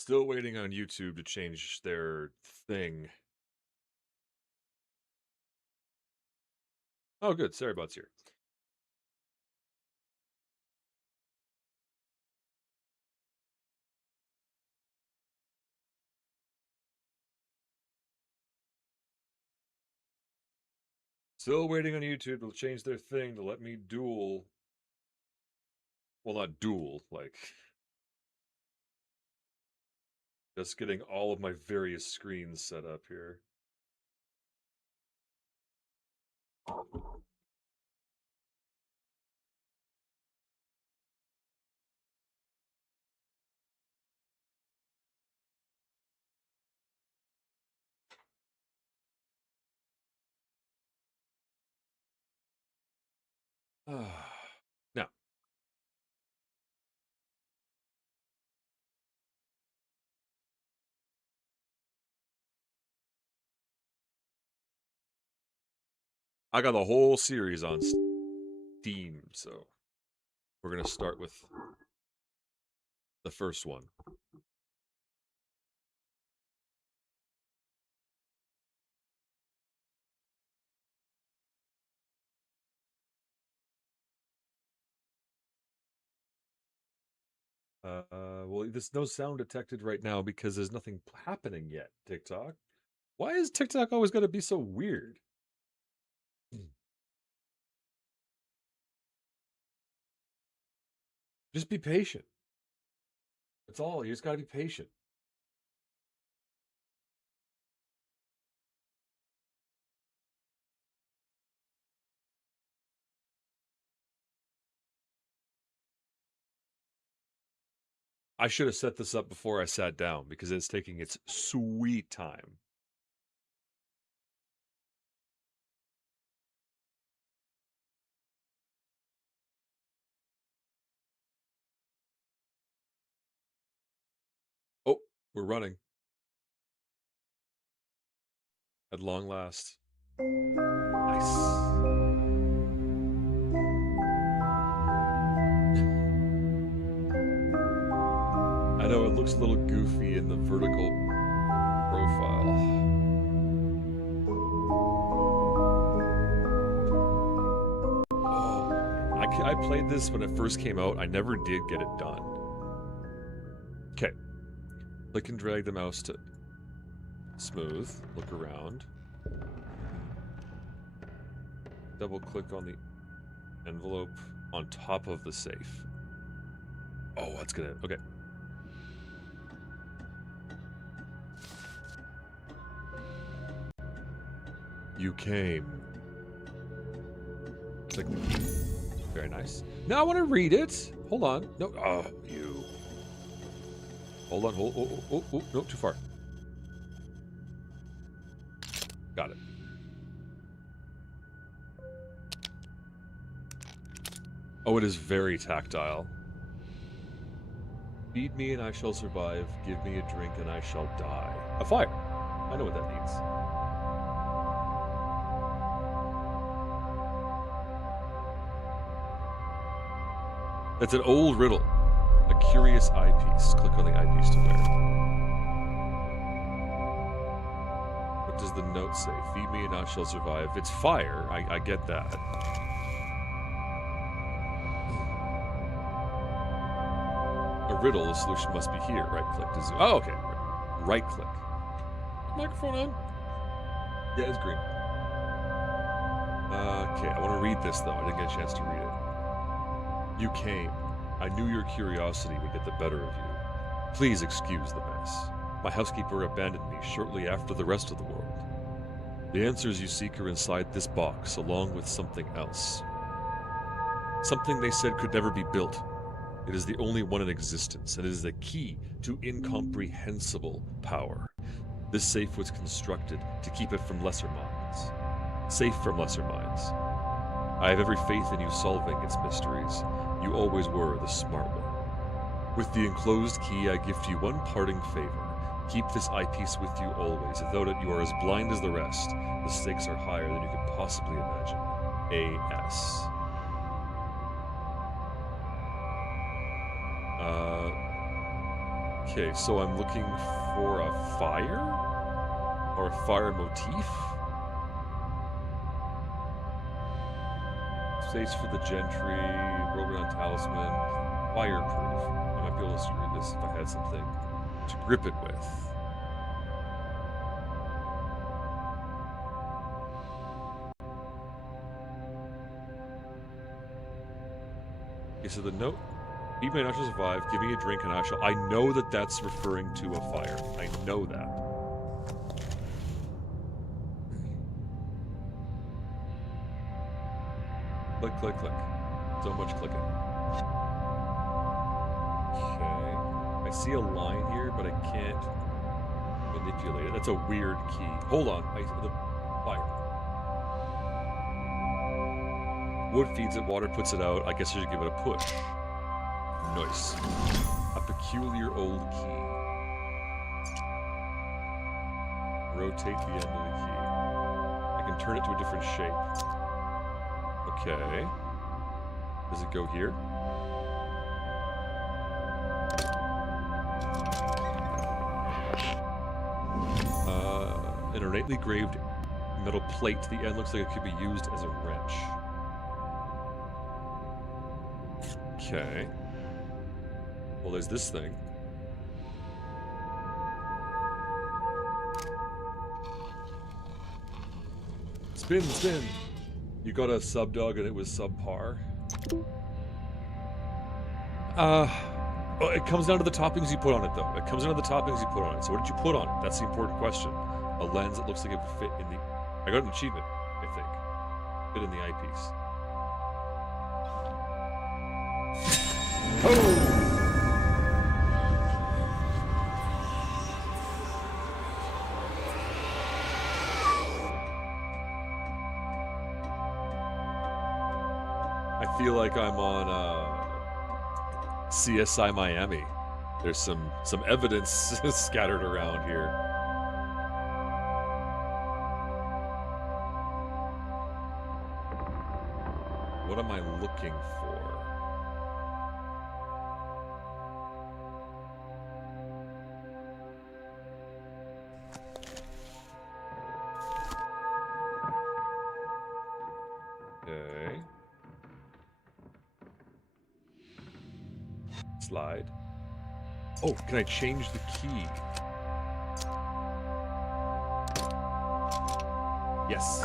Still waiting on YouTube to change their thing. Oh, good. Sorry about here. Still waiting on YouTube to change their thing to let me duel. Well, not duel, like just getting all of my various screens set up here. Now, I got the whole series on Steam, so we're going to start with the first one. Well, there's no sound detected right now because there's nothing happening yet, TikTok. Why is TikTok always going to be so weird? Just be patient. That's all. You just got to be patient. I should have set this up before I sat down because it's taking its sweet time. Oh, we're running at long last. Nice. I know it looks a little goofy in the vertical profile. Oh, I played this when it first came out. I never did get it done. Okay. Click and drag the mouse to smooth. Look around. Double click on the envelope on top of the safe. Oh, that's gonna... Okay. You came. Click. Very nice. Now I want to read it. Hold on. No. Oh, you. Hold on. Hold. Oh, no, too far. Got it. Oh, it is very tactile. Feed me and I shall survive. Give me a drink and I shall die. A fire. I know what that means. It's an old riddle. A curious eyepiece. Click on the eyepiece to wear. What does the note say? Feed me and I shall survive. It's fire. I get that. A riddle, the solution must be here. Right click to zoom. Oh, okay. Right click. Microphone on? Yeah, it's green. Okay, I want to read this though. I didn't get a chance to read it. You came. I knew your curiosity would get the better of you. Please excuse the mess. My housekeeper abandoned me shortly after the rest of the world. The answers you seek are inside this box, along with something else. Something they said could never be built. It is the only one in existence, and it is the key to incomprehensible power. This safe was constructed to keep it from lesser minds. Safe from lesser minds. I have every faith in you solving its mysteries. You always were the smart one. With the enclosed key, I gift you one parting favor. Keep this eyepiece with you always, though that you are as blind as the rest. The stakes are higher than you could possibly imagine. A.S. Okay, so I'm looking for a fire? Or a fire motif? Space for the gentry, Rogan talisman, fireproof. I might be able to screw this if I had something to grip it with. Okay, so the note, eat my natural survive, give me a drink and I shall. I know that that's referring to a fire. I know that. Click, click, click. So much clicking. Okay. I see a line here, but I can't manipulate it. That's a weird key. Hold on. The fire. Wood feeds it, water puts it out. I guess I should give it a push. Nice. A peculiar old key. Rotate the end of the key. I can turn it to a different shape. Okay. Does it go here? An ornately graved metal plate. The end looks like it could be used as a wrench. Okay. Well, there's this thing. Spin, spin! You got a sub dog and it was subpar. It comes down to the toppings you put on it, though. It comes down to the toppings you put on it. So what did you put on it? That's the important question. A lens that looks like it would fit in the... I got an achievement, I think. Fit in the eyepiece. Oh! I feel like I'm on CSI Miami. There's some evidence scattered around here. What am I looking for? Okay. Slide. Oh, can I change the key? Yes.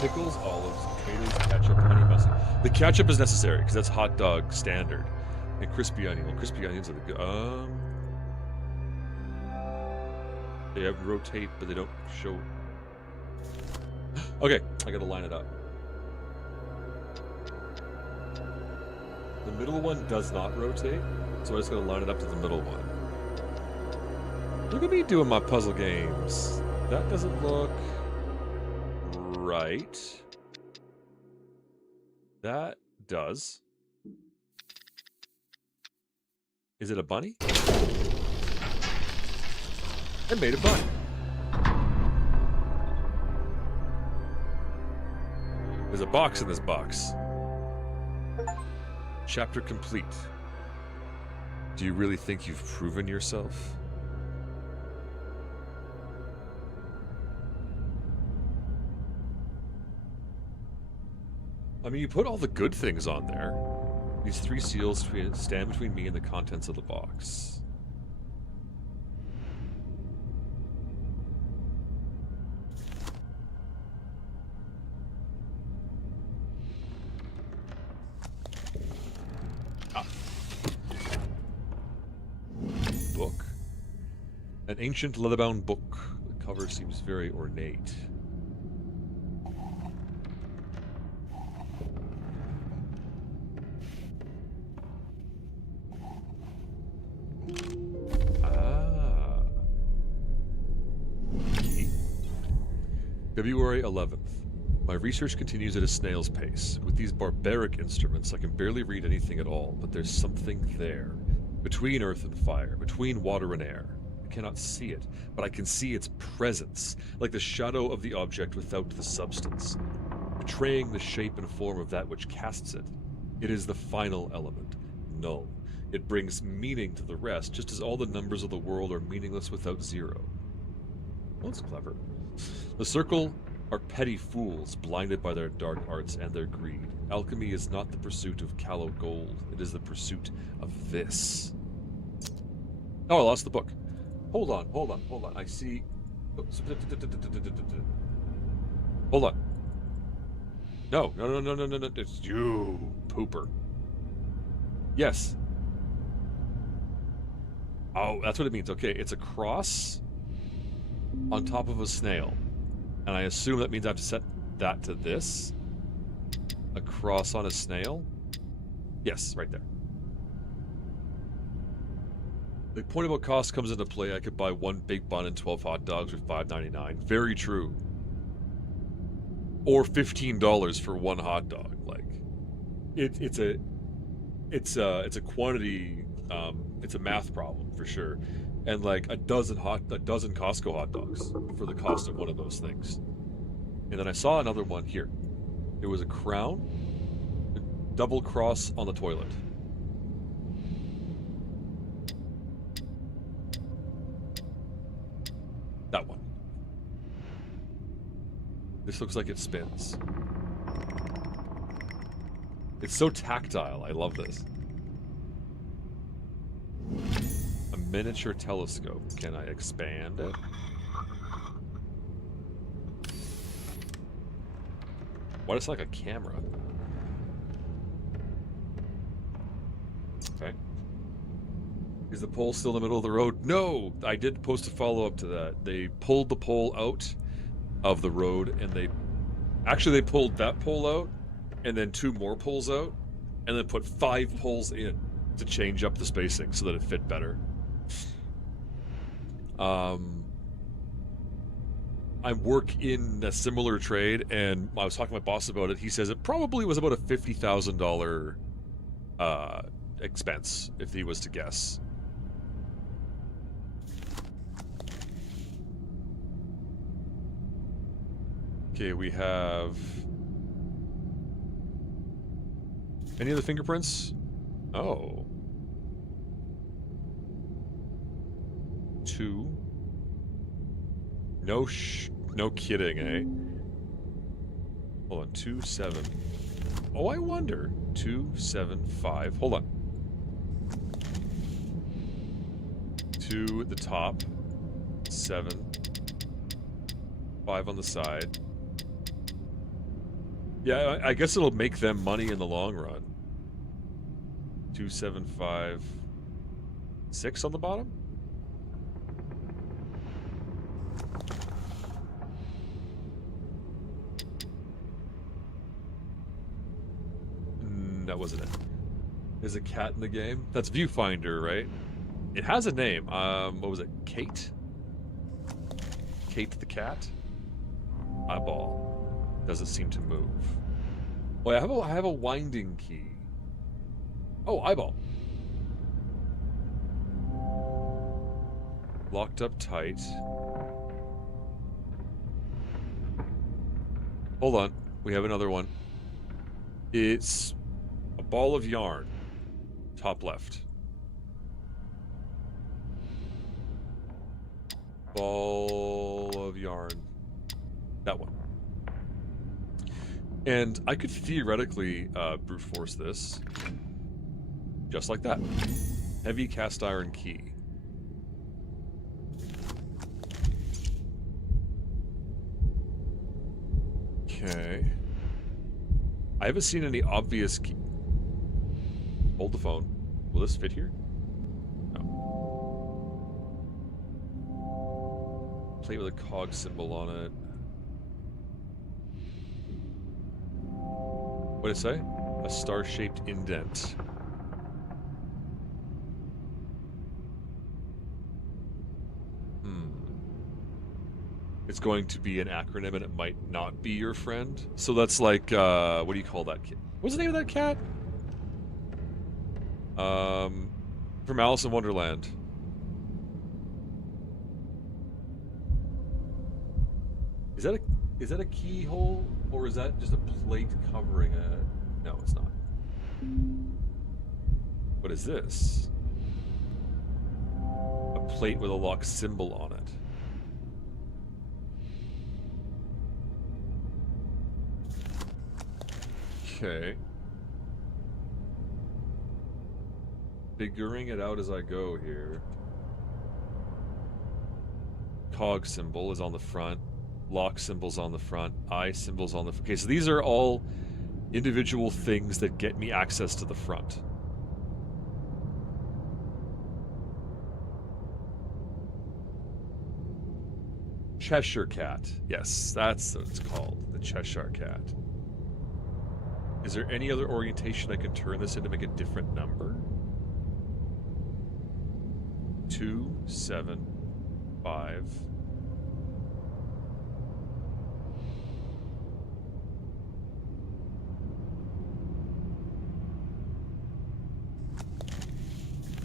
Pickles, olives, tomatoes, ketchup, honey mustard. The ketchup is necessary because that's hot dog standard. And crispy onion. Well, crispy onions are the good. They have rotate, but they don't show. Okay, I gotta line it up. The middle one does not rotate, so I'm just gonna line it up to the middle one. Look at me doing my puzzle games. That doesn't look right. That does. Is it a bunny? I made a bunny. There's a box in this box. Chapter complete. Do you really think you've proven yourself? I mean, you put all the good things on there. These 3 seals stand between me and the contents of the box. Book. An ancient leather-bound book. The cover seems very ornate. February 11th. My research continues at a snail's pace. With these barbaric instruments, I can barely read anything at all, but there's something there. Between earth and fire, between water and air. I cannot see it, but I can see its presence, like the shadow of the object without the substance, betraying the shape and form of that which casts it. It is the final element, null. It brings meaning to the rest, just as all the numbers of the world are meaningless without zero. Well, that's clever. The circle are petty fools, blinded by their dark arts and their greed. Alchemy is not the pursuit of callow gold. It is the pursuit of this. Oh, I lost the book. Hold on. I see... Hold on. No. It's you, pooper. Yes. Oh, that's what it means. Okay, it's a cross on top of a snail. And I assume that means I have to set that to this. A cross on a snail? Yes, right there. The point about cost comes into play. I could buy one big bun and 12 hot dogs for $5.99. Very true. Or $15 for one hot dog. Like, it's a quantity. It's a math problem for sure. And like a dozen Costco hot dogs for the cost of one of those things. And then I saw another one here. It was a crown, a double cross on the toilet. That one. This looks like it spins. It's so tactile. I love this. A miniature telescope. Can I expand it? Why does it look like a camera? Okay. Is the pole still in the middle of the road? No! I did post a follow-up to that. They pulled the pole out of the road, and they pulled that pole out, and then 2 more poles out, and then put 5 poles in to change up the spacing so that it fit better. I work in a similar trade, and I was talking to my boss about it. He says it probably was about a $50,000 expense, if he was to guess. Okay, we have... Any other fingerprints? Oh. 2. No kidding, eh? Hold on, 2, 7. Oh, I wonder. 2, 7, 5. Hold on. 2 at the top. 7. 5 on the side. Yeah, I guess it'll make them money in the long run. 2, 7, 5. 6 on the bottom? That wasn't it. There's a cat in the game. That's Viewfinder, right? It has a name. What was it? Kate? Kate the cat? Eyeball. Doesn't seem to move. Oh, I have a winding key. Oh, eyeball. Locked up tight. Hold on. We have another one. It's a ball of yarn. Top left. Ball of yarn. That one. And I could theoretically brute force this. Just like that. Heavy cast iron key. Okay. I haven't seen any obvious key. Hold the phone. Will this fit here? No. Plate with a cog symbol on it. What did it say? A star-shaped indent. It's going to be an acronym and it might not be your friend. So that's like, what do you call that kid? What's the name of that cat? From Alice in Wonderland. Is that a keyhole, or is that just a plate covering a... No, it's not. What is this? A plate with a lock symbol on it. Okay. Figuring it out as I go here. Cog symbol is on the front. Lock symbol's on the front. Eye symbol's on the front. Okay, so these are all individual things that get me access to the front. Cheshire Cat. Yes, that's what it's called. The Cheshire Cat. Is there any other orientation I can turn this in to make a different number? 2, 7, 5.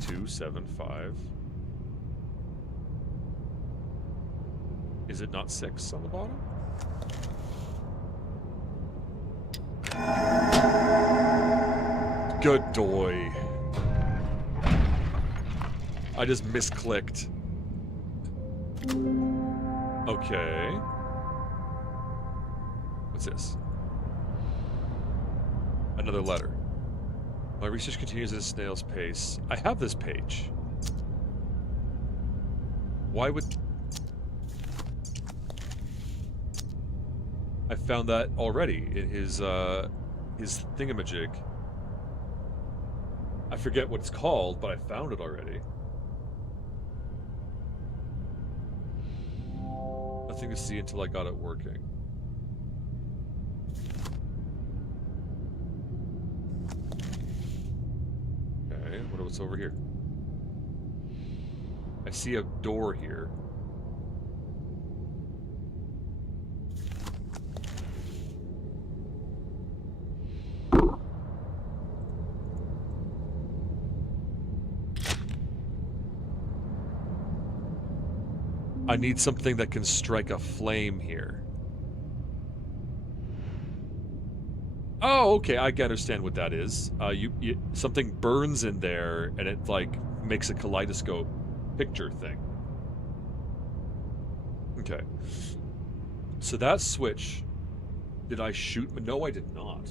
Two, 7, 5. Is it not 6 on the bottom? Good boy. I just misclicked. Okay. What's this? Another letter. My research continues at a snail's pace. I have this page. Why would... I found that already in his thingamajig. I forget what it's called, but I found it already. Nothing to see until I got it working. Okay, what's over here? I see a door here. I need something that can strike a flame here. Oh, okay, I can understand what that is. Something burns in there, and it, like, makes a kaleidoscope picture thing. Okay. So that switch, did I shoot? No, I did not.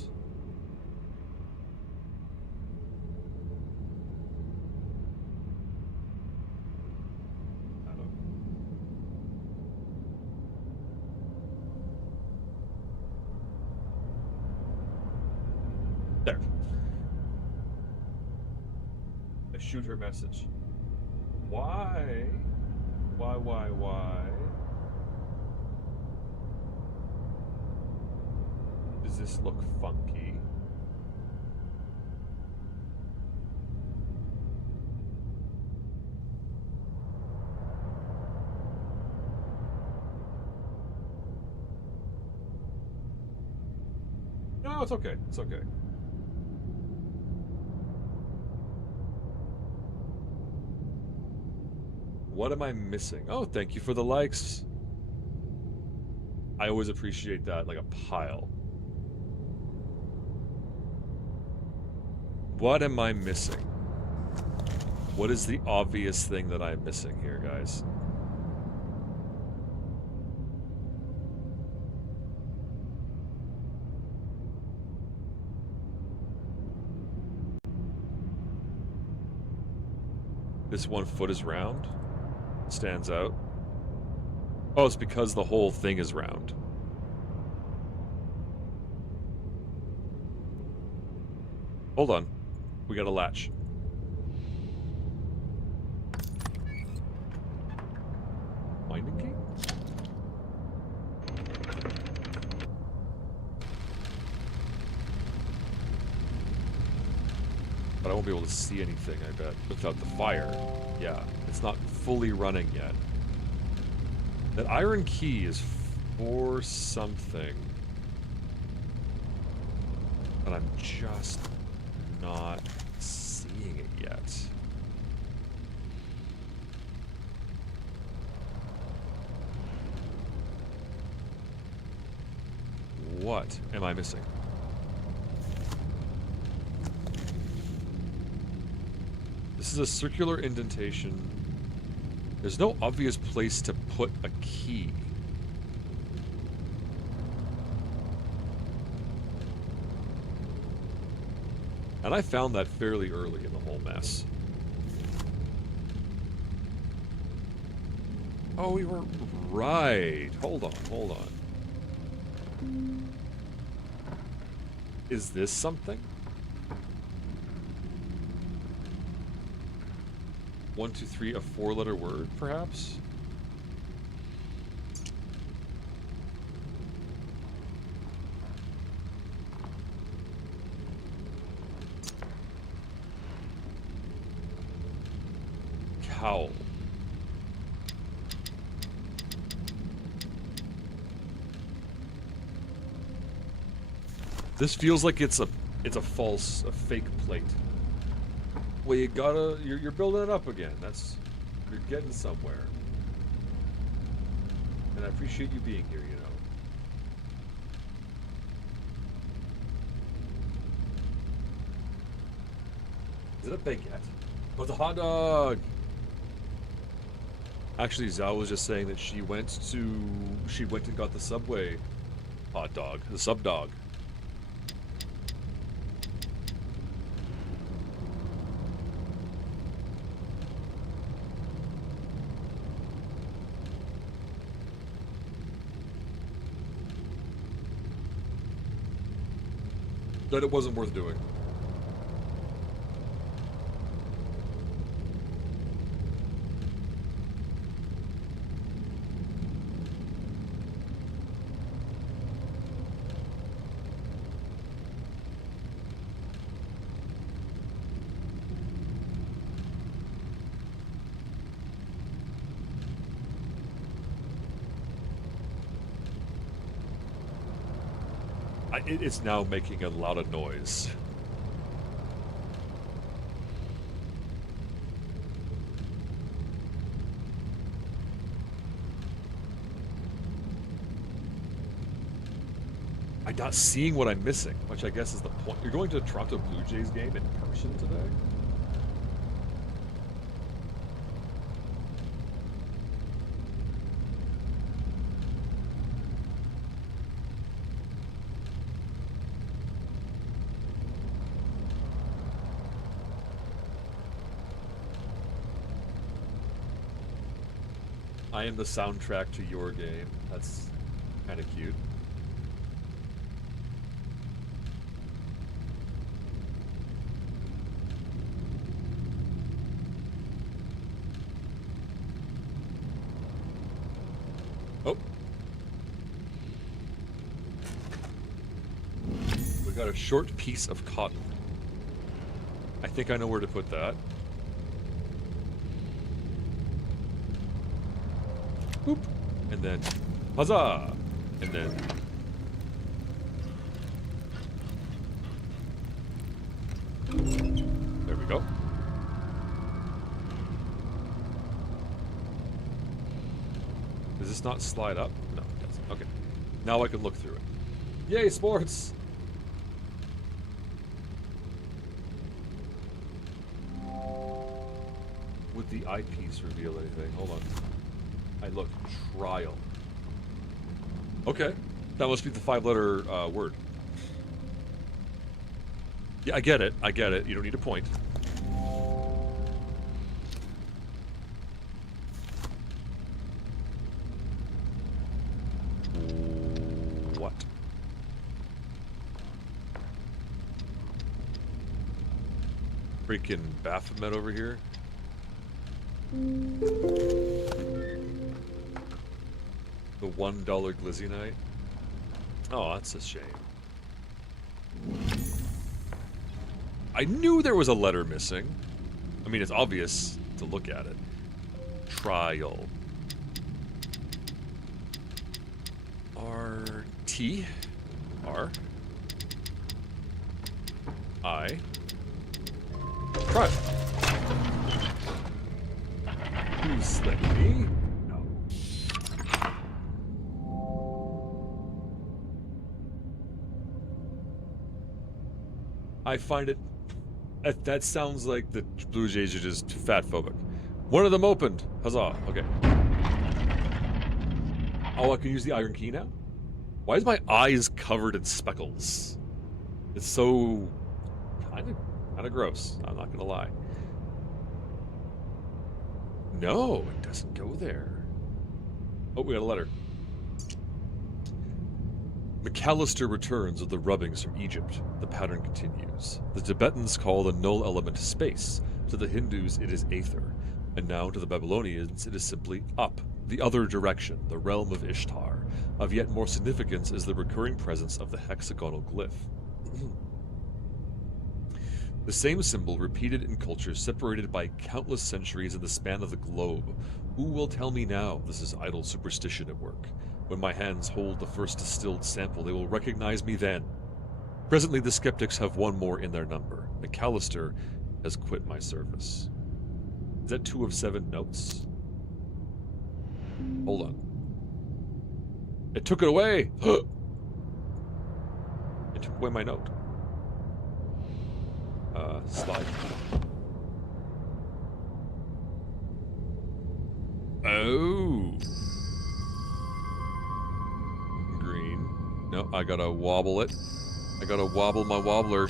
There. I shoot her message. Why? Why? Does this look funky? No, it's okay. It's okay. What am I missing? Oh, thank you for the likes. I always appreciate that, like a pile. What am I missing? What is the obvious thing that I'm missing here, guys? This 1 foot is round? Stands out. Oh, it's because the whole thing is round. Hold on. We got a latch. Winding key? But I won't be able to see anything, I bet, without the fire. Yeah, it's not fully running yet. That iron key is for something. But I'm just not seeing it yet. What am I missing? This is a circular indentation. There's no obvious place to put a key. And I found that fairly early in the whole mess. Oh, we were right. Hold on, hold on. Is this something? 1, 2, 3, a 4-letter word, perhaps? Cowl. This feels like it's a fake plate. Well, you're building it up again. You're getting somewhere. And I appreciate you being here, you know. Is it a baguette? Oh, it's a hot dog! Actually, Zhao was just saying that she went and got the Subway hot dog, the sub dog. That it wasn't worth doing. It's now making a lot of noise. I'm not seeing what I'm missing, which I guess is the point. You're going to a Toronto Blue Jays game in person today? I am the soundtrack to your game. That's kind of cute. Oh. We got a short piece of cotton. I think I know where to put that. Boop. And then, huzzah! And then... There we go. Does this not slide up? No, it doesn't. Okay. Now I can look through it. Yay, sports! Would the eyepiece reveal anything? Hold on. I look. Trial. Okay. That must be the 5-letter word. Yeah, I get it. I get it. You don't need to point. What? Freaking Baphomet over here. The $1 glizzy night. Oh, that's a shame. I knew there was a letter missing. I mean, it's obvious to look at it. Trial. R-T. R. I. Trial. Who's slaying me? No. I find it That sounds like the Blue Jays are just fat phobic. One of them opened. Huzzah. Okay. Oh, I can use the iron key now? Why is my eyes covered in speckles? It's so kind of gross. I'm not gonna lie. No, it doesn't go there. Oh, we got a letter. McAllister returns with the rubbings from Egypt. The pattern continues. The Tibetans call the null element space. To the Hindus, it is aether. And now to the Babylonians, it is simply up, the other direction, the realm of Ishtar. Of yet more significance is the recurring presence of the hexagonal glyph. The same symbol repeated in cultures separated by countless centuries in the span of the globe. Who will tell me now this is idle superstition at work? When my hands hold the first distilled sample, they will recognize me then. Presently, the skeptics have one more in their number. McAllister has quit my service. Is that 2 of 7 notes? Hold on. It took it away! It took away my note. Slide. Oh! Green. No, I gotta wobble it. I gotta wobble my wobbler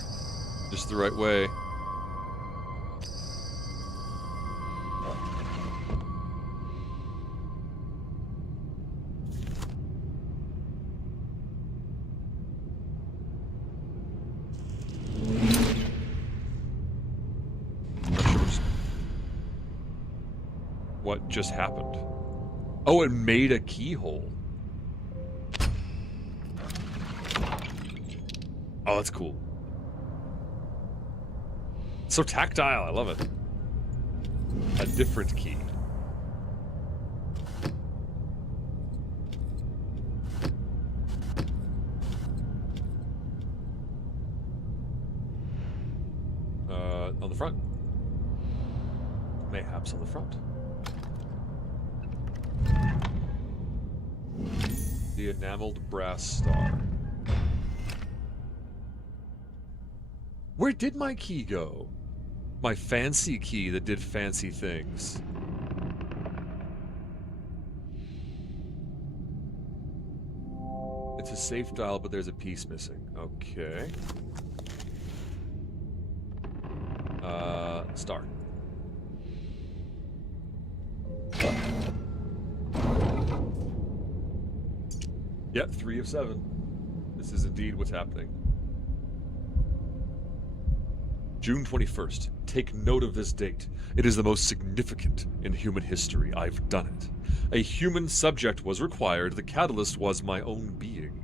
just the right way. What just happened? Oh, it made a keyhole. Oh, that's cool. So tactile, I love it. A different key. On the front. Mayhaps on the front. The enameled brass star. Where did my key go? My fancy key that did fancy things. It's a safe dial, but there's a piece missing. Okay. Star. Yep, 3 of 7. This is indeed what's happening. June 21st. Take note of this date. It is the most significant in human history. I've done it. A human subject was required. The catalyst was my own being.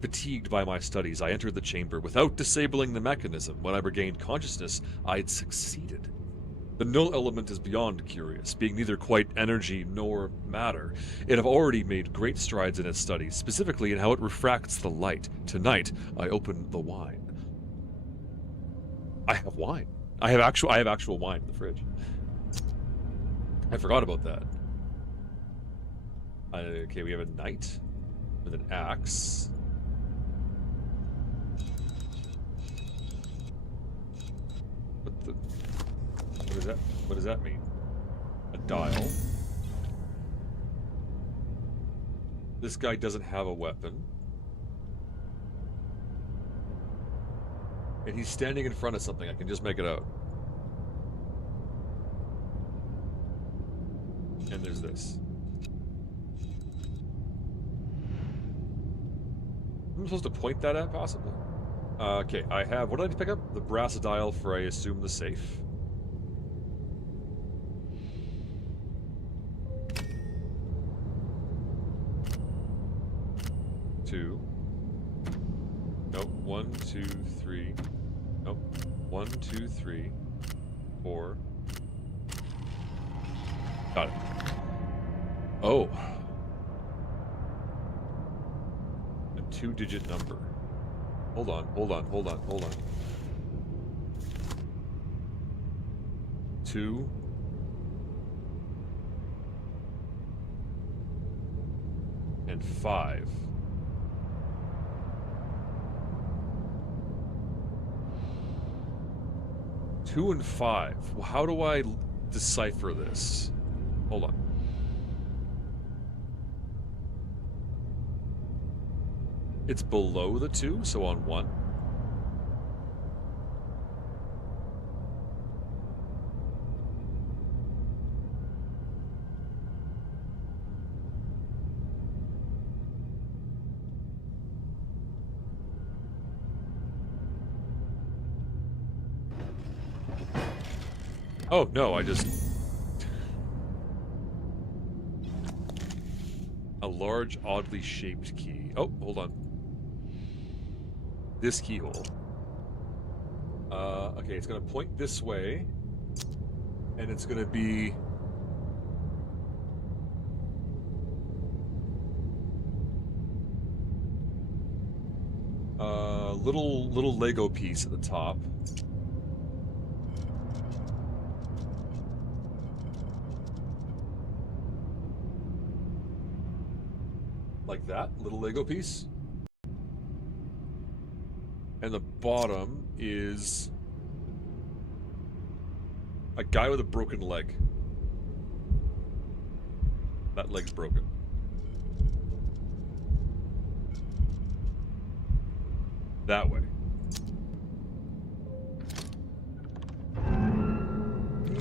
Fatigued by my studies, I entered the chamber without disabling the mechanism. When I regained consciousness, I'd succeeded. The null element is beyond curious, being neither quite energy nor matter. It have already made great strides in its studies, specifically in how it refracts the light. Tonight, I open the wine. I have wine. I have actual wine in the fridge. I forgot about that. Okay, we have a knight with an axe. What does that mean? A dial. This guy doesn't have a weapon. And he's standing in front of something. I can just make it out. And there's this. I'm supposed to point that at, possibly? Okay, I have... What did I pick up? The brass dial for, I assume, the safe. Two. Nope. 1, 2, 3. Nope. 1, 2, 3. 4. Got it. Oh. A 2-digit number. Hold on. 2. And 5. 2 2 and 5. Well, how do I decipher this? Hold on. It's below the 2, so on 1. Oh, no, I just... A large, oddly shaped key. Oh, hold on. This keyhole. Okay, it's gonna point this way. And it's gonna be... little Lego piece at the top. Like that, little Lego piece. And the bottom is a guy with a broken leg. That leg's broken. That way.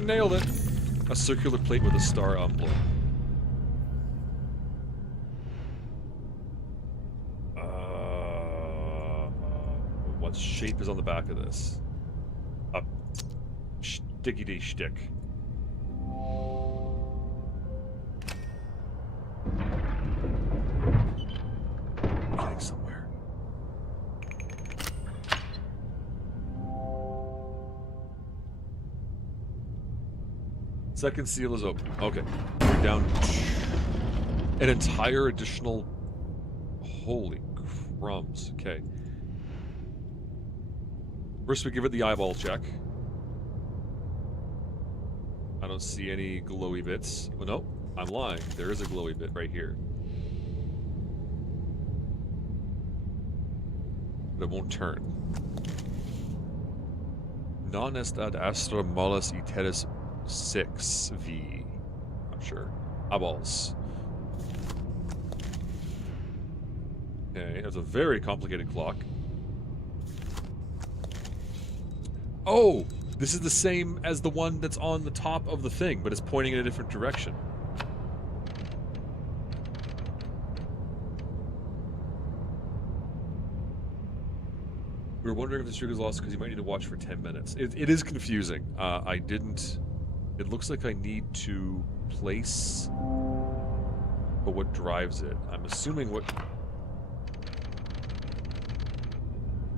Nailed it. A circular plate with a star emblem. What shape is on the back of this? A sticky-dee shtick. Getting somewhere. Second seal is open. Okay. We're down an entire additional... Holy crumbs. Okay. First, we give it the eyeball check. I don't see any glowy bits. Oh, no, I'm lying. There is a glowy bit right here. But it won't turn. Non est ad astra mollis iteris 6v. I'm sure. Eyeballs. Okay, that's a very complicated clock. Oh! This is the same as the one that's on the top of the thing, but it's pointing in a different direction. We were wondering if the sugar's lost because you might need to watch for 10 minutes. It is confusing. I didn't... It looks like I need to place... But what drives it? I'm assuming what...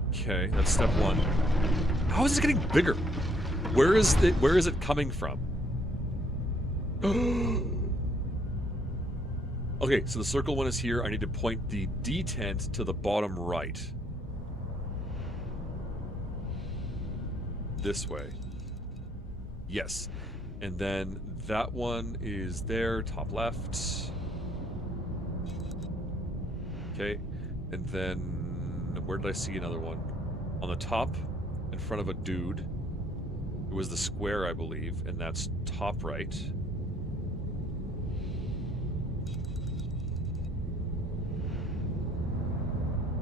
Okay, that's step 1. How is it getting bigger? Where is it coming from? Okay, so the circle one is here. I need to point the detent to the bottom right. This way. Yes. And then that one is there, top left. Okay. And then where did I see another one? On the top, in front of a dude. It was the square, I believe, and that's top right.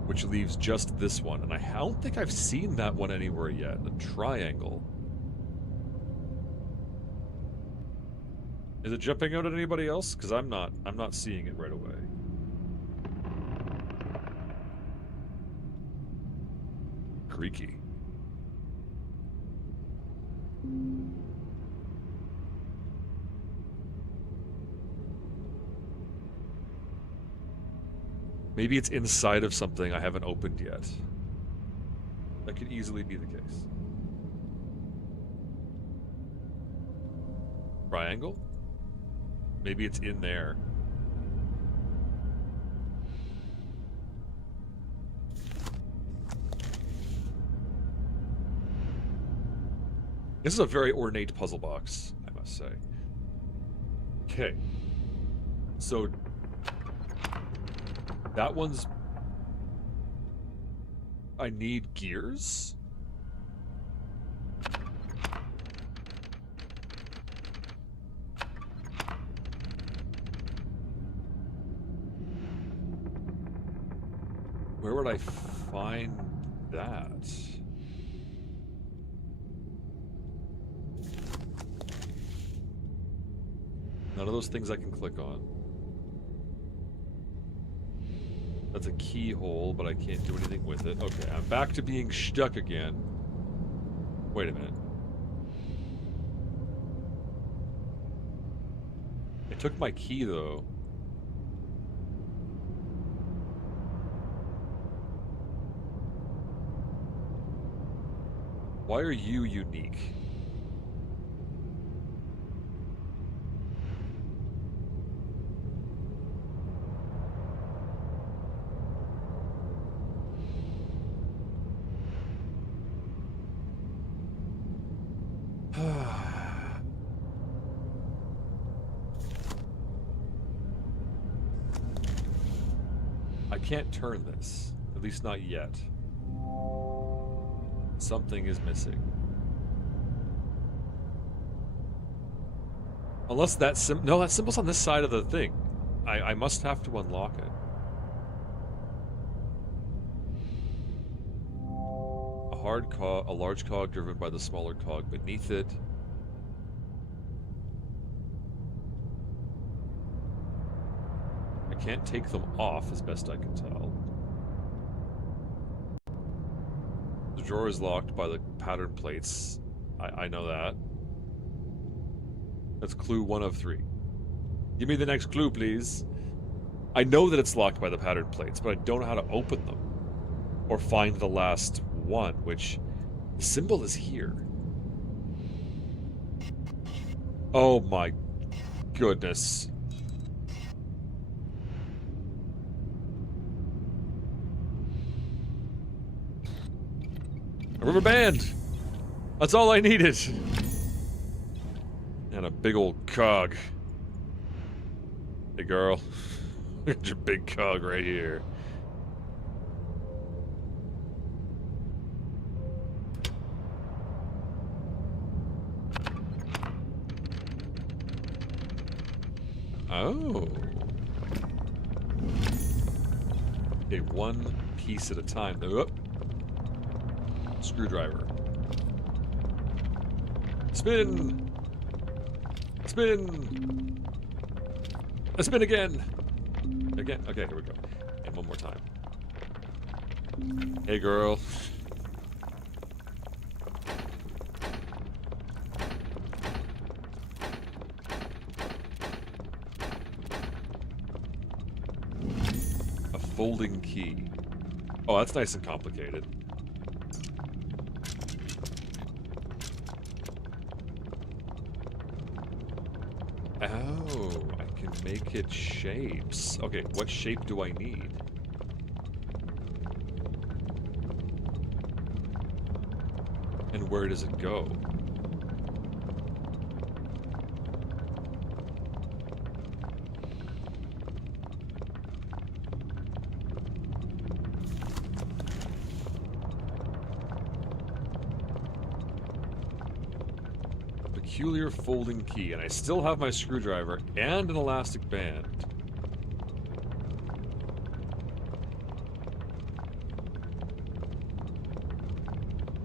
Which leaves just this one, and I don't think I've seen that one anywhere yet. The triangle. Is it jumping out at anybody else? Because I'm not seeing it right away. Creaky. Maybe it's inside of something I haven't opened yet. That could easily be the case. Triangle? Maybe it's in there. This is a very ornate puzzle box, I must say. Okay. So... that one's... I need gears? Where would I find that? None of those things I can click on. That's a keyhole, but I can't do anything with it. Okay, I'm back to being stuck again. Wait a minute. It took my key, though. Why are you unique? I can't turn this. At least not yet. Something is missing. Unless that no, that symbol's on this side of the thing. I must have to unlock it. A large cog driven by the smaller cog beneath it. I can't take them off, as best I can tell. The drawer is locked by the pattern plates. I know that. That's clue 1 of 3. Give me the next clue, please. I know that it's locked by the pattern plates, but I don't know how to open them. Or find the last one, which... the symbol is here. Oh my goodness. A rubber band! That's all I needed! And a big old cog. Hey girl. Look at your big cog right here. Oh. Okay, one piece at a time. Oh. Screwdriver. Spin! Spin! A spin again! Again? Okay, here we go. And one more time. Hey, girl. A folding key. Oh, that's nice and complicated. Oh, I can make it shapes. Okay, what shape do I need? And where does it go? Peculiar folding key, and I still have my screwdriver and an elastic band.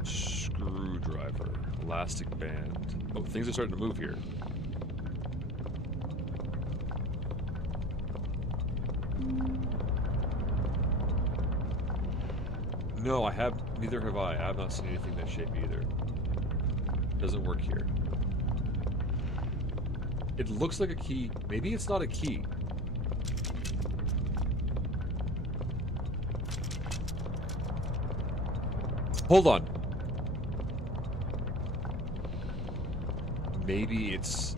Screwdriver, elastic band. Oh, things are starting to move here. No, neither have I. I have not seen anything that shape either. Doesn't work here. It looks like a key. Maybe it's not a key. Hold on. Maybe it's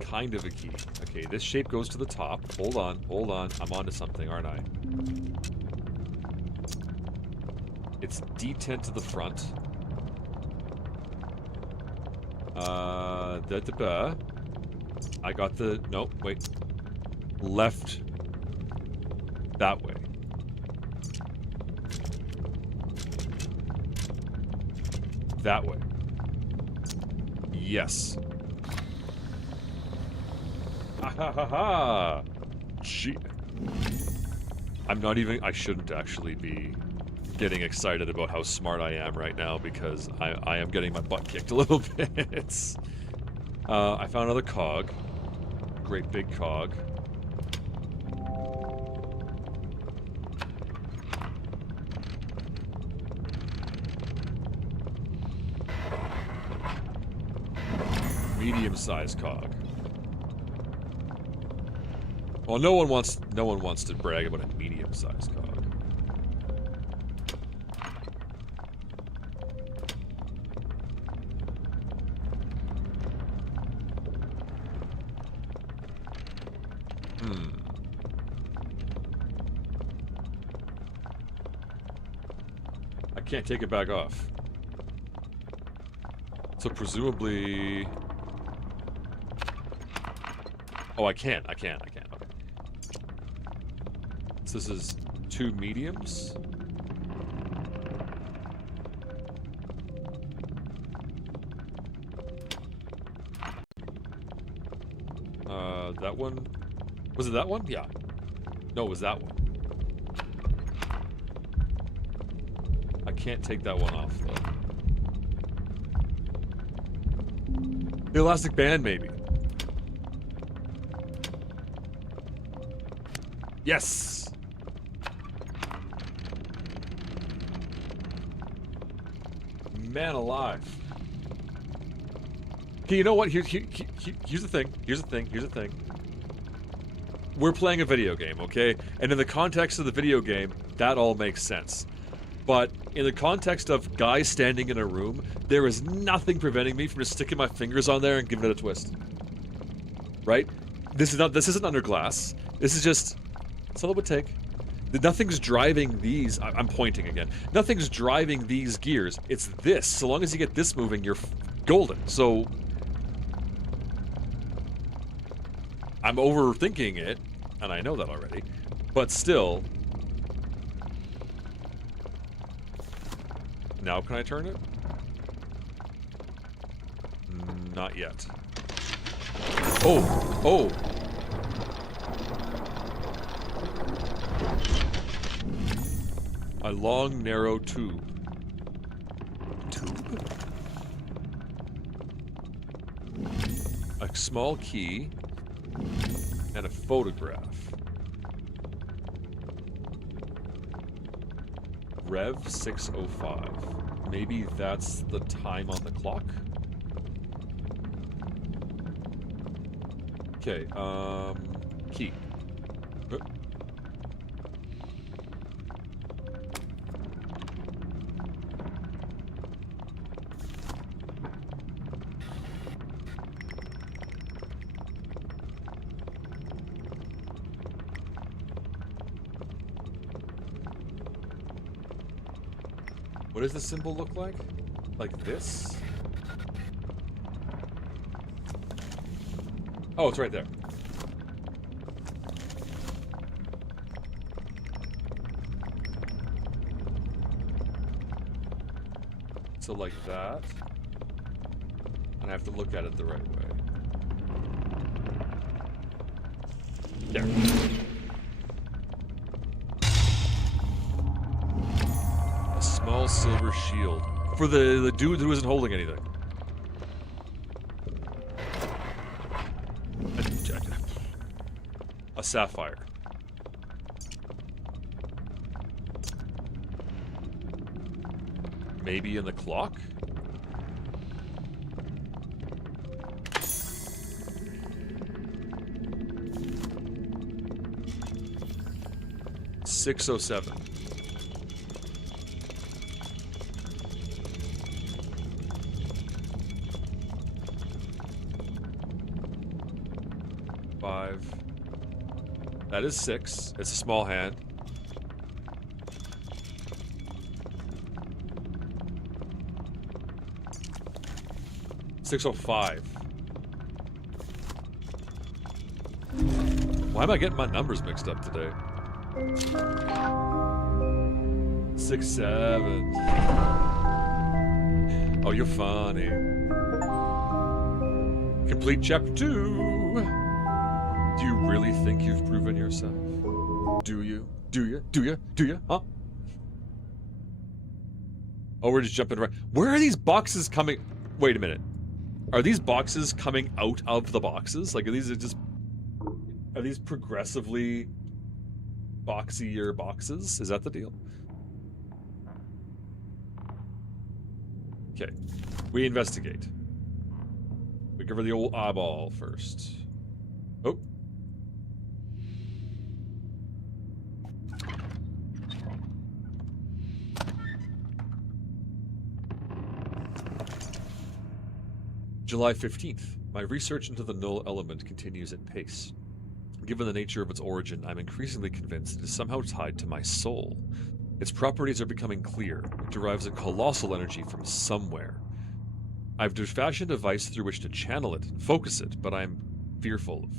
kind of a key. Okay, this shape goes to the top. Hold on. I'm onto something, aren't I? It's detent to the front. I got the... No, wait. Left. That way. That way. Yes. Ha ha ha ha! Gee. I shouldn't actually be getting excited about how smart I am right now because I am getting my butt kicked a little bit. I found another cog. Great big cog. Medium-sized cog. Well, no one wants to brag about a medium-sized cog. I can't take it back off. So presumably... Oh, I can. Okay. So this is 2 mediums? That one? Was it that one? Yeah. No, it was that one. I can't take that one off, though. The elastic band, maybe. Yes! Man alive. Okay, you know what? Here's the thing. We're playing a video game, okay? And in the context of the video game, that all makes sense. But in the context of guys standing in a room, there is nothing preventing me from just sticking my fingers on there and giving it a twist. Right? This isn't under glass. This is just... That's all it would take. Nothing's driving these... I'm pointing again. Nothing's driving these gears. It's this. So long as you get this moving, you're golden. So... I'm overthinking it, and I know that already. But still... Now can I turn it? Not yet. Oh! A long, narrow tube. A small key. And a photograph. Rev 605. Maybe that's the time on the clock? Okay, key. What does the symbol look like? Like this? Oh, it's right there. So like that. And I have to look at it the right way. There. Small silver shield. For the dude who isn't holding anything. A sapphire. Maybe in the clock? $607. That is 6. It's a small hand. $605. Why am I getting my numbers mixed up today? 6-7. Oh, you're funny. Complete chapter 2. Do you really think you've proven yourself? Do you? Do you? Do you? Do you? Huh? Oh, we're just jumping right. Where are these boxes coming? Wait a minute. Are these boxes coming out of the boxes? Like, are these progressively boxier boxes? Is that the deal? Okay. We investigate. We give her the old eyeball first. Oh. July 15th. My research into the null element continues at pace. Given the nature of its origin, I'm increasingly convinced it is somehow tied to my soul. Its properties are becoming clear. It derives a colossal energy from somewhere. I've fashioned a device through which to channel it and focus it, but I'm fearful of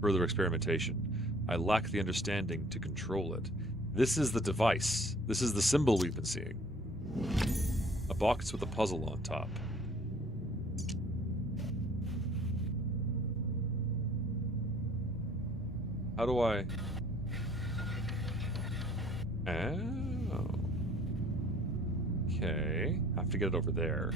further experimentation. I lack the understanding to control it. This is the device. This is the symbol we've been seeing. A box with a puzzle on top. How do I... Oh. Okay. Have to get it over there.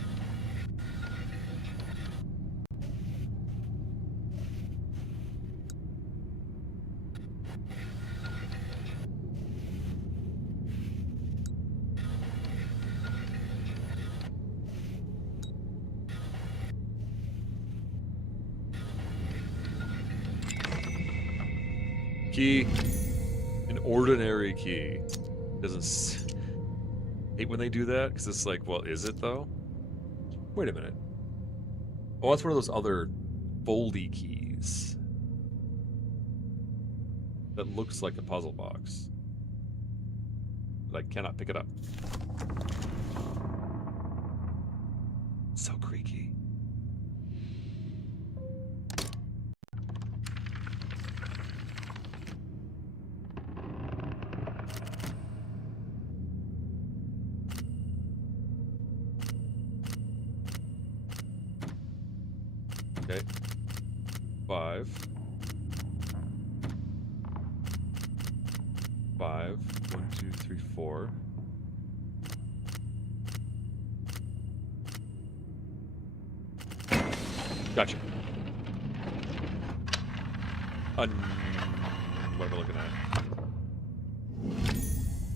Key. An ordinary key. Doesn't... hate when they do that, because it's like, well, is it, though? Wait a minute. Oh, that's one of those other foldy keys. That looks like a puzzle box. But I cannot pick it up. So creaky. Okay. 5. 5. 1, 2, 3, 4. Gotcha. What am I looking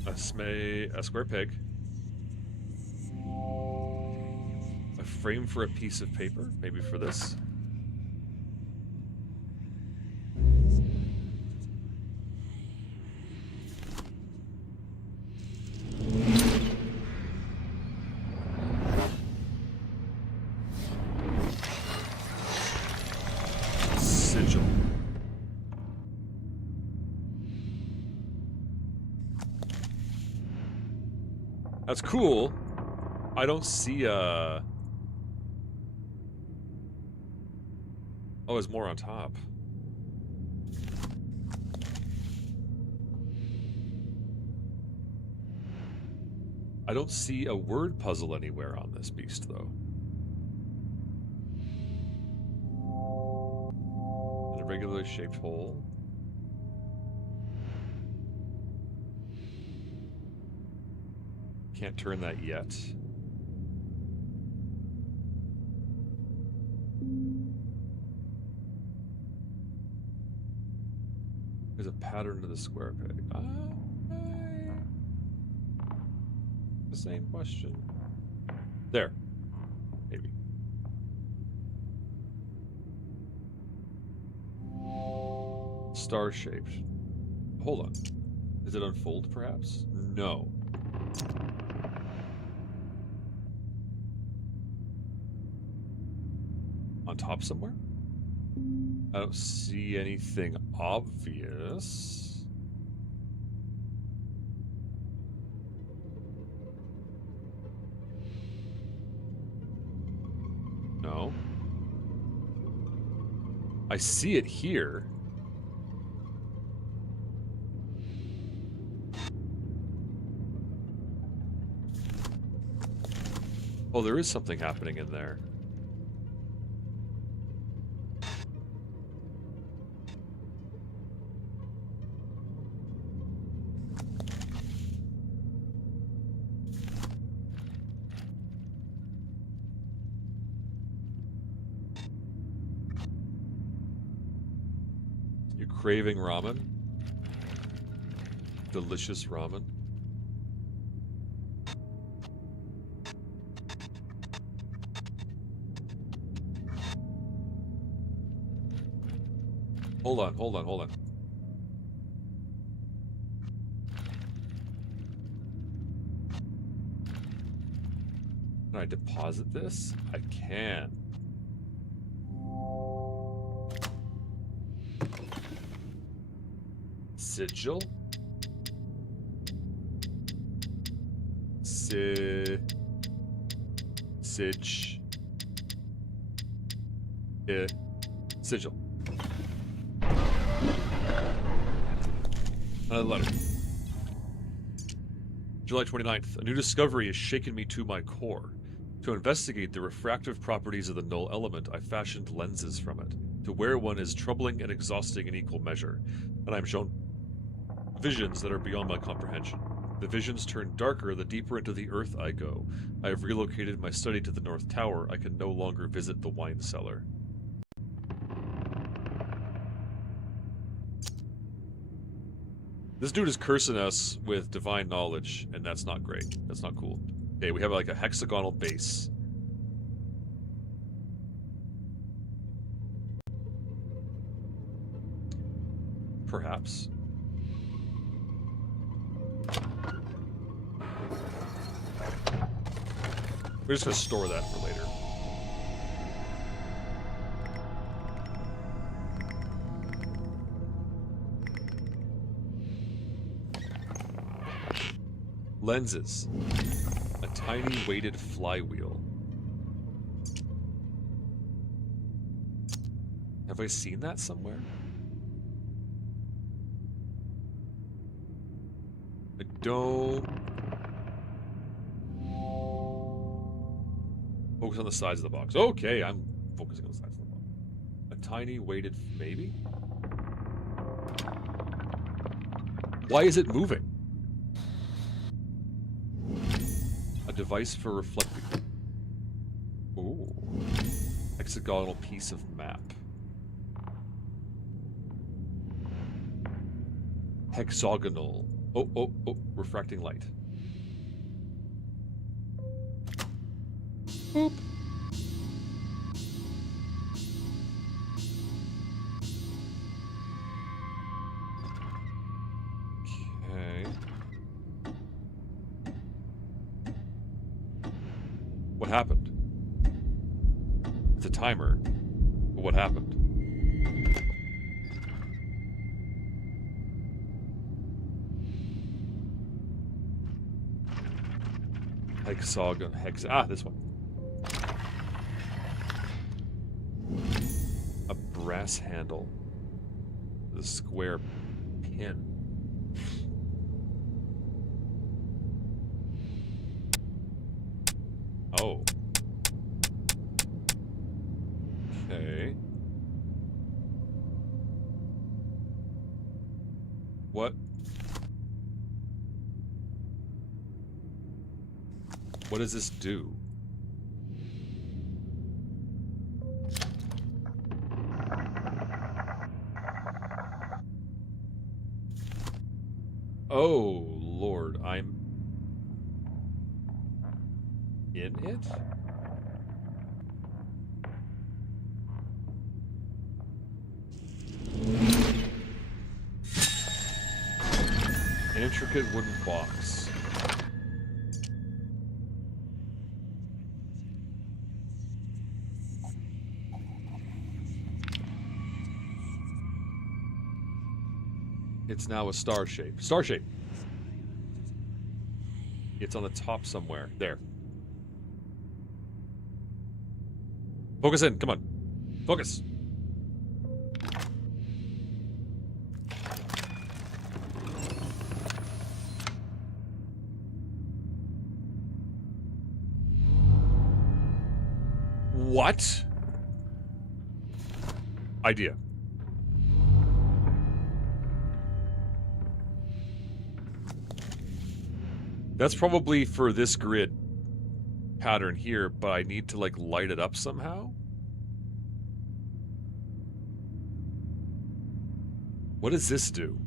at? A square peg. A frame for a piece of paper, maybe for this. Sigil. That's cool. I don't see a... Oh, there's more on top. I don't see a word puzzle anywhere on this beast, though. And a regularly shaped hole. Can't turn that yet. There's a pattern to the square peg. The same question. There. Maybe. Star-shaped. Hold on. Does it unfold, perhaps? No. On top somewhere? I don't see anything obvious. No. I see it here. Oh, there is something happening in there. craving ramen? Delicious ramen? Hold on, hold on, hold on. Can I deposit this? I can. Sigil? Sig. Sigil. Another letter. July 29th. A new discovery has shaken me to my core. To investigate the refractive properties of the null element, I fashioned lenses from it. To wear one is troubling and exhausting in equal measure, and I am shown visions that are beyond my comprehension. The visions turn darker the deeper into the earth I go. I have relocated my study to the North Tower. I can no longer visit the wine cellar. This dude is cursing us with divine knowledge, and that's not great. That's not cool. Okay, we have like a hexagonal base. Perhaps. We're just gonna store that for later. Lenses. A tiny weighted flywheel. Have I seen that somewhere? I don't... Focus on the sides of the box. Okay, I'm focusing on the sides of the box. A tiny weighted... maybe? Why is it moving? A device for reflecting. Ooh. Hexagonal piece of map. Hexagonal. Oh, oh, oh. Refracting light. Boop. Okay. What happened? It's a timer. But what happened? Hexagon. This one. A brass handle. The square pin. Oh. Okay. What? What does this do? Oh, Lord, I'm in it? An intricate wooden box. It's now a star shape. Star shape! It's on the top somewhere. There. Focus in. Come on. Focus. What? Idea. That's probably for this grid pattern here, but I need to, like, light it up somehow? What does this do?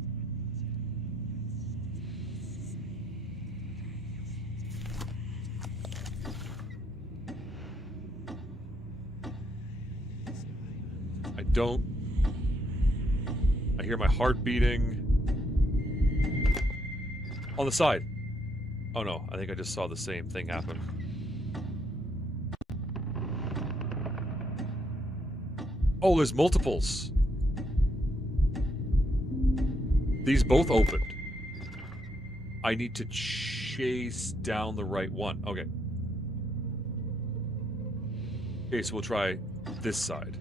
I hear my heart beating. On the side. Oh no, I think I just saw the same thing happen. Oh, there's multiples. These both opened. I need to chase down the right one. Okay. Okay, so we'll try this side.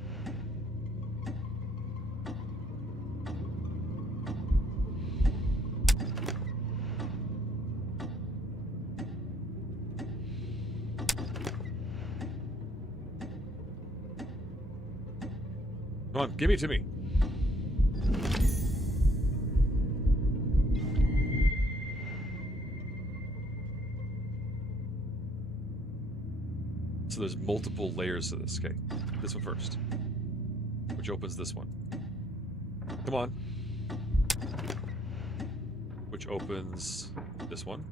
Come on, give it to me. So there's multiple layers to this. Okay, this one first, which opens this one. Come on. Which opens this one.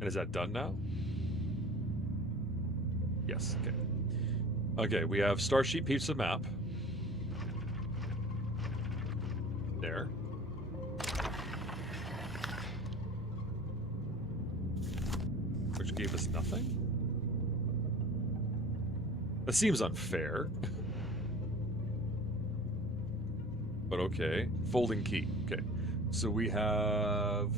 And is that done now? Yes, okay. Okay, we have Starsheet Pizza map. There. Which gave us nothing? That seems unfair. But okay. Folding key. Okay. So we have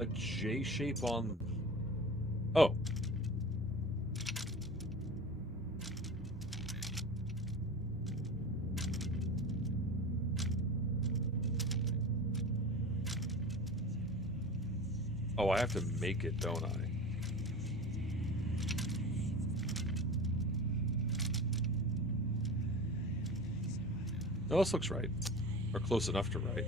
a J shape on... Oh. Oh, I have to make it, don't I? No, this looks right. Or close enough to right.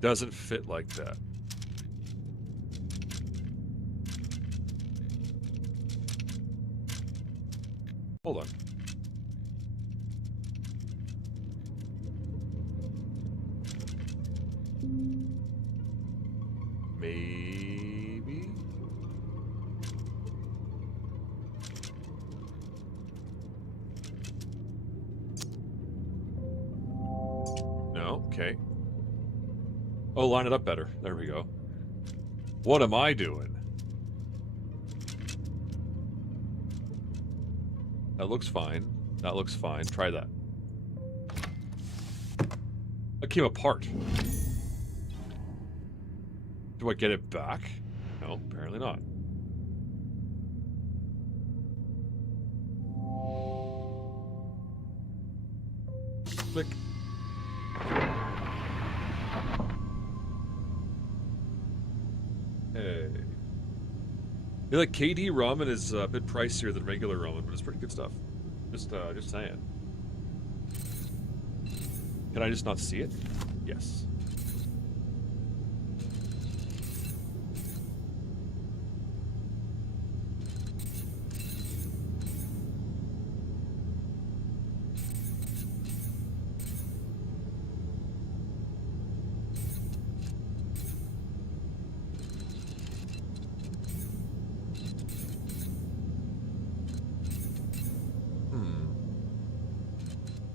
Doesn't fit like that. Hold on. Maybe? No? Okay. Oh, line it up better. There we go. What am I doing? That looks fine. That looks fine. Try that. It came apart. Do I get it back? No, apparently not. Click. Hey. I feel like KD ramen is a bit pricier than regular ramen, but it's pretty good stuff. Just saying. Can I just not see it? Yes.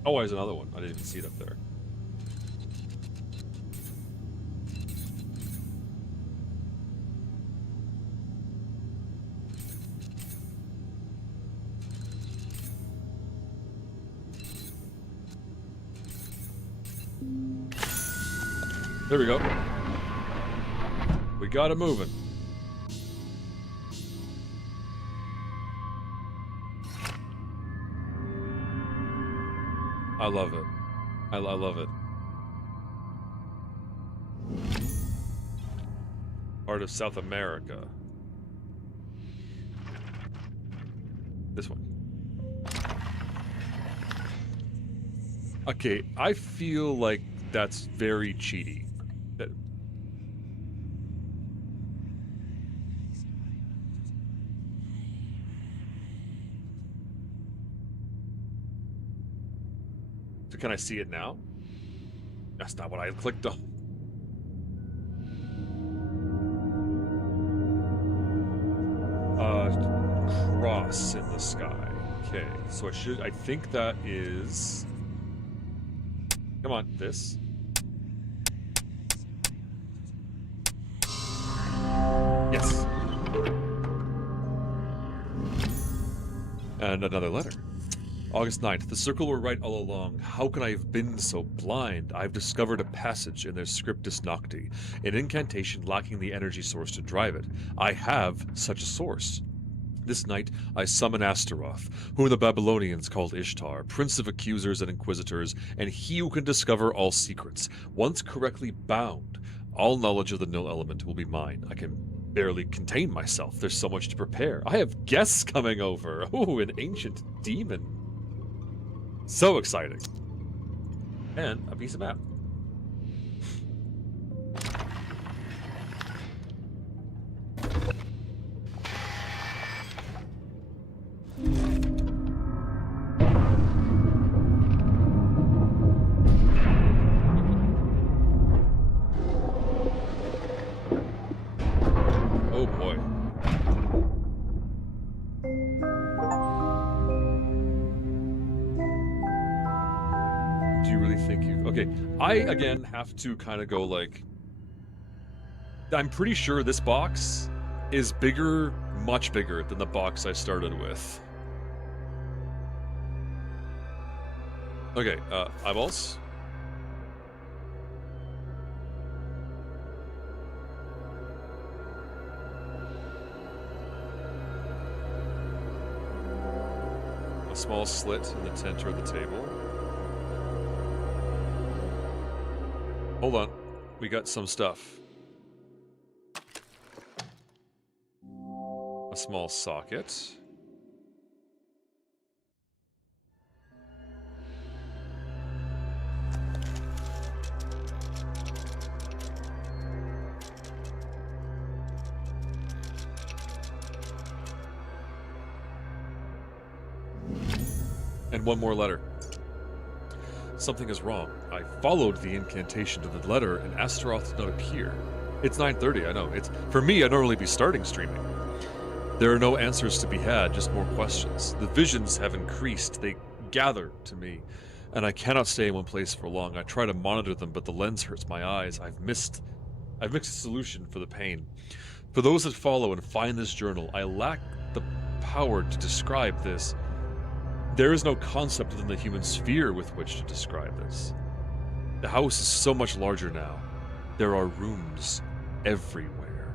Oh, there's another one. I didn't even see it up there. There we go. We got it moving. I love it. I love it. Part of South America. This one. Okay, I feel like that's very cheaty. Can I see it now? That's not what I clicked on. Cross in the sky. Okay, so I think that is... Come on, this. Yes. And another letter. August 9th. The circle were right all along. How can I have been so blind? I've discovered a passage in their Scriptus Nocti, an incantation lacking the energy source to drive it. I have such a source. This night I summon Astaroth, whom the Babylonians called Ishtar, prince of accusers and inquisitors, and he who can discover all secrets. Once correctly bound, all knowledge of the null element will be mine. I can barely contain myself. There's so much to prepare. I have guests coming over. Ooh, an ancient demon. So exciting. And a piece of map. Oh boy. Do you really think you... Okay, I, again, have to kind of go like... I'm pretty sure this box is bigger, much bigger than the box I started with. Okay, eyeballs. A small slit in the center of the table. Hold on, we got some stuff. A small socket. And one more letter. Something is wrong. I followed the incantation to the letter, and Astaroth did not appear. It's 9:30, I know. For me, I'd normally be starting streaming. There are no answers to be had, just more questions. The visions have increased. They gather to me, and I cannot stay in one place for long. I try to monitor them, but the lens hurts my eyes. I've mixed a solution for the pain. For those that follow and find this journal, I lack the power to describe this. There is no concept within the human sphere with which to describe this. The house is so much larger now. There are rooms everywhere.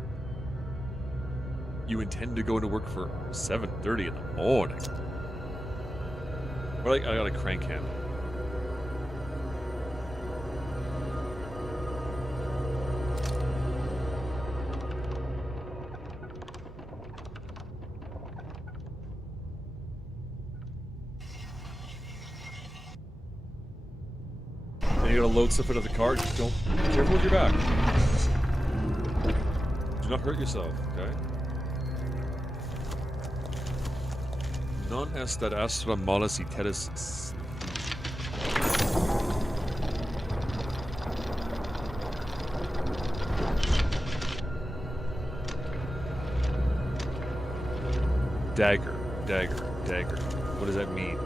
You intend to go to work for 7:30 in the morning. Well, I got a crank hand. You gotta load stuff into the car. Just don't... Be careful with your back. Do not hurt yourself, okay? Non est ad astra malus iteris... Dagger, dagger, dagger. What does that mean?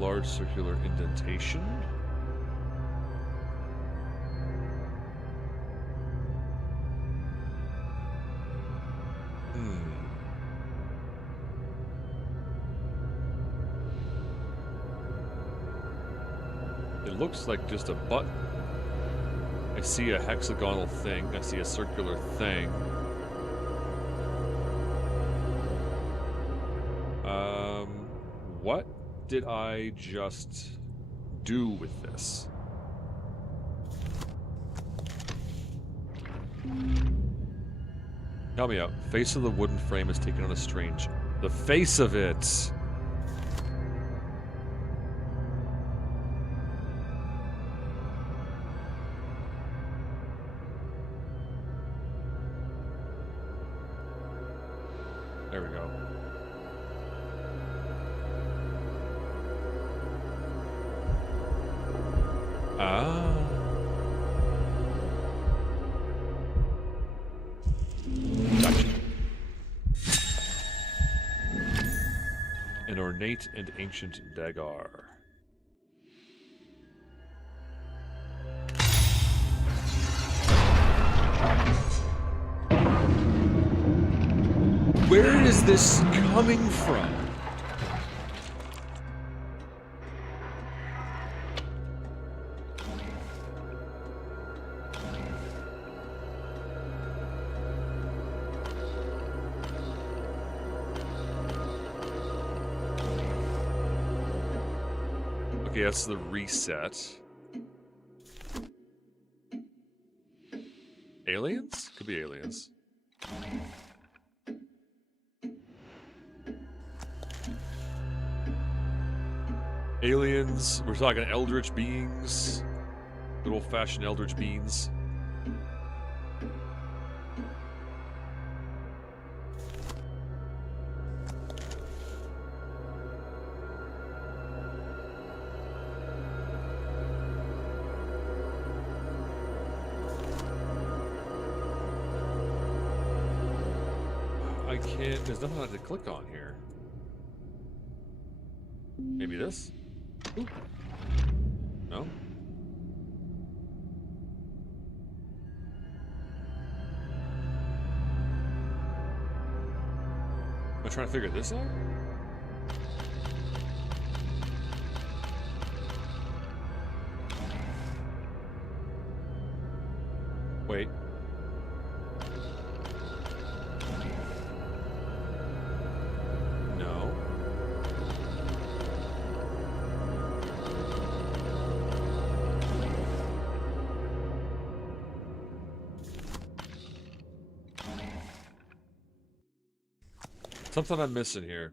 Large circular indentation. It looks like just a button. I see a hexagonal thing. I see a circular thing. What did I just do with this? Help me out. Face of the wooden frame is taken on a strange... The face of it! There we go. Ah. Gotcha. An ornate and ancient dagger. Where is this coming from? Okay, that's the reset. Aliens? Could be aliens. Aliens, we're talking eldritch beings. Good old-fashioned eldritch beings. I can't, there's nothing I have to click on here. Maybe this? Ooh. No? Am I trying to figure this out? Wait. No. Something I'm missing here.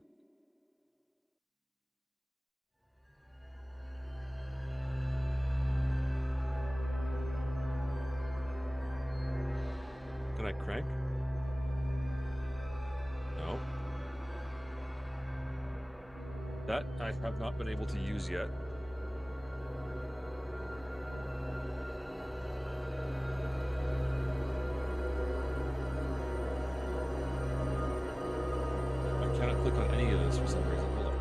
Can I crank? No. That I have not been able to use yet. I cannot click on any of this for some reason. Hold on.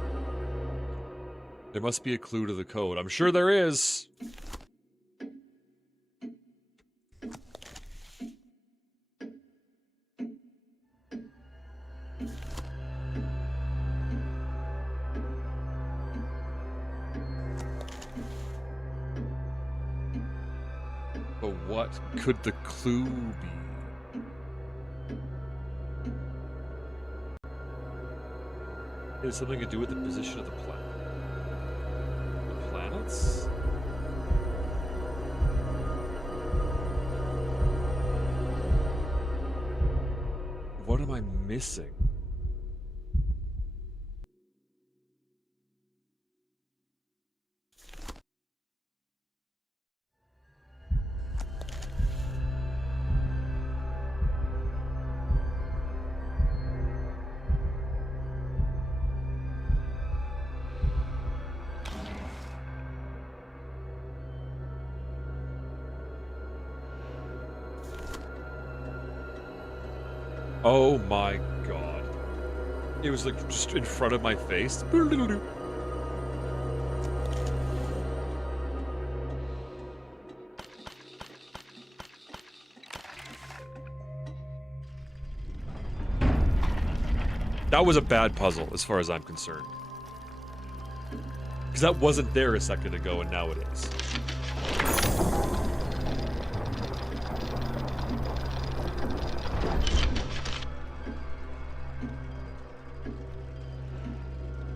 There must be a clue to the code. I'm sure there is. But what could the clue be? It has something to do with the position of the planets? What am I missing? Oh my god. It was like just in front of my face. That was a bad puzzle, as far as I'm concerned. Because that wasn't there a second ago, and now it is.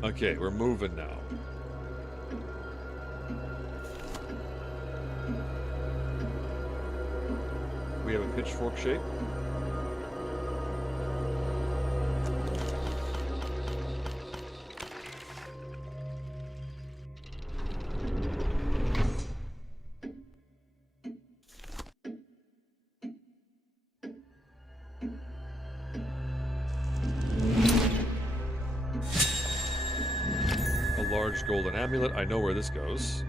Okay, we're moving now. We have a pitchfork shape. large golden amulet. I know where this goes.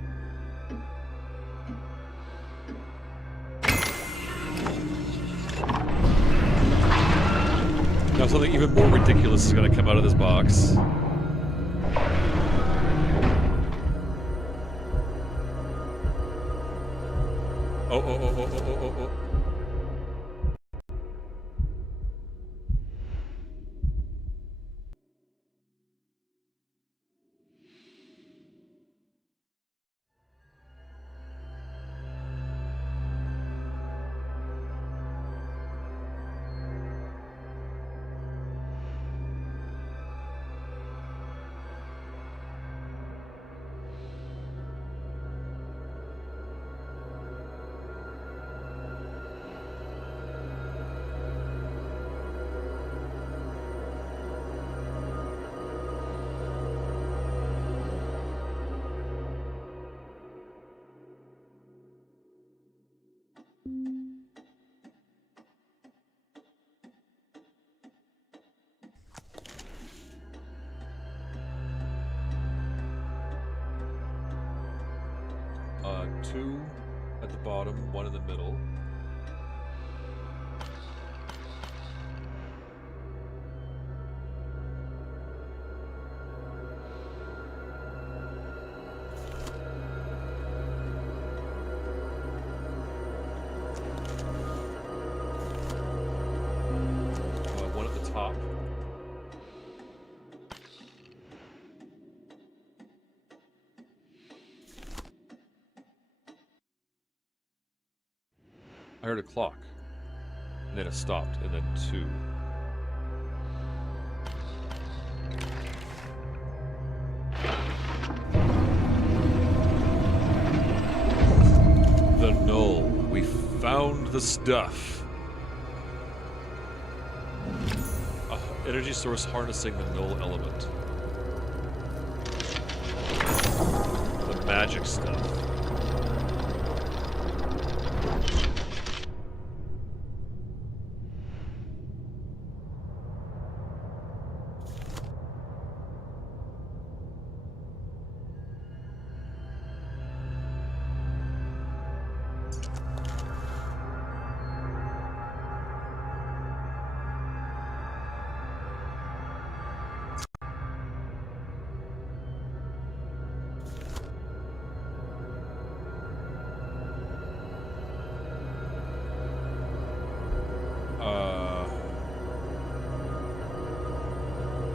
Now something even more ridiculous is going to come out of this box. Oh. Two at the bottom, one in the middle. One at the top. I heard a clock, and then it stopped, and then two. The null. We found the stuff. Energy source harnessing the null element. The magic stuff.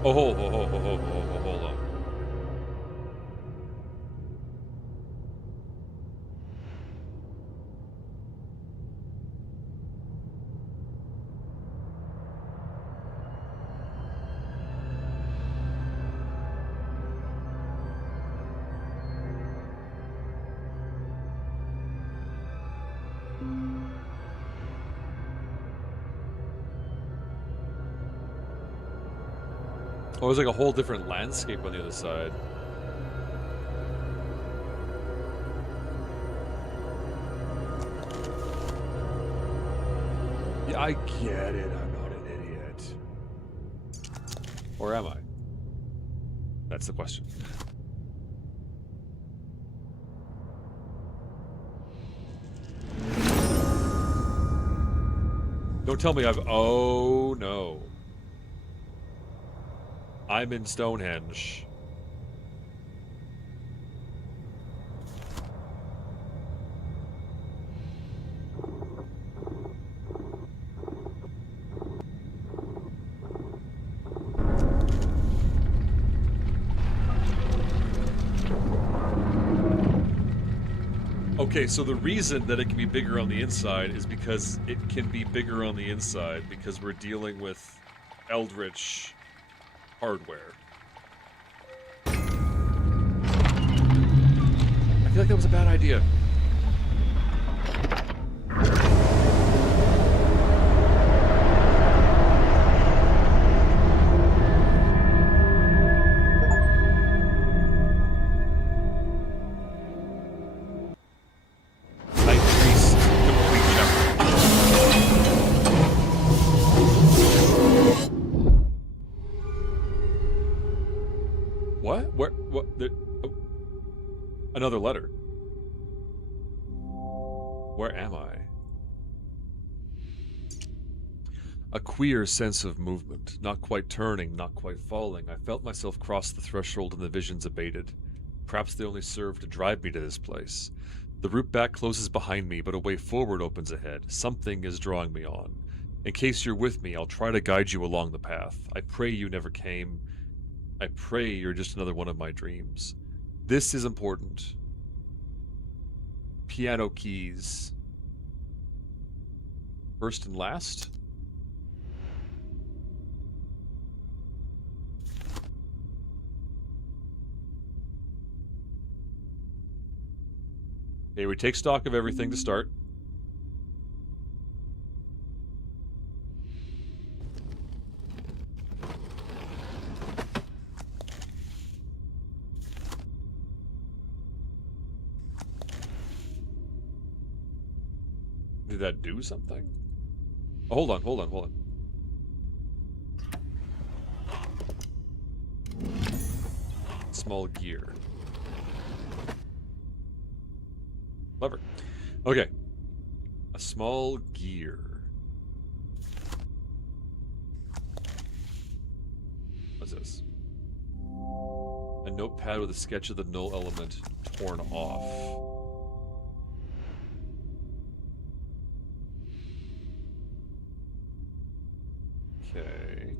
Hold on. Oh, there's like a whole different landscape on the other side. Yeah, I get it. I'm not an idiot. Or am I? That's the question. Don't tell me I've... Oh, no. I'm in Stonehenge. Okay, so the reason that it can be bigger on the inside is because it can be bigger on the inside because we're dealing with eldritch hardware. I feel like that was a bad idea. What? Where? What? Another letter. Where am I? A queer sense of movement, not quite turning, not quite falling. I felt myself cross the threshold and the visions abated. Perhaps they only served to drive me to this place. The route back closes behind me, but a way forward opens ahead. Something is drawing me on. In case you're with me, I'll try to guide you along the path. I pray you never came. I pray you're just another one of my dreams. This is important. Piano keys. First and last? Okay, we take stock of everything to start. Did that do something? Oh, hold on, hold on, hold on. Small gear. Lever. Okay. A small gear. What's this? A notepad with a sketch of the null element torn off. Okay.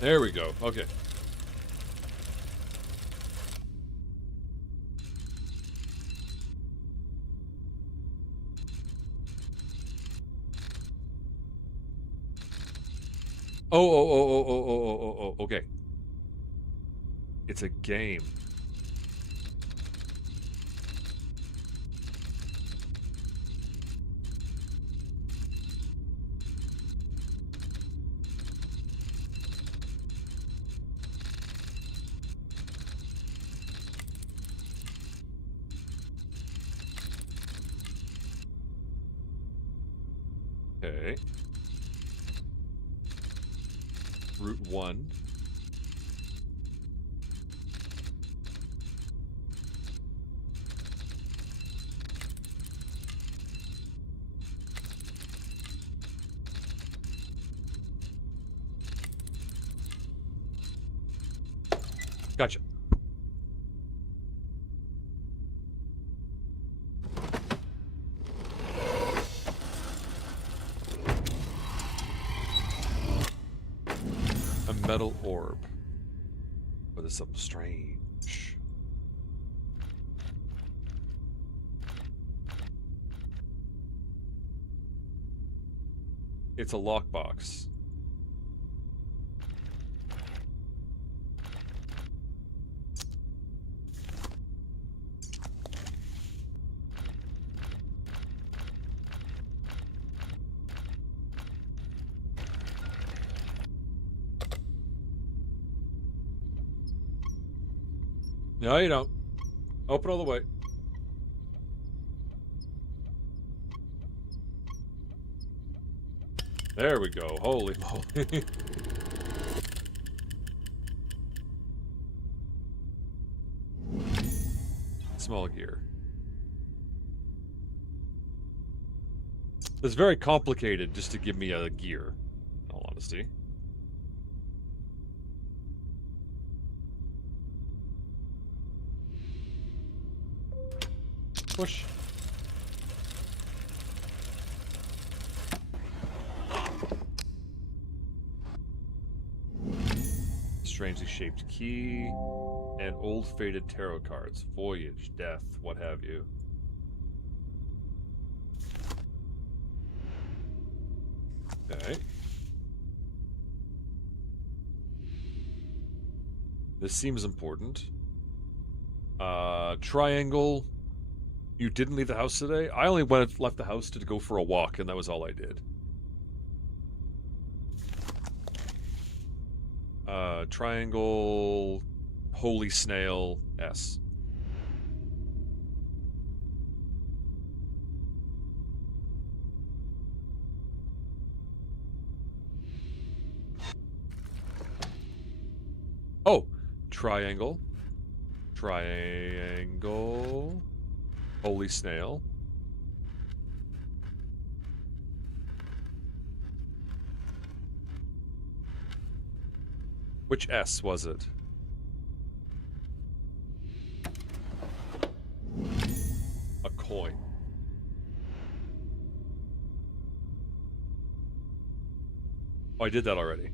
There we go. Okay. Oh, okay. It's a game. Okay. Route 1. Gotcha. A metal orb. But there's something strange. It's a lockbox. No, you don't. Open all the way. There we go. Holy moly. Small gear. It's very complicated just to give me a gear, in all honesty. Push. Strangely shaped key and old faded tarot cards. Voyage, death, what have you. Okay. This seems important. Triangle. You didn't leave the house today? I only left the house to go for a walk, and that was all I did. Triangle, holy snail, S. Oh, triangle, triangle, holy snail. Which S was it? A coin. Oh, I did that already.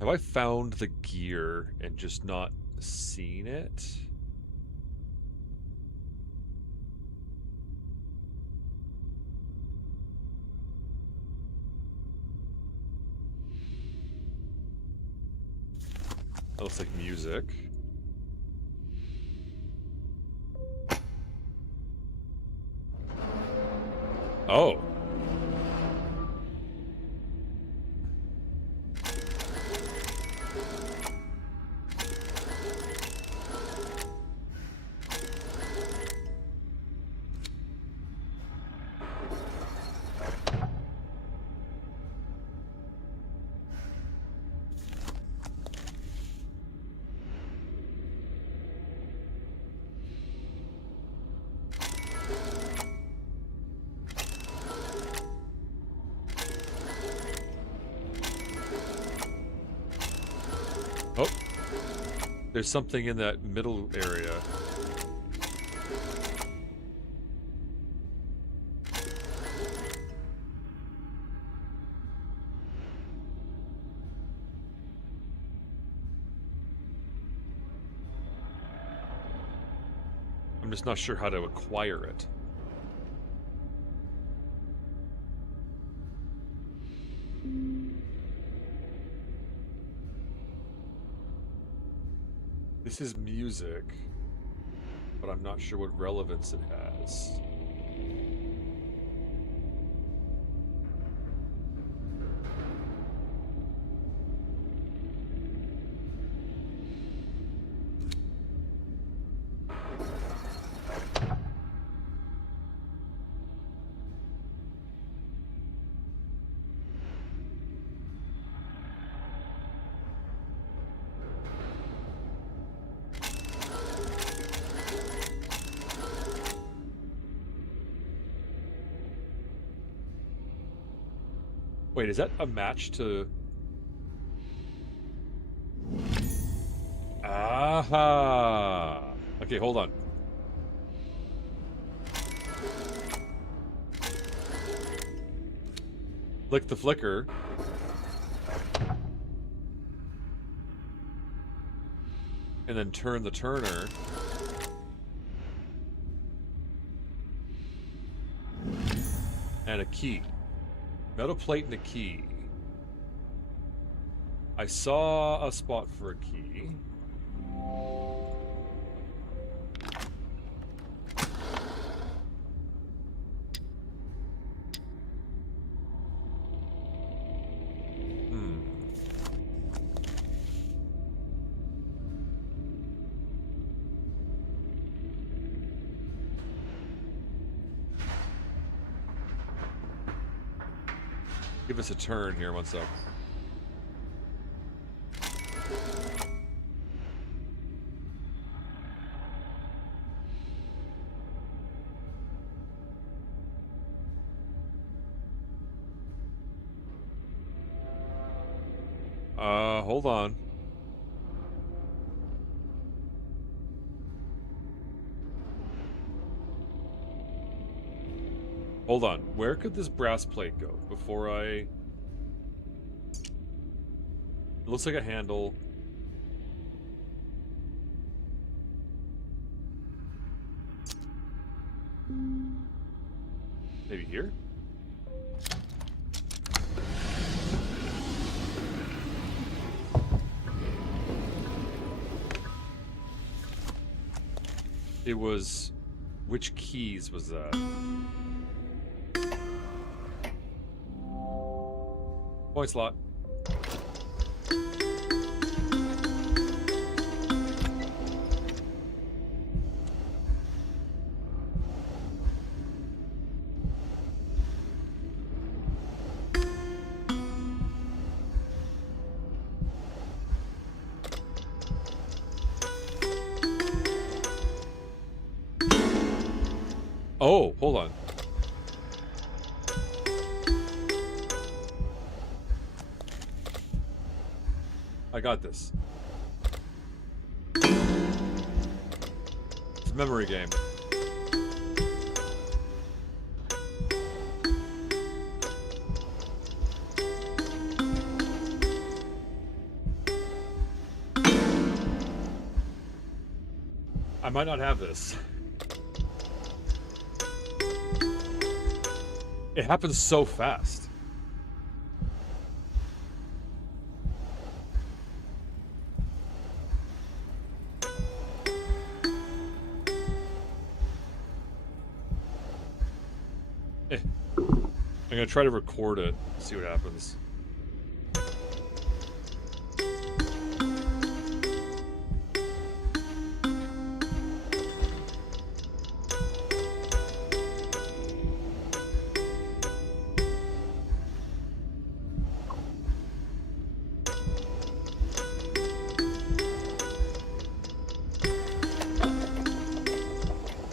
Have I found the gear and just not seen it? That looks like music. Oh. Oh. There's something in that middle area. I'm just not sure how to acquire it. This is music, but I'm not sure what relevance it has. Wait, is that a match to... Aha! Okay, hold on. Flick the flicker. And then turn the turner. And a key. Metal plate and a key. I saw a spot for a key. Give us a turn here, one sec. Hold on. Hold on. Where could this brass plate go before I... It looks like a handle. Maybe here? It was... Which keys was that? Point slot. Oh, hold on. I got this. It's a memory game. I might not have this. It happens so fast. I'm gonna try to record it, see what happens.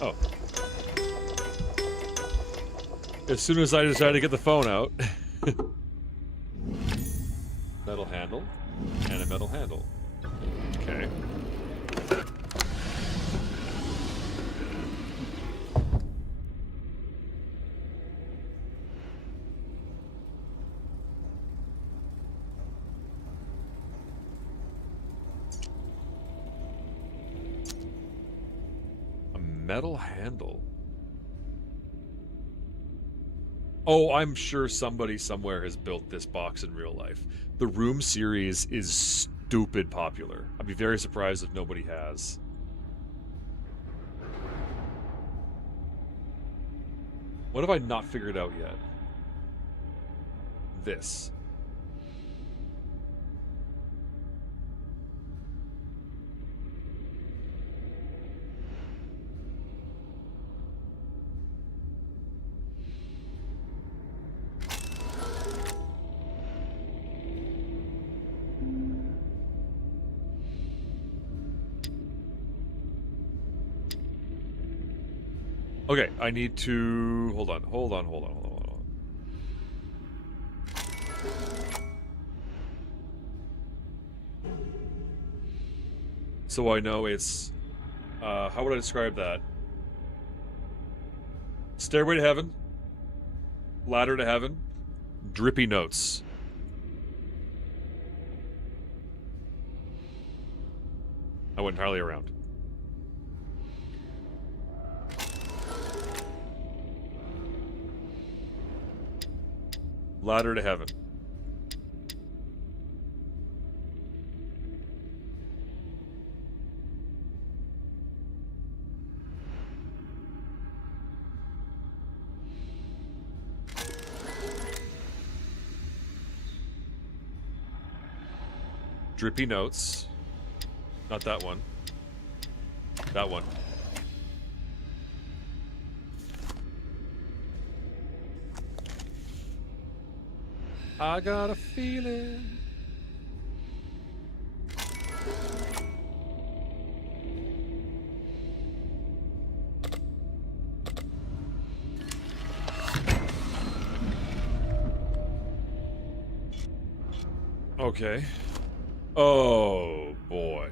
Oh. As soon as I decided to get the phone out. Metal handle and a metal handle. Okay. A metal handle. Oh, I'm sure somebody somewhere has built this box in real life. The Room series is stupid popular. I'd be very surprised if nobody has. What have I not figured out yet? This. Okay, I need to... Hold on. So I know it's... how would I describe that? Stairway to Heaven. Ladder to Heaven. Drippy Notes. I went entirely around. Ladder to Heaven. Drippy Notes. Not that one. That one. I got a feeling. Okay. Oh, boy.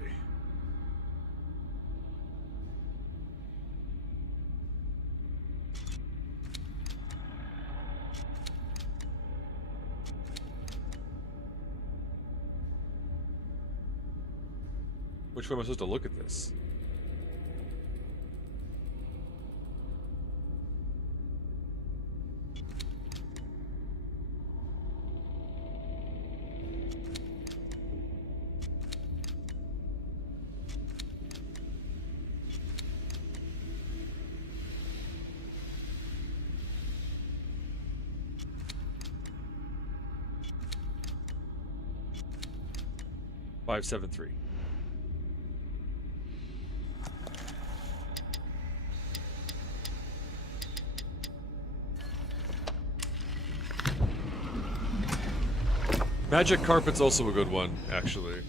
Which way am I supposed to look at this? 573. Magic carpet's also a good one, actually.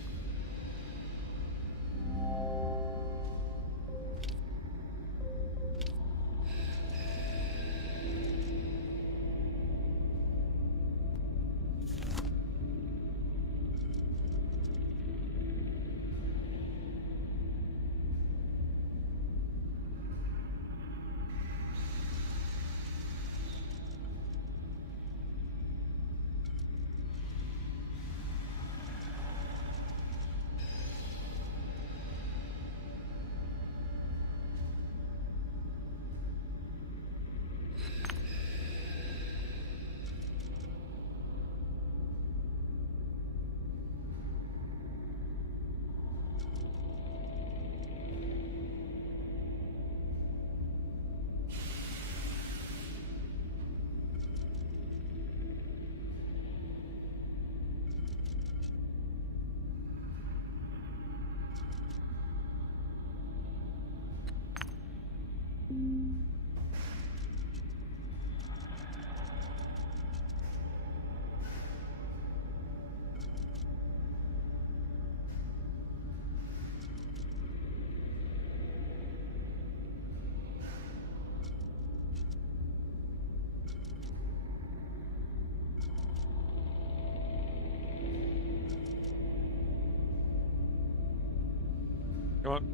Come on.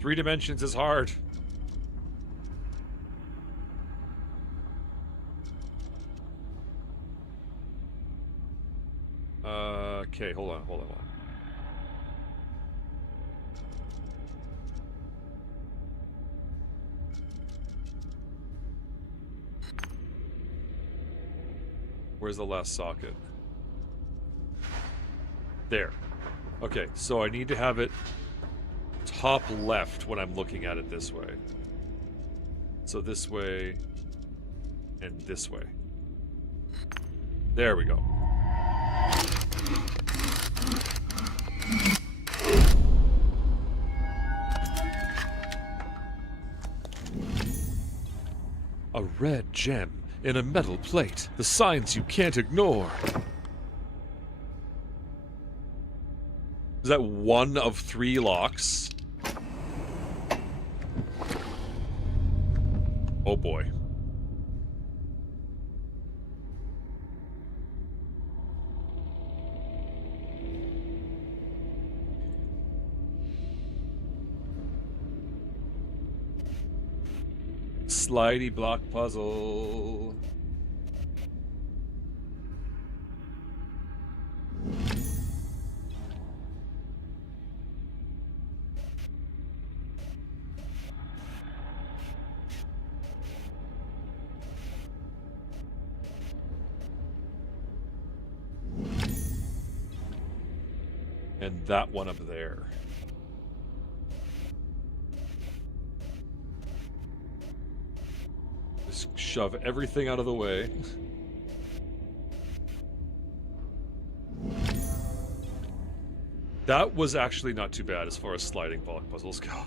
3 dimensions is hard. Okay, hold on. Where's the last socket? There. Okay, so I need to have it top left when I'm looking at it this way. So this way and this way. There we go. A red gem in a metal plate. The signs you can't ignore. Is that one of 3 locks? Oh boy. Slidey block puzzle. And that one up there. Just shove everything out of the way. That was actually not too bad as far as sliding block puzzles go.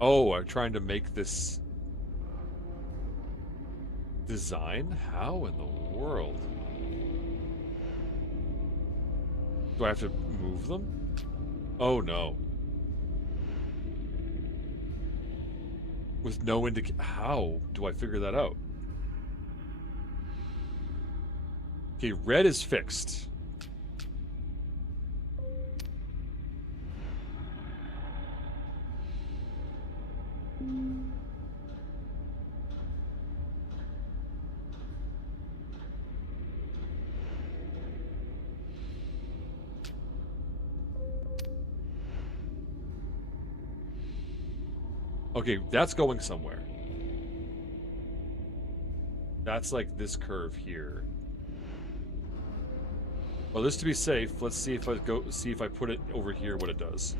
Oh, I'm trying to make this design? How in the world? Do I have to move them? Oh no. With no how do I figure that out? Okay, red is fixed. Okay, that's going somewhere. That's like this curve here. Well, just to be safe, let's see if I put it over here, what it does.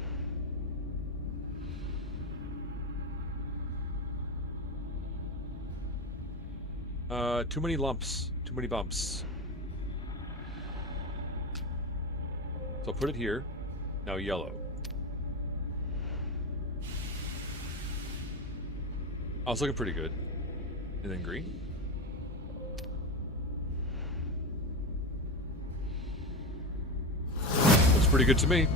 Too many lumps, too many bumps. So I'll put it here. Now yellow. Oh, it's looking pretty good. And then green. Looks pretty good to me.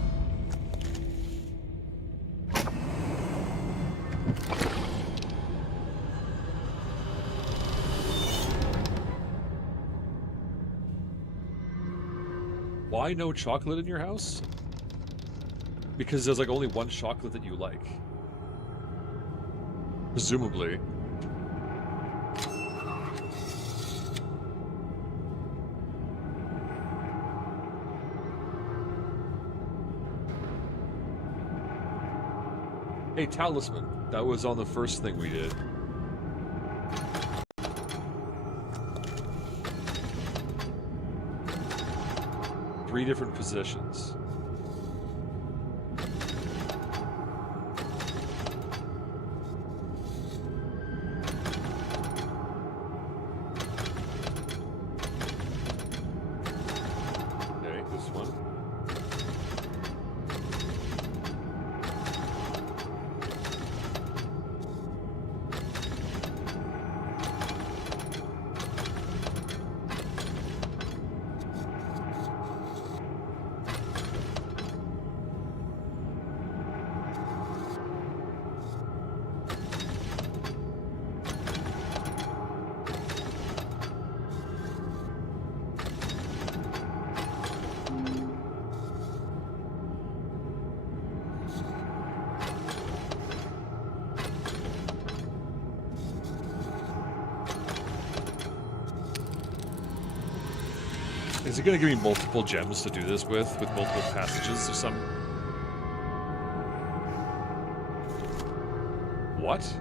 Why no chocolate in your house? Because there's like only one chocolate that you like. Presumably. Hey, talisman. That was on the first thing we did. Three different positions. Okay, this one. Is it going to give me multiple gems to do this with multiple passages or some... What?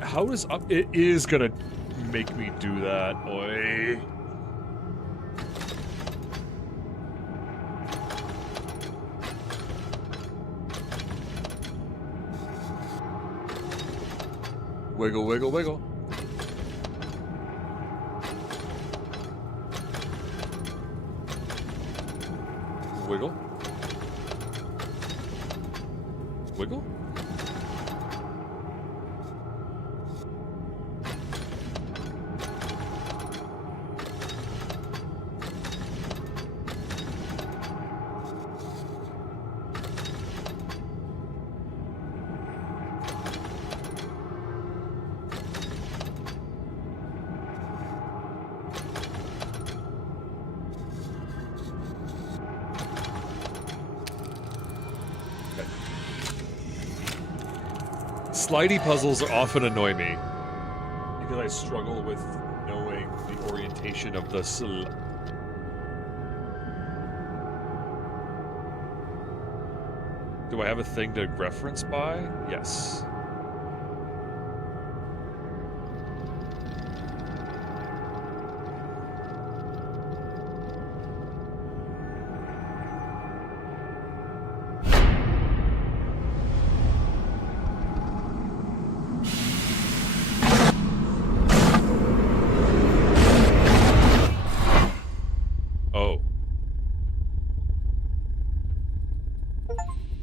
How does up... It is gonna make me do that. Oi. Wiggle, wiggle, wiggle. Wiggle. Wiggle? Slidey puzzles often annoy me because I struggle with knowing the orientation of the Do I have a thing to reference by? Yes.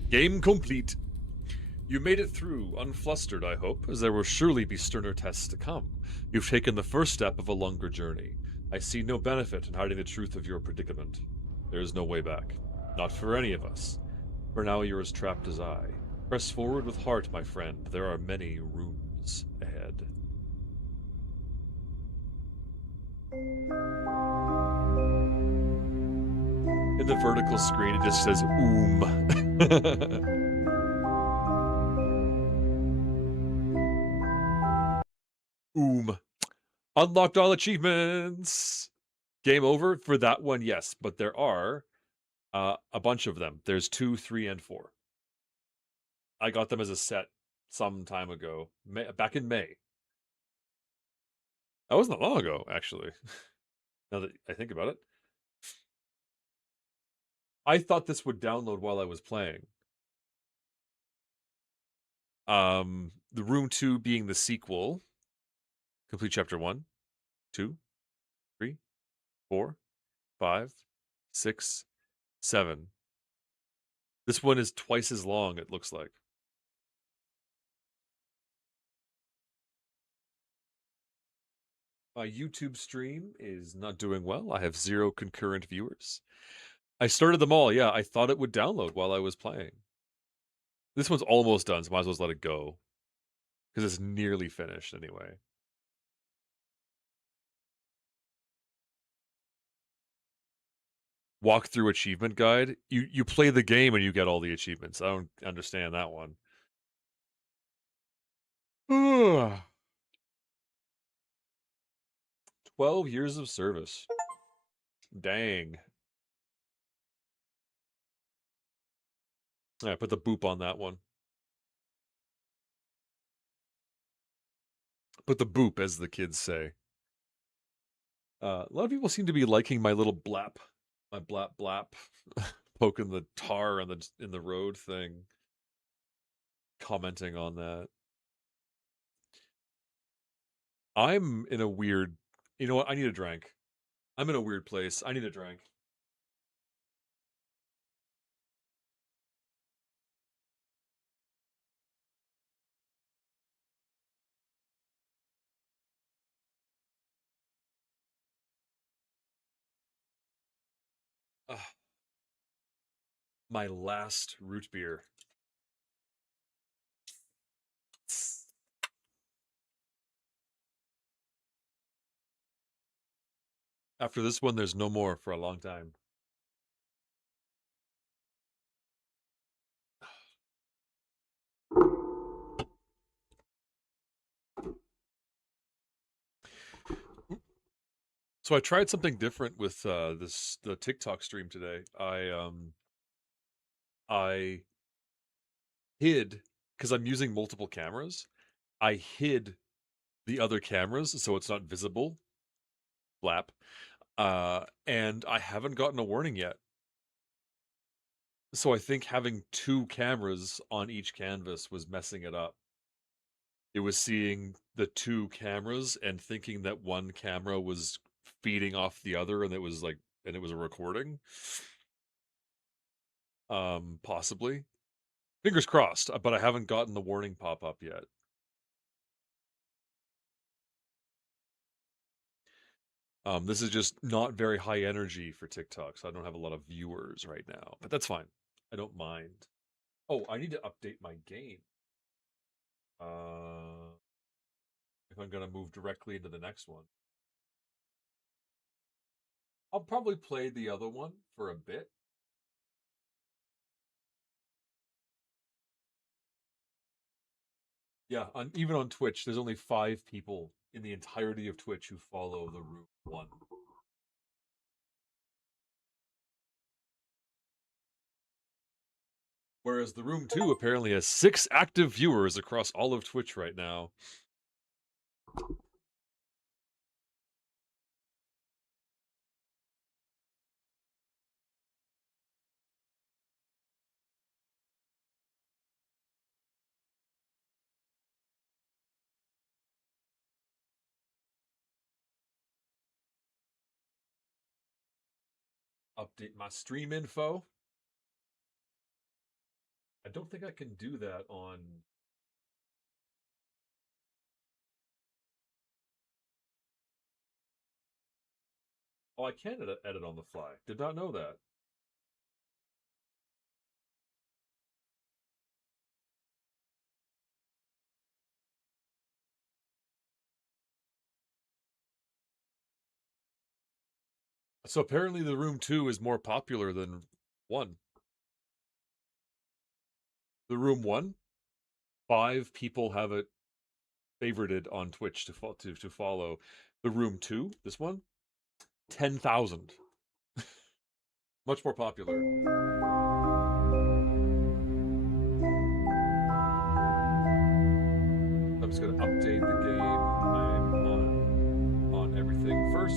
Game complete. You made it through, unflustered, I hope, as there will surely be sterner tests to come. You've taken the first step of a longer journey. I see no benefit in hiding the truth of your predicament. There is no way back. Not for any of us. For now you're as trapped as I. Press forward with heart, my friend. There are many rooms ahead. In the vertical screen, it just says Unlocked all achievements. Game over for that one, yes, but there are a bunch of them. There's 2, 3, and 4. I got them as a set some time ago, back in May. That wasn't that long ago, actually. Now that I think about it, I thought this would download while I was playing. The Room 2 being the sequel. Complete chapter 1, 2, 3, 4, 5, 6, 7. This one is twice as long, it looks like. My YouTube stream is not doing well. I have 0 concurrent viewers. I started them all, yeah. I thought it would download while I was playing. This one's almost done, so might as well let it go. Because it's nearly finished anyway. Walkthrough achievement guide. You play the game and you get all the achievements. I don't understand that one. 12 years of service. Dang. I put the boop on that one. Put the boop, as the kids say. A lot of people seem to be liking my little blap, my blap blap, poking the tar in the road thing. Commenting on that. I'm in a weird. You know what? I need a drink. I'm in a weird place. I need a drink. My last root beer. After this one, there's no more for a long time. So I tried something different with the TikTok stream today. I hid, because I'm using multiple cameras. I hid the other cameras so it's not visible. Blap. And I haven't gotten a warning yet. So I think having 2 cameras on each canvas was messing it up. It was seeing the 2 cameras and thinking that one camera was feeding off the other, and it was a recording. Possibly. Fingers crossed, but I haven't gotten the warning pop up yet. This is just not very high energy for TikTok, so I don't have a lot of viewers right now, but that's fine. I don't mind. Oh, I need to update my game. If I'm gonna move directly into the next one. I'll probably play the other one for a bit. Yeah, even on Twitch, there's only 5 people in the entirety of Twitch who follow the Room 1. Whereas the Room 2 apparently has 6 active viewers across all of Twitch right now. Update my stream info. I don't think I can do that on. Oh, I can edit on the fly. Did not know that. So apparently the Room 2 is more popular than 1. The Room 1, 5 people have it favorited on Twitch to follow. The Room 2, this one, 10,000. Much more popular. I'm just gonna update the game. I'm on everything first.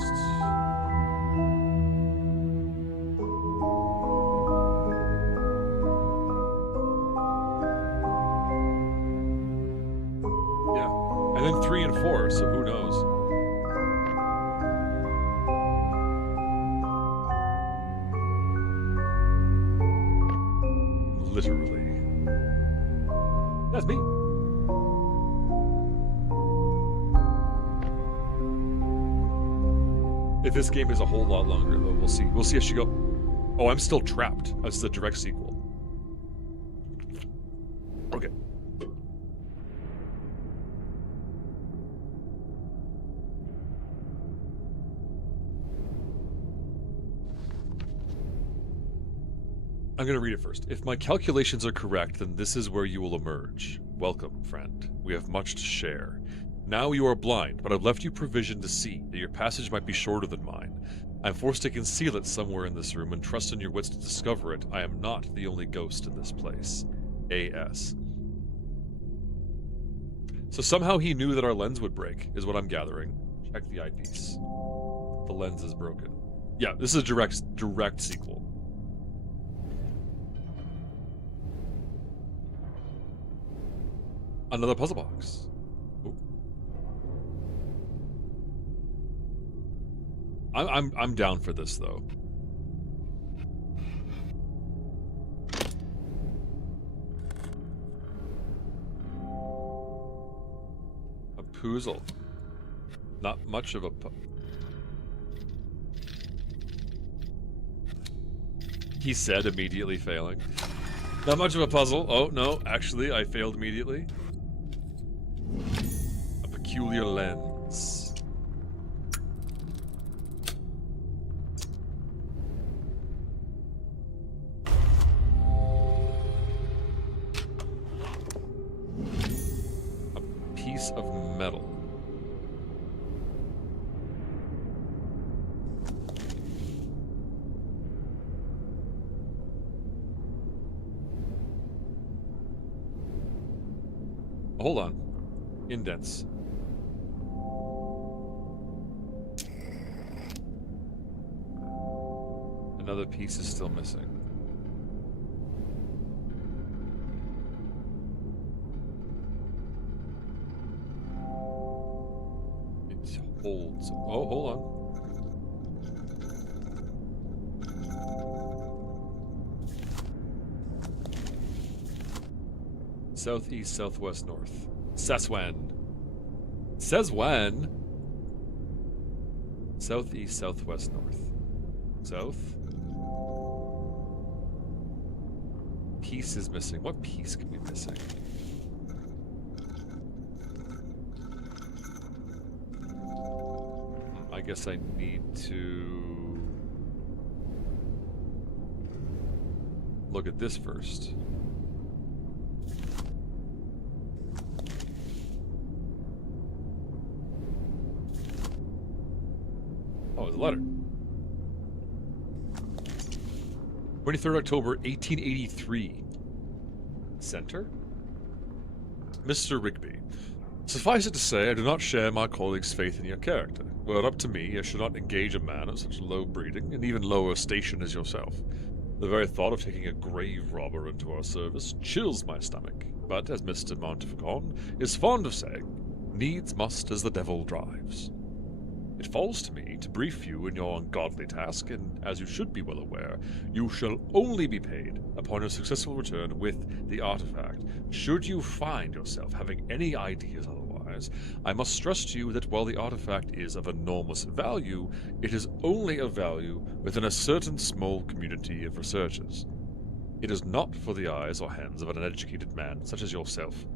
Yeah, and then 3 and 4. So who knows? Literally. That's me. If this game is a whole lot longer, though, we'll see. We'll see as she go. Oh, I'm still trapped. That's the direct sequel. Okay. I'm going to read it first. If my calculations are correct, then this is where you will emerge. Welcome, friend. We have much to share. Now you are blind, but I've left you provision to see that your passage might be shorter than mine. I'm forced to conceal it somewhere in this room and trust in your wits to discover it. I am not the only ghost in this place. A.S. So somehow he knew that our lens would break, is what I'm gathering. Check the eyepiece. The lens is broken. Yeah, this is a direct sequel. Another puzzle box. Ooh. I'm down for this though. A puzzle. Not much of a he said, immediately failing. Not much of a puzzle. Oh no, actually I failed immediately. A peculiar lens. A piece of metal. Hold on. Indents. Another piece is still missing. It holds. Oh, hold on. Southeast, southwest, north. Says when. Says when. Southeast, southwest, north. South. Piece is missing. What piece could be missing? I guess I need to look at this first. Oh, the letter. 23rd October, 1883. Center? Mr. Rigby. Suffice it to say, I do not share my colleagues' faith in your character. Were it up to me, I should not engage a man of such low breeding and even lower station as yourself. The very thought of taking a grave robber into our service chills my stomach. But, as Mr. Montfaucon is fond of saying, needs must as the devil drives. It falls to me to brief you in your ungodly task, and as you should be well aware, you shall only be paid upon your successful return with the artifact. Should you find yourself having any ideas otherwise, I must stress to you that while the artifact is of enormous value, it is only of value within a certain small community of researchers. It is not for the eyes or hands of an uneducated man such as yourself.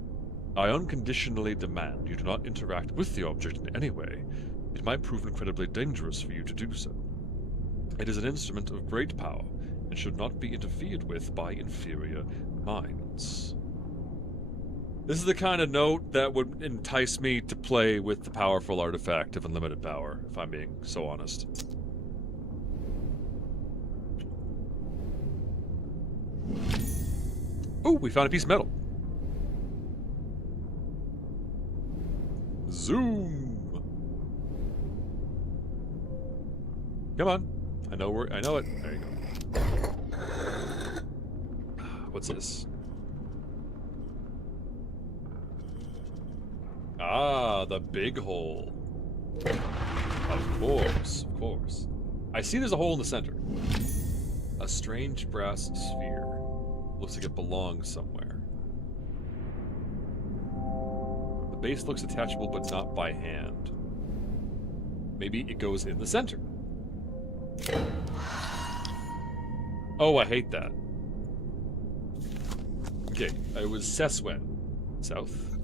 I unconditionally demand you do not interact with the object in any way. It might prove incredibly dangerous for you to do so. It is an instrument of great power, and should not be interfered with by inferior minds. This is the kind of note that would entice me to play with the powerful artifact of unlimited power, if I'm being so honest. Oh, we found a piece of metal. Zoom! Come on. I know it. There you go. What's this? Ah, the big hole. Of course, of course. I see there's a hole in the center. A strange brass sphere. Looks like it belongs somewhere. The base looks attachable, but not by hand. Maybe it goes in the center. Oh, I hate that. Okay, it was Seswen. South.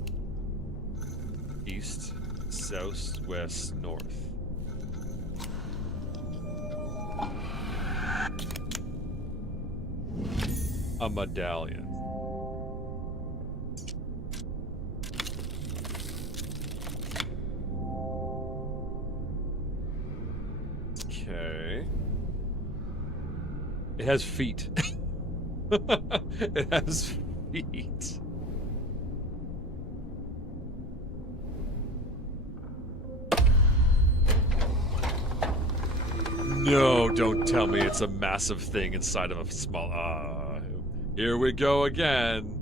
East. South. West. North. A medallion. Okay. It has feet. It has feet. No, don't tell me it's a massive thing inside of a small... here we go again.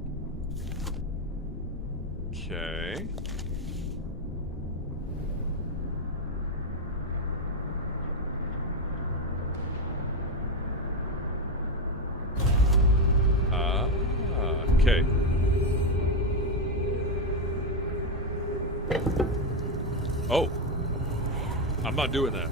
Okay. Okay. Oh. I'm not doing that.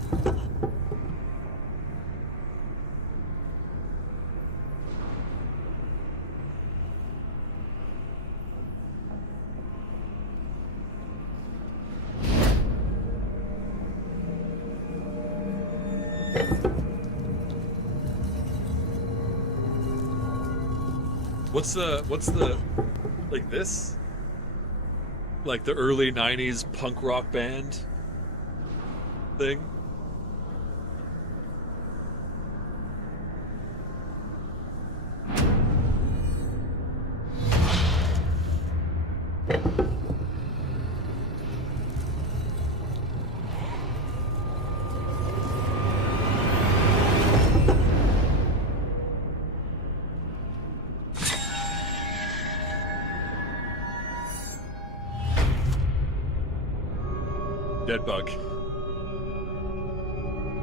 What's the, like this? Like the early 90s punk rock band thing? Dead bug.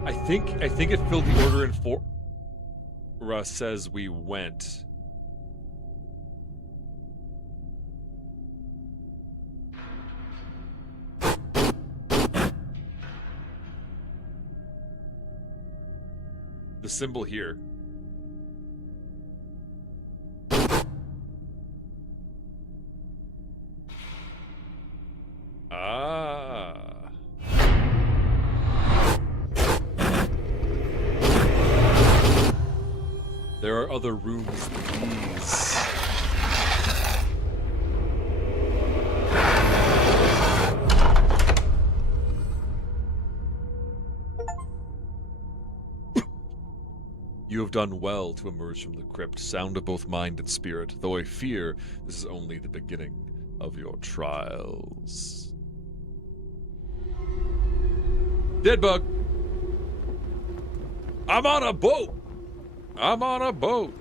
I think it filled the order in four. Russ says we went. The symbol here. There are other rooms than these. You have done well to emerge from the crypt, sound of both mind and spirit, though I fear this is only the beginning of your trials. Dead bug! I'm on a boat! I'm on a boat!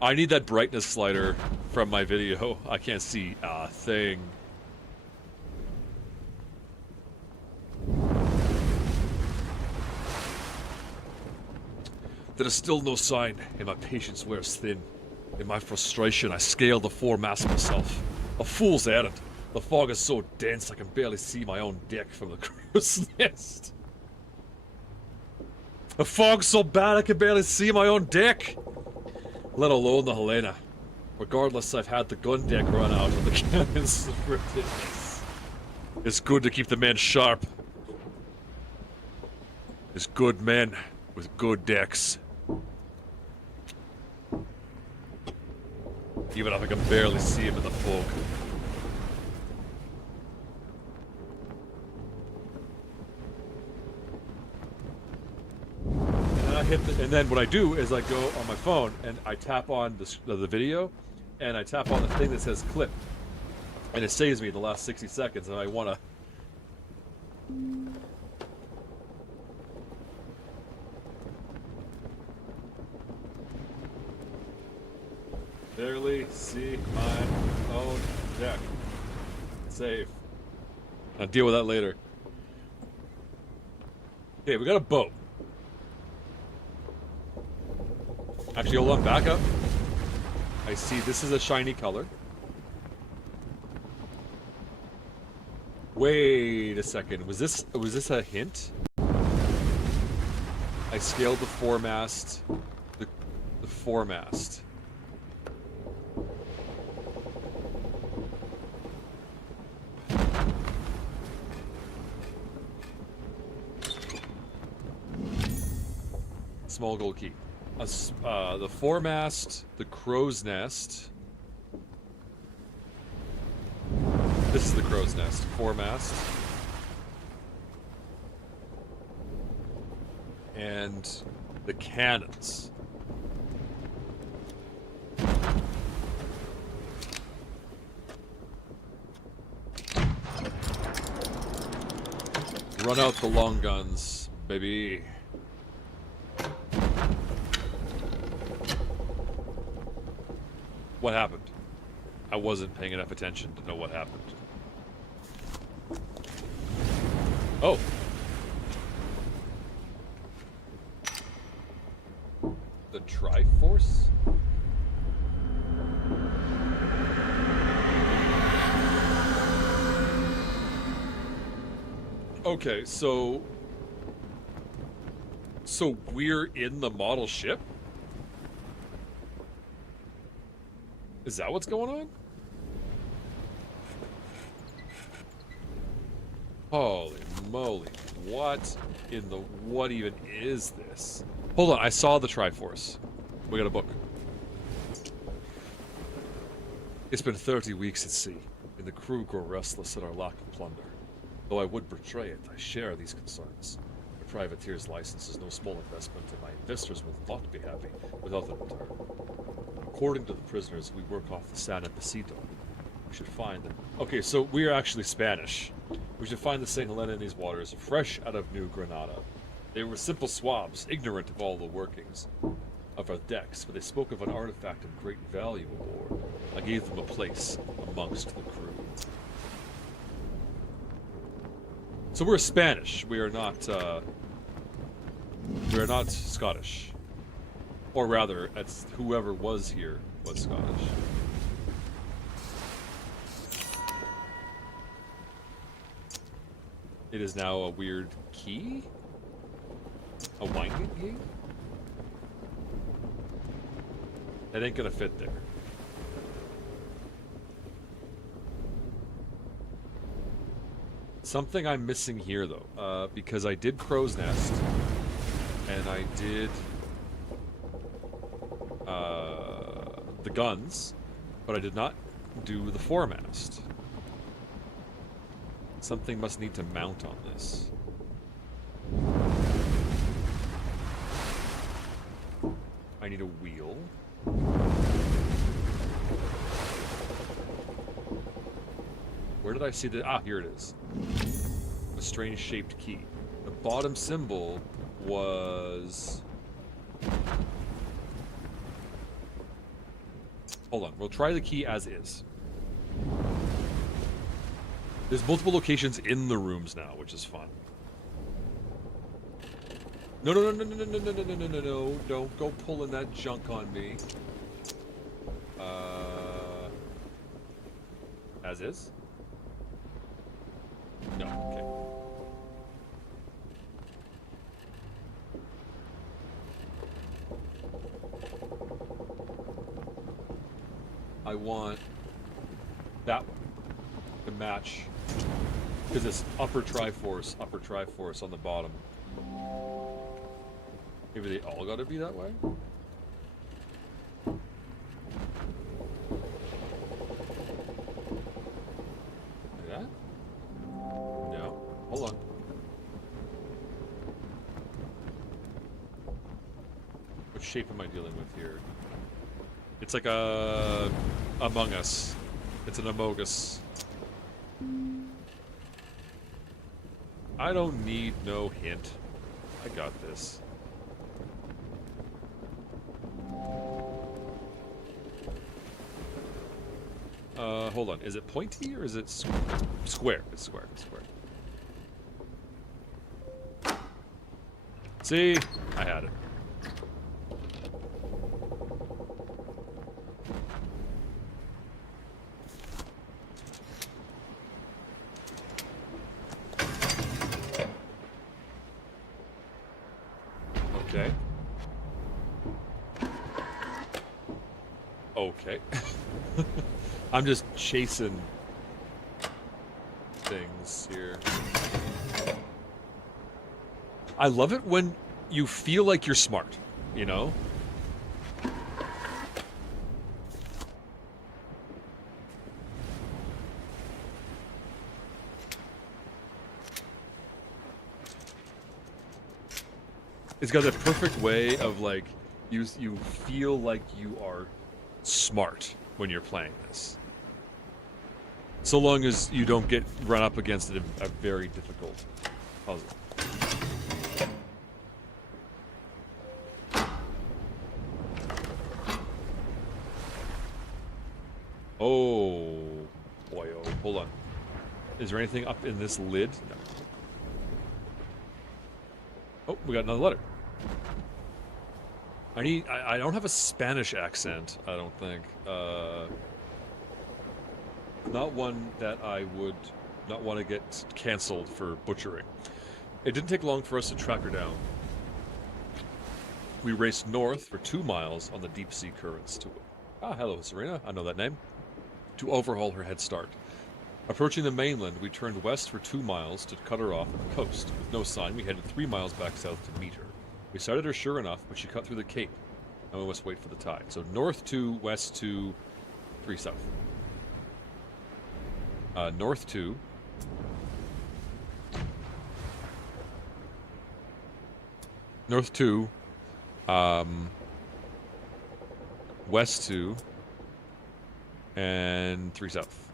I need that brightness slider from my video. I can't see a thing. There is still no sign, and my patience wears thin. In my frustration, I scale the foremast myself. A fool's errand. The fog is so dense I can barely see my own deck from the crow's nest. The fog's so bad I can barely see my own deck, let alone the Helena. Regardless, I've had the gun deck run out and the cannons ridiculous. It's good to keep the men sharp. is good men with good decks. Even if I can barely see him in the fog. And then what I do is I go on my phone and I tap on the video, and I tap on the thing that says clip, and it saves me the last 60 seconds, and I want to. Barely see my own deck. Save. I'll deal with that later. Okay, we got a boat. Actually, hold on, back up. I see this is a shiny color. Wait a second. Was this a hint? I scaled the foremast. The foremast. Small gold key. The foremast, the crow's nest. This is the crow's nest. Foremast. And the cannons. Run out the long guns, baby. What happened? I wasn't paying enough attention to know what happened. Oh. The Triforce? Okay, so we're in the model ship? Is that what's going on? Holy moly. What even is this? Hold on, I saw the Triforce. We got a book. It's been 30 weeks at sea, and the crew grow restless at our lack of plunder. Though I would betray it, I share these concerns. A privateer's license is no small investment, and my investors will not be happy without the return. According to the prisoners, we work off the San Epicito. We should find them. Okay, so we are actually Spanish. We should find the St. Helena in these waters, fresh out of New Granada. They were simple swabs, ignorant of all the workings of our decks, but they spoke of an artifact of great value aboard. I gave them a place amongst the crew. So we're Spanish. We are not Scottish. Or rather, it's whoever was here was Scottish. It is now a weird key? A winding key? That ain't gonna fit there. Something I'm missing here, though, because I did Crow's Nest, and I did the guns, but I did not do the foremast. Something must need to mount on this. I need a wheel. Where did I see the... Ah, here it is. A strange shaped key. The bottom symbol was... Hold on, we'll try the key as is. There's multiple locations in the rooms now, which is fun. No, no, no, no, no, no, no, no, no, no, no, no. Don't go pulling that junk on me. As is? No, okay. I want that one to match, because it's upper Triforce on the bottom. Maybe they all gotta be that way? That? No. Hold on. What shape am I dealing with here? It's like a Among Us. It's an Amogus. I don't need no hint. I got this. Hold on. Is it pointy or is it square? It's square. It's square. See? I had it. Okay. Okay. I'm just chasing things here. I love it when you feel like you're smart, you know? It's got that perfect way of like you feel like you are smart when you're playing this. So long as you don't get run up against a very difficult puzzle. Oh boy, oh, hold on. Is there anything up in this lid? No. Oh, we got another letter. I don't have a Spanish accent, I don't think. Not one that I would not want to get canceled for butchering. It didn't take long for us to track her down. We raced north for 2 miles on the deep sea currents to... Ah, hello, Serena. I know that name. To overhaul her head start. Approaching the mainland, we turned west for 2 miles to cut her off at the coast. With no sign, we headed 3 miles back south to meet her. We sighted her sure enough, but she cut through the cape, and we must wait for the tide. So north 2, west 2, 3 south. North 2. North 2. West 2. And 3 south.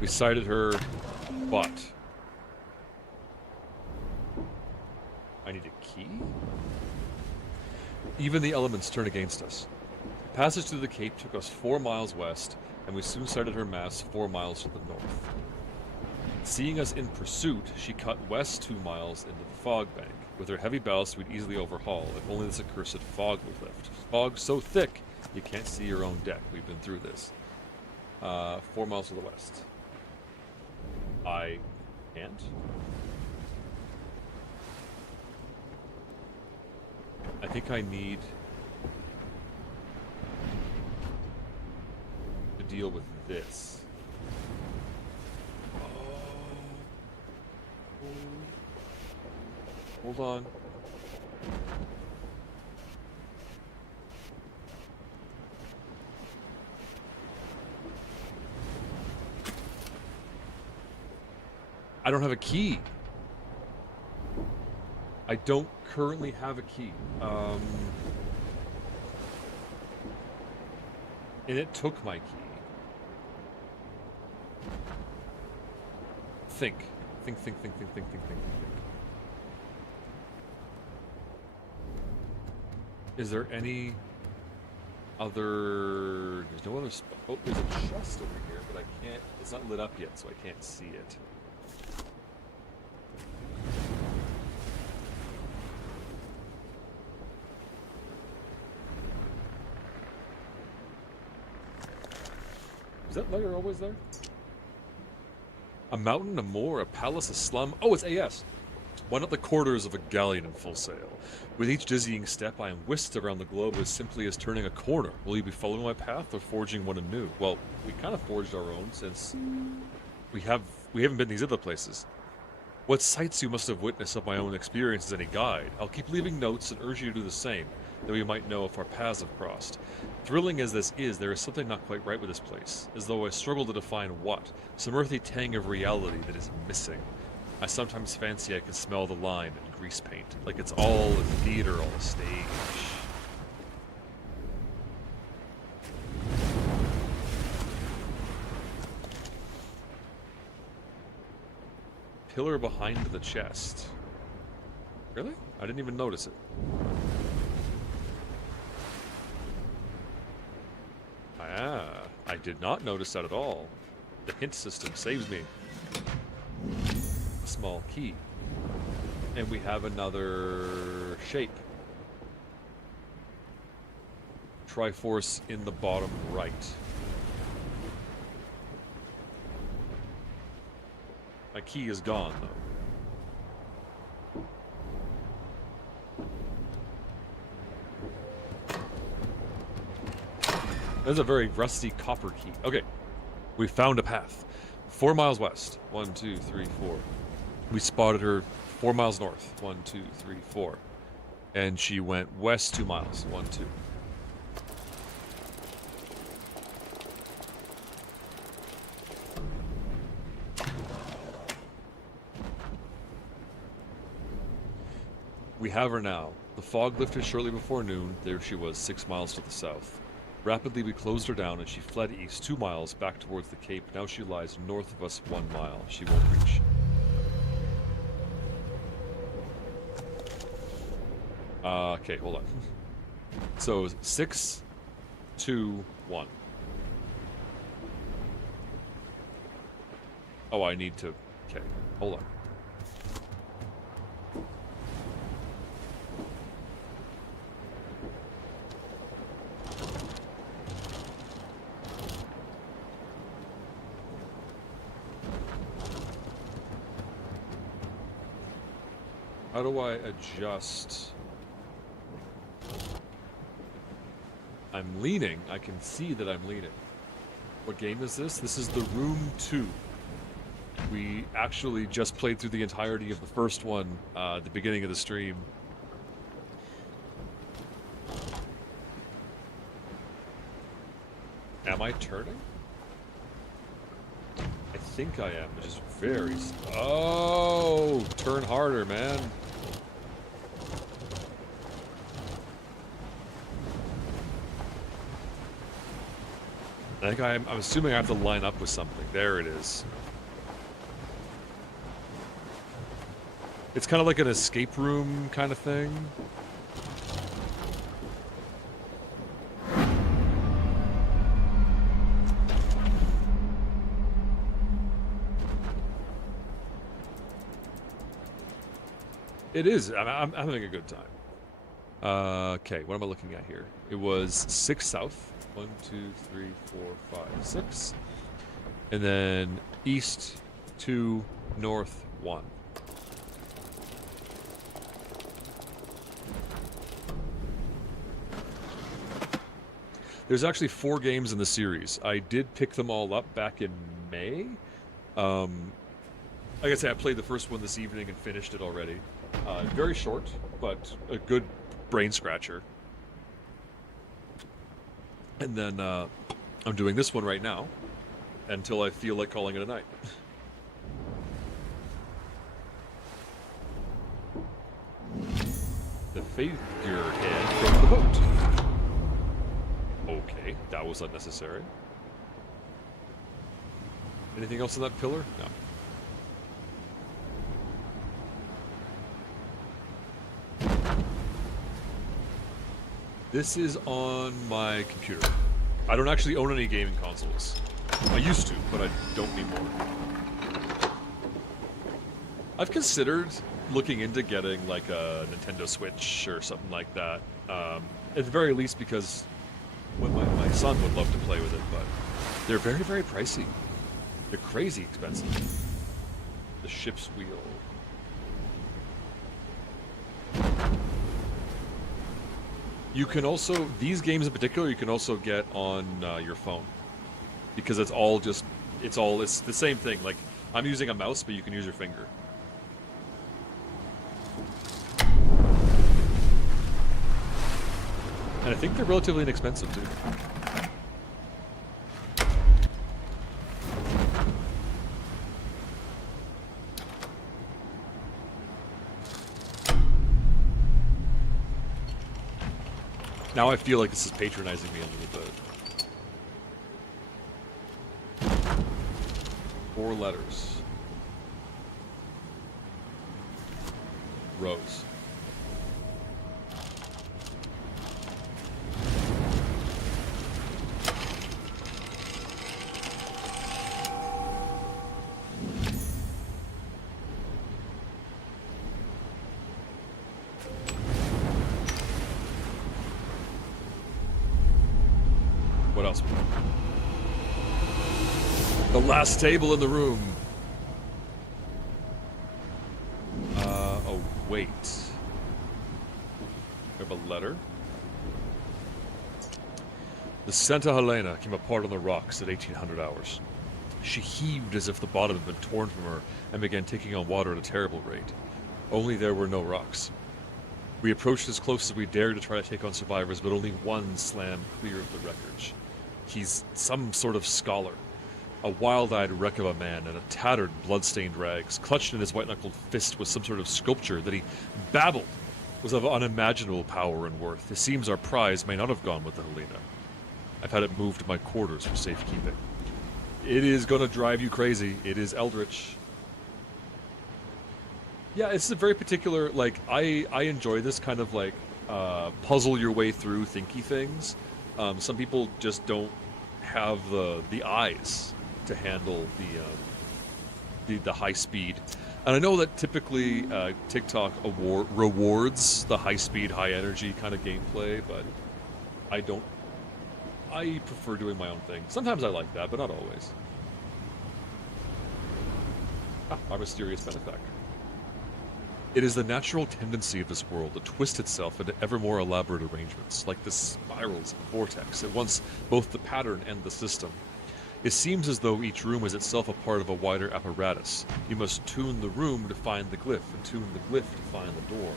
We sighted her, but I need a key? Even the elements turn against us. Passage through the Cape took us 4 miles west, and we soon sighted her masts 4 miles to the north. Seeing us in pursuit, she cut west 2 miles into the fog bank. With her heavy ballast, we'd easily overhaul, if only this accursed fog would lift. Fog so thick, you can't see your own deck. We've been through this. 4 miles to the west. I can't. I think I need to deal with this. Hold on. I don't have a key. I don't currently have a key. And it took my key. Think. Is there any other... There's no other... Oh, there's a chest over here, but I can't... It's not lit up yet, so I can't see it. Is that layer always there? A mountain, a moor, a palace, a slum. Oh, it's AS. One of the quarters of a galleon in full sail. With each dizzying step, I am whisked around the globe as simply as turning a corner. Will you be following my path or forging one anew? Well, we kind of forged our own since we haven't been these other places. What sights you must have witnessed of my own experience as any guide. I'll keep leaving notes and urge you to do the same, that we might know if our paths have crossed. Thrilling as this is, there is something not quite right with this place, as though I struggle to define what, some earthy tang of reality that is missing. I sometimes fancy I can smell the lime and grease paint, like it's all a theater, all a stage. Pillar behind the chest. Really? I didn't even notice it. Ah, I did not notice that at all. The hint system saves me. A small key. And we have another shape. Triforce in the bottom right. My key is gone, though. That's a very rusty copper key. Okay, we found a path. 4 miles west. 1, 2, 3, 4. We spotted her 4 miles north. 1, 2, 3, 4. And she went west 2 miles. 1, 2. We have her now. The fog lifted shortly before noon. There she was, 6 miles to the south. Rapidly we closed her down and she fled east 2 miles back towards the cape. Now she lies north of us 1 mile. She won't reach. Okay, hold on. So 6, 2, 1. Oh, I need to... Okay, hold on. How do I adjust? I'm leaning. I can see that I'm leaning. What game is this? This is The Room 2. We actually just played through the entirety of the first one at the beginning of the stream. Am I turning? I think I am, which is very... Oh! Turn harder, man. I think I'm assuming I have to line up with something. There it is. It's kind of like an escape room kind of thing. It is. I'm having a good time. Okay, what am I looking at here? It was 6 south. 1, 2, 3, 4, 5, 6. And then east 2, north 1. There's actually 4 games in the series. I did pick them all up back in May. Like I said, I played the first one this evening and finished it already. Very short, but a good brain scratcher. And then I'm doing this one right now until I feel like calling it a night. The figurehead from the boat. Okay, that was unnecessary. Anything else on that pillar? No. This is on my computer. I don't actually own any gaming consoles. I used to, but I don't anymore. I've considered looking into getting like a Nintendo Switch or something like that. At the very least because my son would love to play with it, but they're very, very pricey. They're crazy expensive. The ship's wheel. You can also, these games in particular, you can also get on your phone. Because it's the same thing. Like, I'm using a mouse, but you can use your finger. And I think they're relatively inexpensive, too. Now I feel like this is patronizing me a little bit. 4 letters. Rose. What else? The last table in the room. Oh, wait. We have a letter. The Santa Helena came apart on the rocks at 1800 hours. She heaved as if the bottom had been torn from her and began taking on water at a terrible rate. Only there were no rocks. We approached as close as we dared to try to take on survivors, but only one slammed clear of the wreckage. He's some sort of scholar. A wild-eyed wreck of a man in a tattered, blood-stained rags. Clutched in his white-knuckled fist was some sort of sculpture that he babbled was of unimaginable power and worth. It seems our prize may not have gone with the Helena. I've had it moved to my quarters for safekeeping. It is gonna drive you crazy. It is eldritch. Yeah, it's a very particular, like, I enjoy this kind of, like, puzzle your way through thinky things. Some people just don't have the eyes to handle the high speed. And I know that typically TikTok rewards the high speed, high energy kind of gameplay, but I don't. I prefer doing my own thing. Sometimes I like that, but not always. Our mysterious benefactor. It is the natural tendency of this world to twist itself into ever more elaborate arrangements, like the spirals and vortex, at once both the pattern and the system. It seems as though each room is itself a part of a wider apparatus. You must tune the room to find the glyph, and tune the glyph to find the door.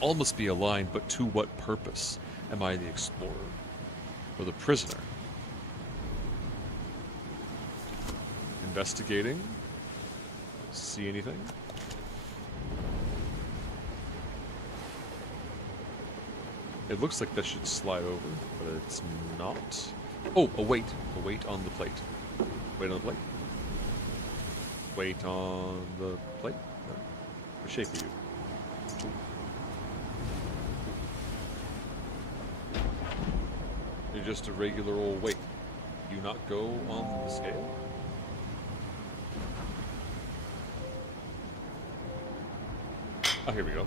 All must be aligned, but to what purpose? Am I the explorer? Or the prisoner? Investigating. See anything? It looks like that should slide over, but it's not. Oh, a weight. A weight on the plate. Weight on the plate. Weight on the plate? No. What shape are you? You're just a regular old weight. Do you not go on the scale? Oh, here we go.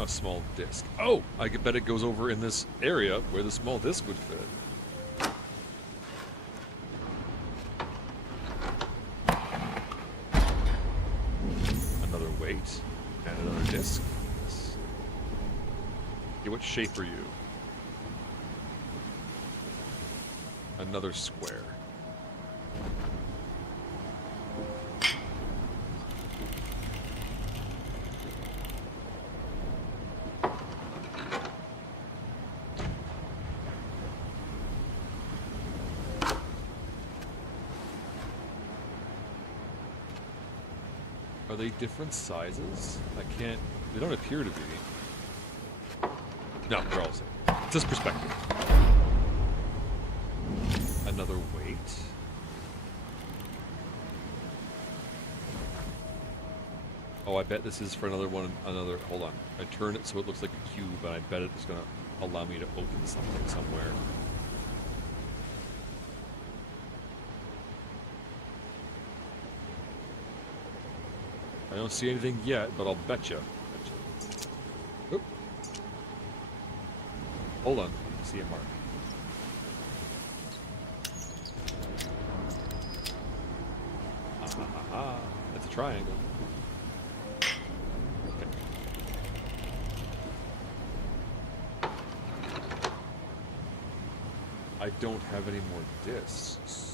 A small disc. Oh, I bet it goes over in this area where the small disc would fit. Another weight and another disc. Okay, what shape are you? Another square. Are they different sizes? I can't... They don't appear to be. No, they're all the same. It's just perspective. Another weight. Oh, I bet this is for another one. Another... Hold on. I turn it so it looks like a cube, and I bet it's going to allow me to open something somewhere. I don't see anything yet, but I'll bet you. Oop. Hold on. See a mark. It's a triangle. Okay. I don't have any more discs.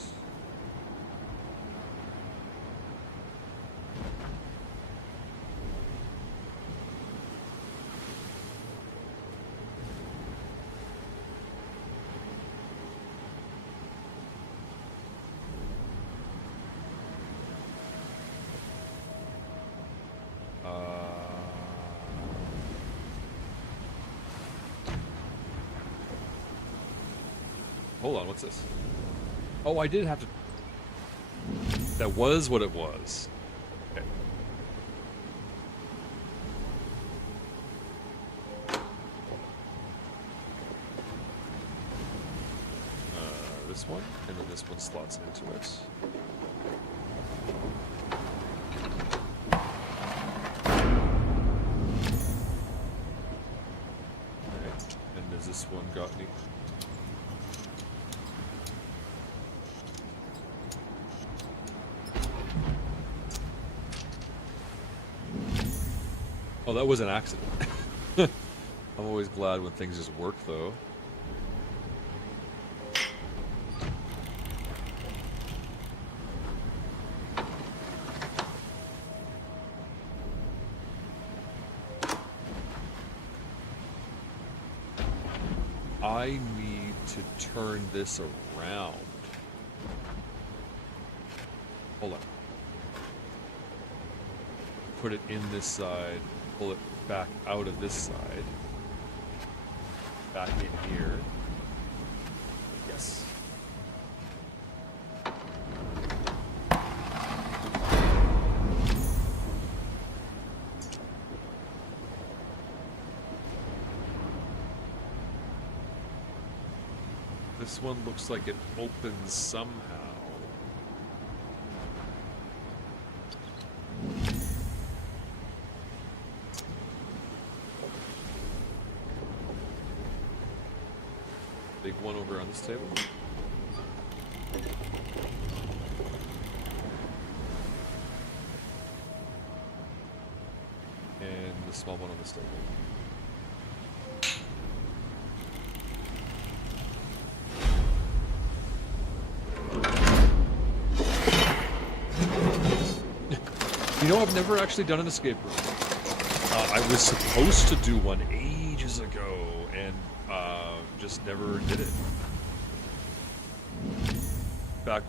Hold on, what's this? Oh, I did have to... That was what it was. Okay. This one, and then this one slots into it. Okay. And does this one got me? Oh, that was an accident. I'm always glad when things just work, though. I need to turn this around. Hold on. Put it in this side. Pull it back out of this side. Back in here. Yes. This one looks like it opens somehow. Big one over on this table. And the small one on this table. You know, I've never actually done an escape room. I was supposed to do one ages ago, and just never did it. Back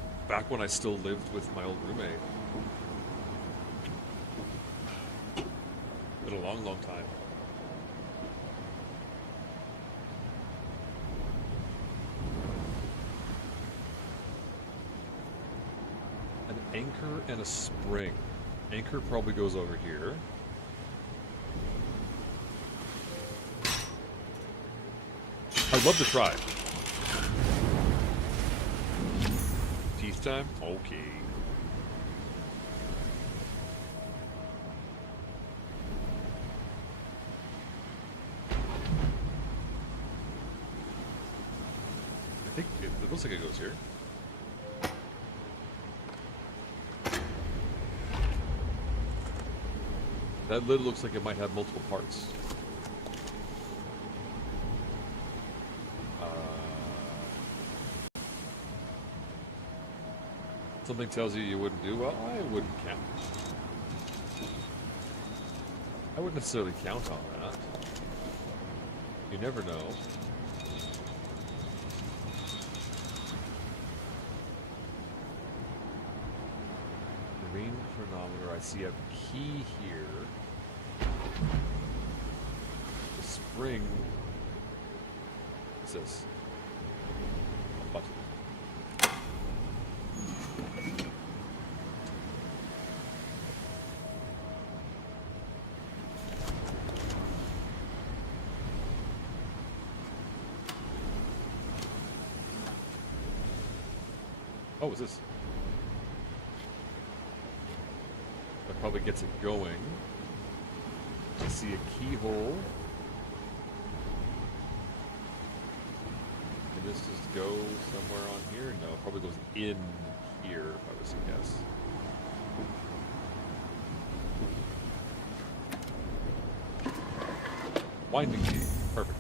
when I still lived with my old roommate. Been a long, long time. An anchor and a spring. Anchor probably goes over here. I'd love to try. Teeth time? Okay. I think it looks like it goes here. That lid looks like it might have multiple parts. Something tells you wouldn't do well. I wouldn't count. I wouldn't necessarily count on that. You never know. Marine chronometer. I see a key here. The spring. What's this? A button. Oh, what's this? That probably gets it going. I see a keyhole. Can this just go somewhere on here? No, it probably goes in here, if I was to guess. Winding key. Perfect.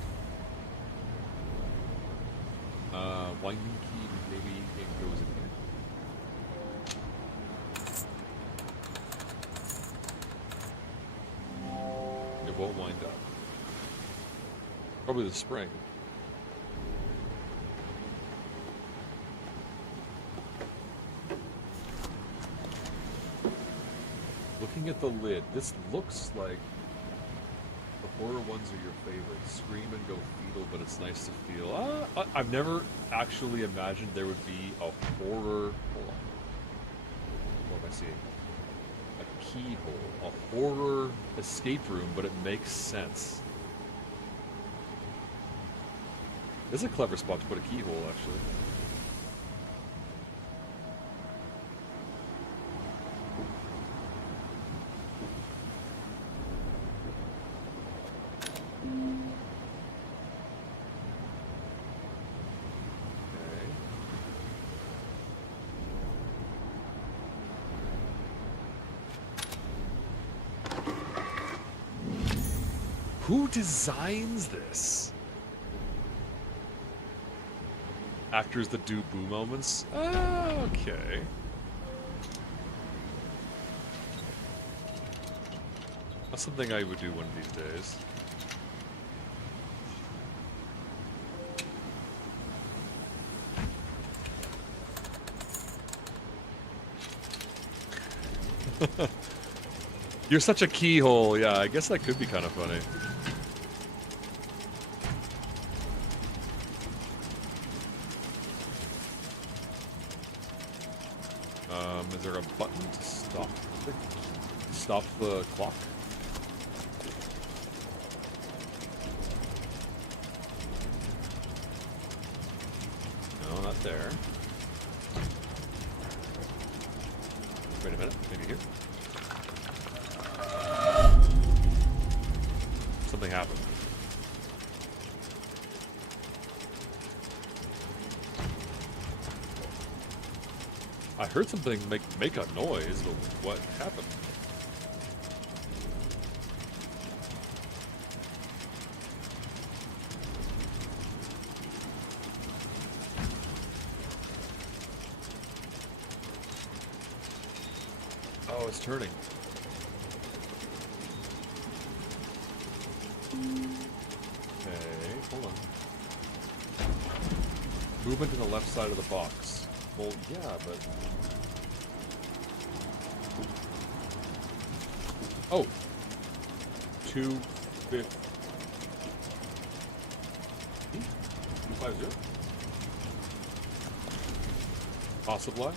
winding key, maybe it goes in here. It won't wind up. Probably the spring. Looking at the lid, this looks like the horror ones are your favorite. Scream and go fetal, but it's nice to feel. I've never actually imagined there would be a horror. Hold on. What am I seeing? A keyhole. A horror escape room, but it makes sense. This is a clever spot to put a keyhole, actually. Who designs this? Actors that do boo moments? Okay. That's something I would do one of these days. You're such a keyhole. Yeah, I guess that could be kind of funny. Is there a button to stop the clock? No, not there. Wait a minute, maybe here. Something happened. I heard something make a noise, but what happened? Oh, it's turning. Okay, hold on. Movement to the left side of the box. Well, yeah, but... Oh! 250. 250? Possibly.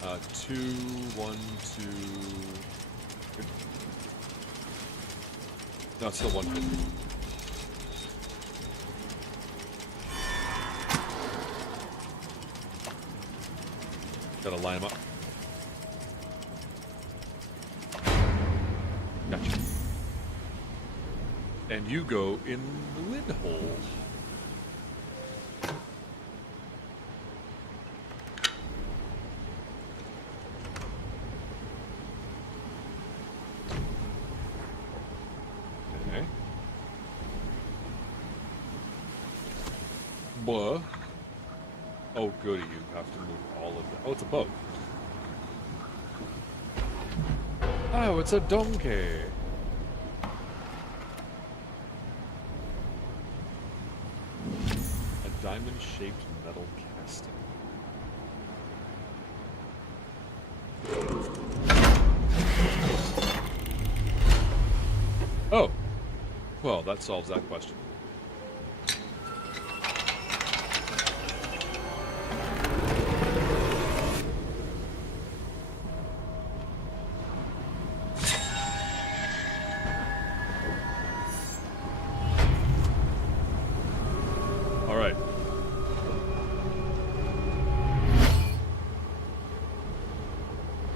2, 1, 2... No, it's still 150. Gotta line them up. Gotcha. And you go in the lid hole. Okay. Buh. Oh, goody, you have to move all of that. Oh, it's a boat. Oh, it's a donkey. A diamond-shaped metal casting. Oh. Well, that solves that question.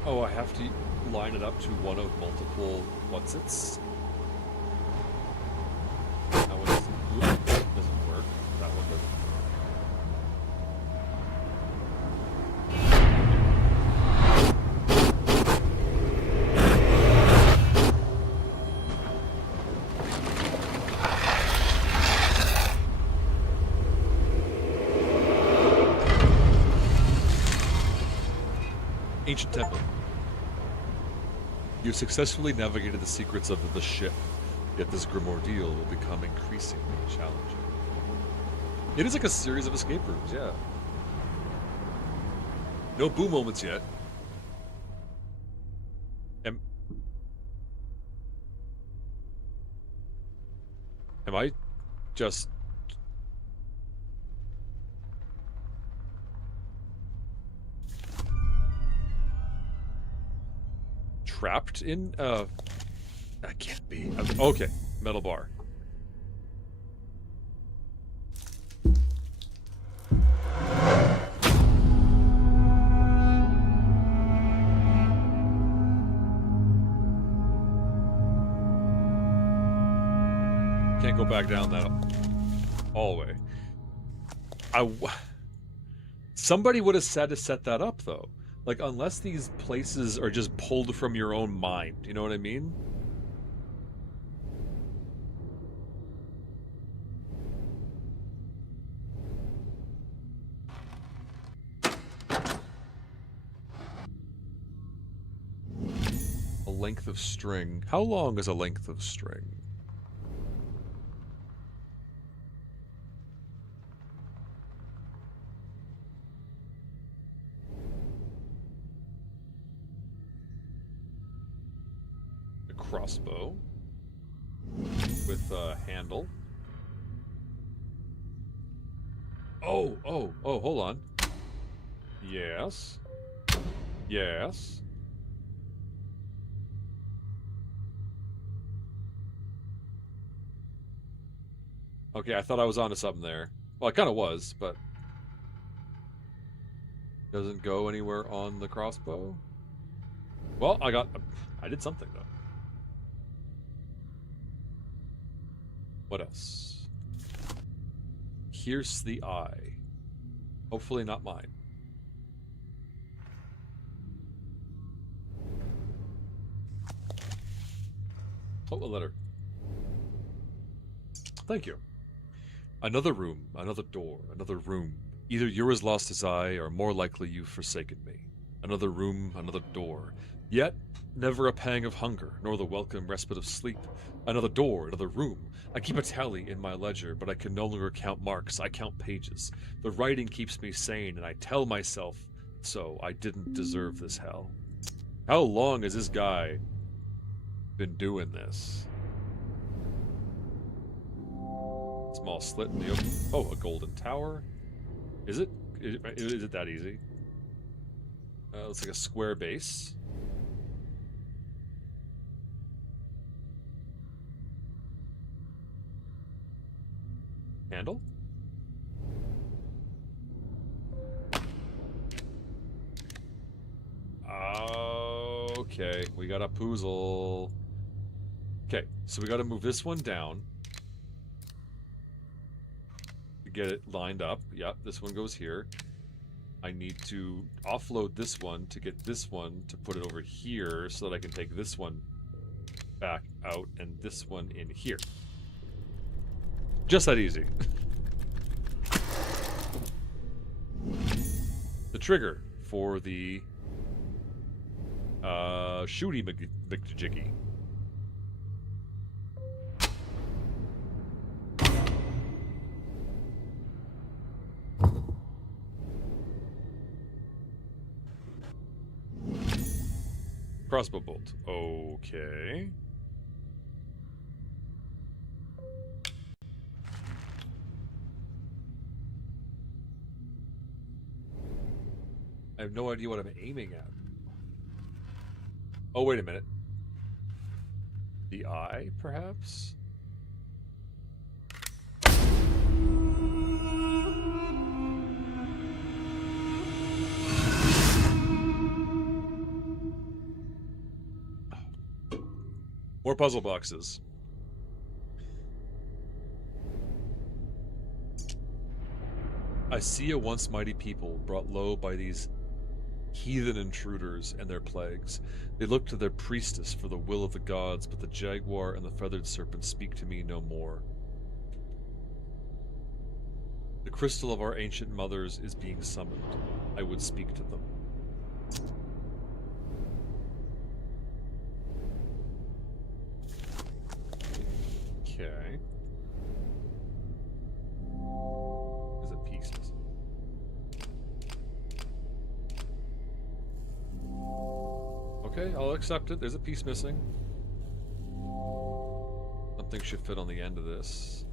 Oh, I have to line it up to one of multiple what's-its? That one doesn't work. That one doesn't work. ancient temple. You've successfully navigated the secrets of the ship, yet this grim ordeal will become increasingly challenging. It is like a series of escape rooms, yeah. No boo moments yet. Am I just... trapped in... that can't be. Okay, metal bar. Can't go back down that hallway. Somebody would have said to set that up, though. Like, unless these places are just pulled from your own mind. You know what I mean? A length of string. How long is a length of string? Crossbow with a handle. Oh, hold on. Yes. Yes. Okay, I thought I was onto something there. Well, I kind of was, but... doesn't go anywhere on the crossbow? Well, I did something, though. What else? Pierce the eye. Hopefully not mine. Oh, a letter. Thank you. Another room, another door, another room. Either you're as lost as I, or more likely you've forsaken me. Another room, another door. Yet, never a pang of hunger, nor the welcome respite of sleep. Another door, another room. I keep a tally in my ledger, but I can no longer count marks, I count pages. The writing keeps me sane, and I tell myself, so I didn't deserve this hell. How long has this guy been doing this? Small slit in the open. Oh, a golden tower. Is it? Is it that easy? Looks like a square base. Handle? Okay, we got a puzzle. Okay, so we got to move this one down to get it lined up. Yep, this one goes here. I need to offload this one to get this one to put it over here so that I can take this one back out and this one in here. Just that easy. The trigger for the shooty McJiggy. Crossbow bolt. Okay. I have no idea what I'm aiming at. Oh, wait a minute. The eye, perhaps? More puzzle boxes. I see a once mighty people brought low by these heathen intruders and their plagues. They look to their priestess for the will of the gods, but the jaguar and the feathered serpent speak to me no more. The crystal of our ancient mothers is being summoned. I would speak to them. Okay. There's a piece missing. Okay, I'll accept it. There's a piece missing. Something should fit on the end of this.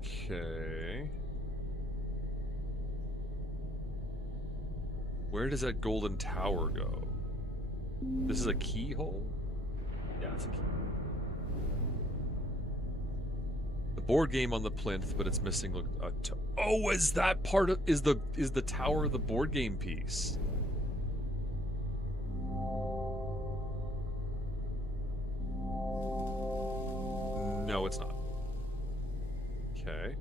Okay. Where does that golden tower go? This is a keyhole? Yeah, it's a key. The board game on the plinth, but it's missing. Look, oh, is that part of is the tower the board game piece? No, it's not. Okay.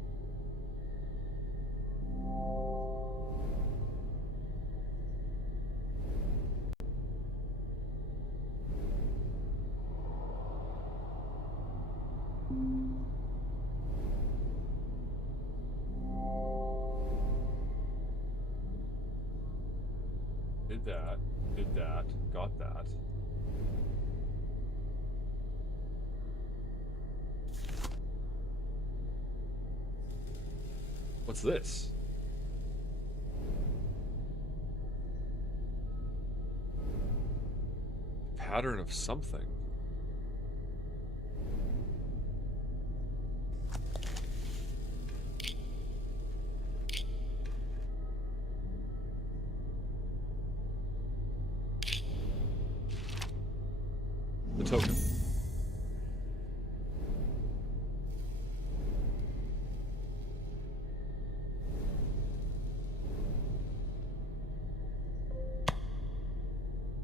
Did that, got that. What's this? Pattern of something. The token.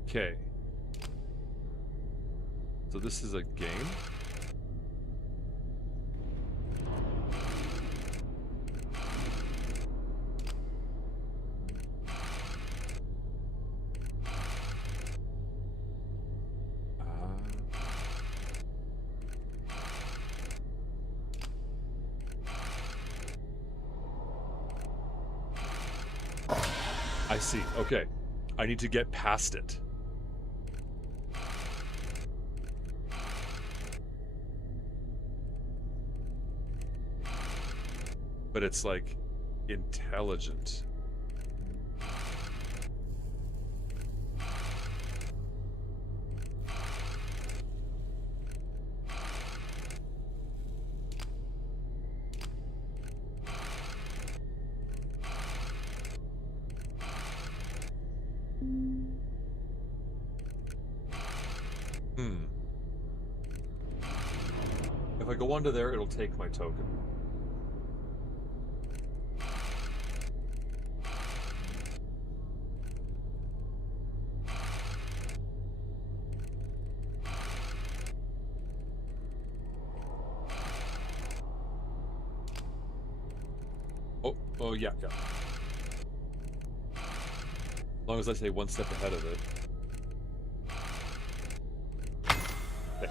Okay. So this is a game? I see. Okay. I need to get past it. But it's like intelligent. If I go onto there, it'll take my token. Oh yeah. As long as I stay one step ahead of it. Okay.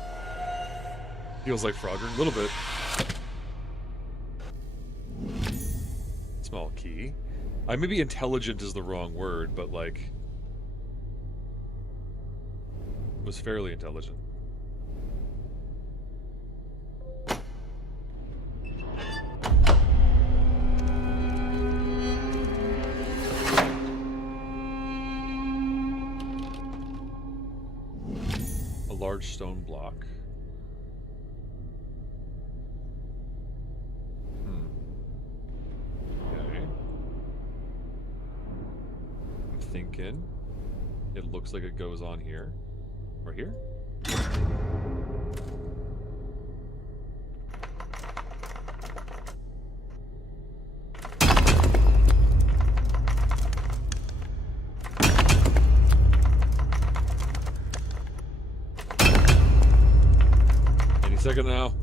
Feels like Frogger, a little bit. Small key. Maybe intelligent is the wrong word, but like... was fairly intelligent. Large stone block. Okay. I'm thinking it looks like it goes on here. Right here? Second now.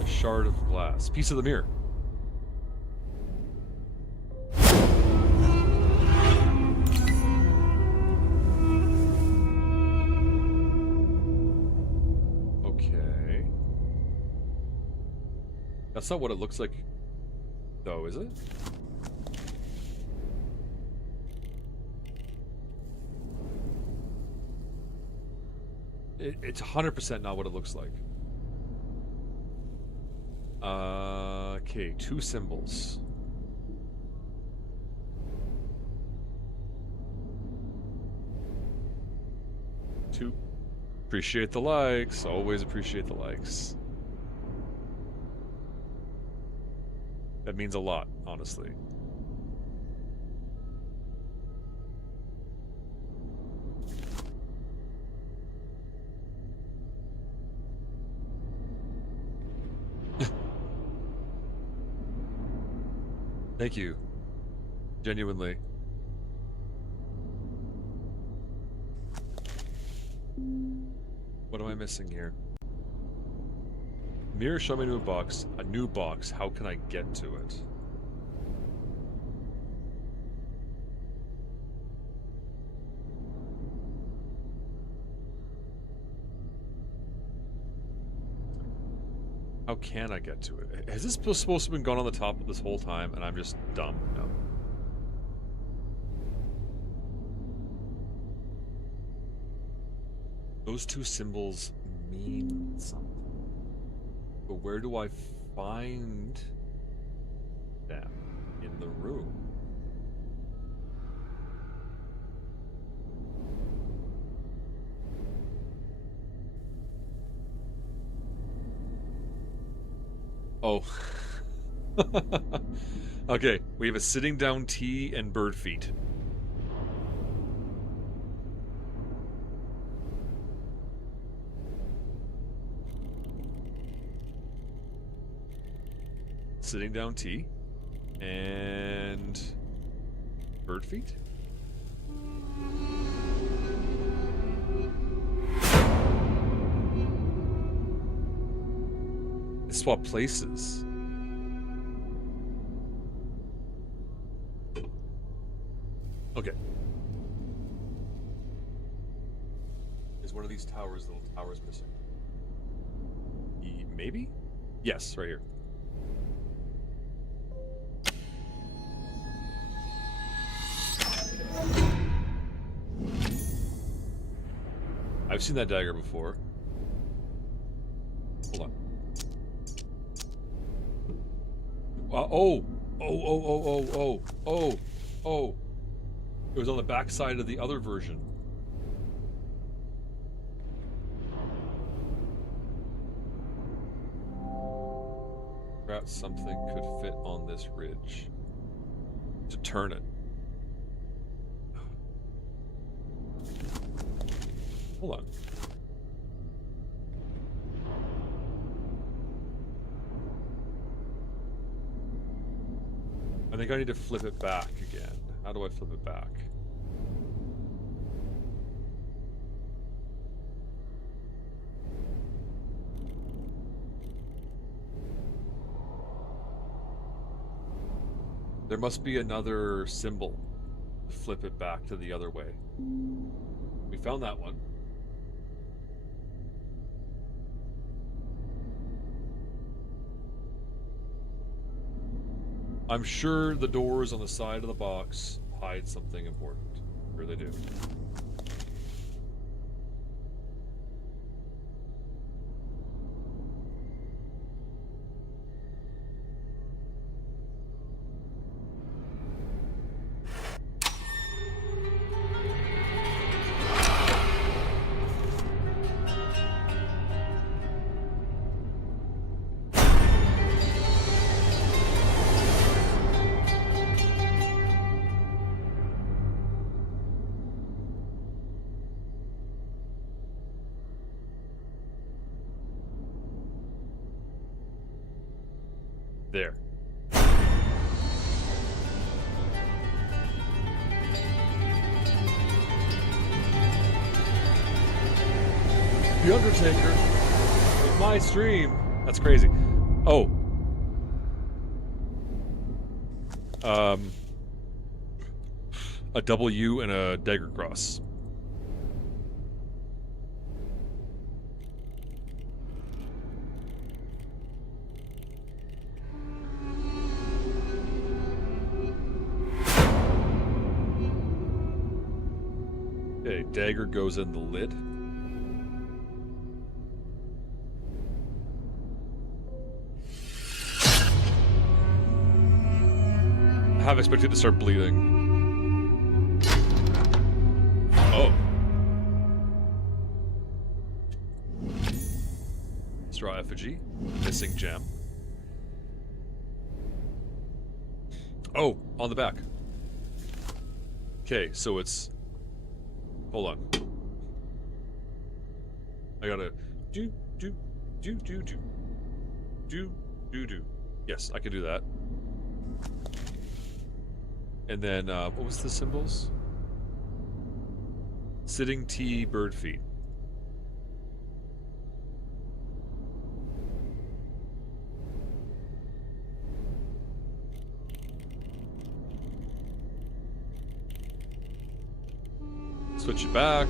A shard of glass. Piece of the mirror. Okay. That's not what it looks like, though, is it? It's 100% not what it looks like. Okay, 2 symbols. Two. Appreciate the likes. Always appreciate the likes. That means a lot, honestly. Thank you. Genuinely. What am I missing here? Mirror, show me a new box. A new box. How can I get to it? How can I get to it? Has this supposed to have been gone on the top of this whole time and I'm just dumb? No. Those 2 symbols mean something. But where do I find them in the room? Oh. Okay, we have a sitting down T and bird feet. Sitting down T and bird feet. Swap places. Okay. Is one of these towers, little towers, missing? Maybe? Yes, right here. I've seen that dagger before. Hold on. Oh. It was on the back side of the other version. Perhaps something could fit on this ridge. To turn it. Hold on. I think I need to flip it back again. How do I flip it back? There must be another symbol to flip it back to the other way. We found that one. I'm sure the doors on the side of the box hide something important. Sure they do. There. The Undertaker in my stream. That's crazy. Oh. A W and a dagger cross. Okay, dagger goes in the lid. half expected to start bleeding. Oh. Straw effigy. Missing gem. Oh, on the back. Okay, so it's... Hold on. I gotta... Do. Yes, I can do that. And then, what was the symbols? Sitting T, bird feet. Switch it back.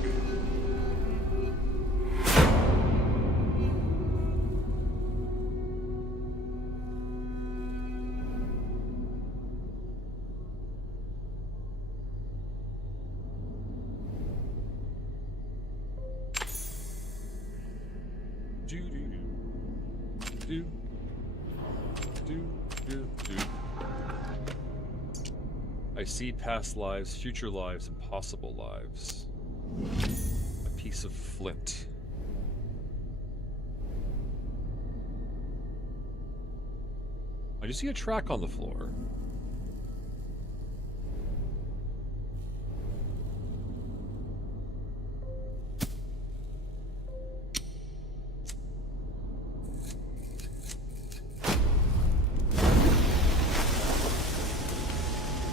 I see past lives, future lives, and possible lives. A piece of flint. I just see a track on the floor.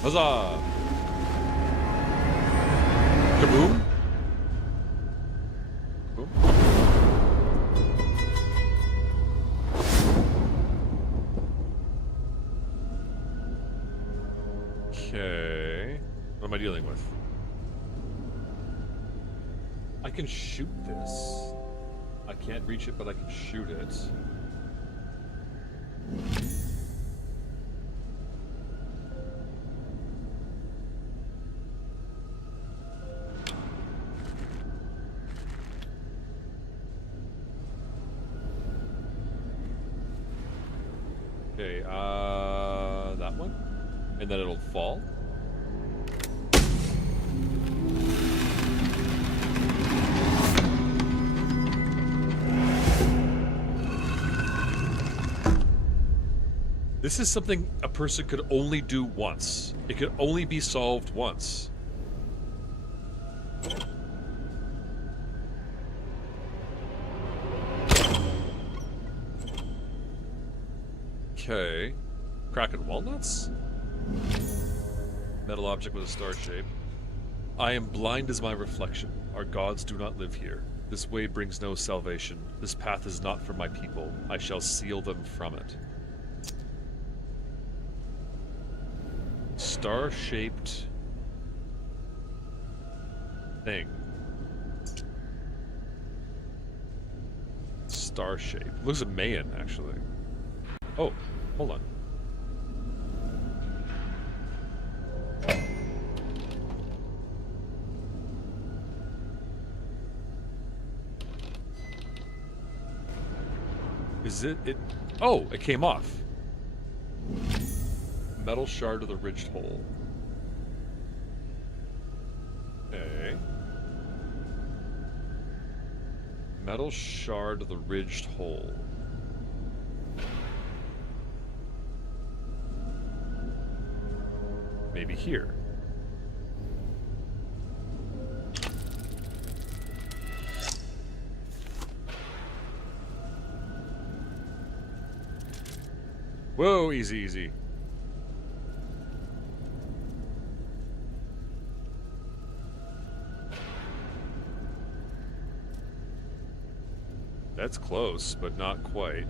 Huzzah! Kaboom! Boom. Okay. What am I dealing with? I can shoot this. I can't reach it, but I can shoot it. Okay, that one? And then it'll fall? This is something a person could only do once. It could only be solved once. Okay. Cracking walnuts? Metal object with a star shape. I am blind as my reflection. Our gods do not live here. This way brings no salvation. This path is not for my people. I shall seal them from it. Star-shaped thing. Star-shaped. Looks like Mayan, actually. Oh, hold on. Is it? Oh, it came off. Metal shard of the ridged hole. Okay. Metal shard of the ridged hole. Maybe here. Whoa, easy, easy. That's close, but not quite.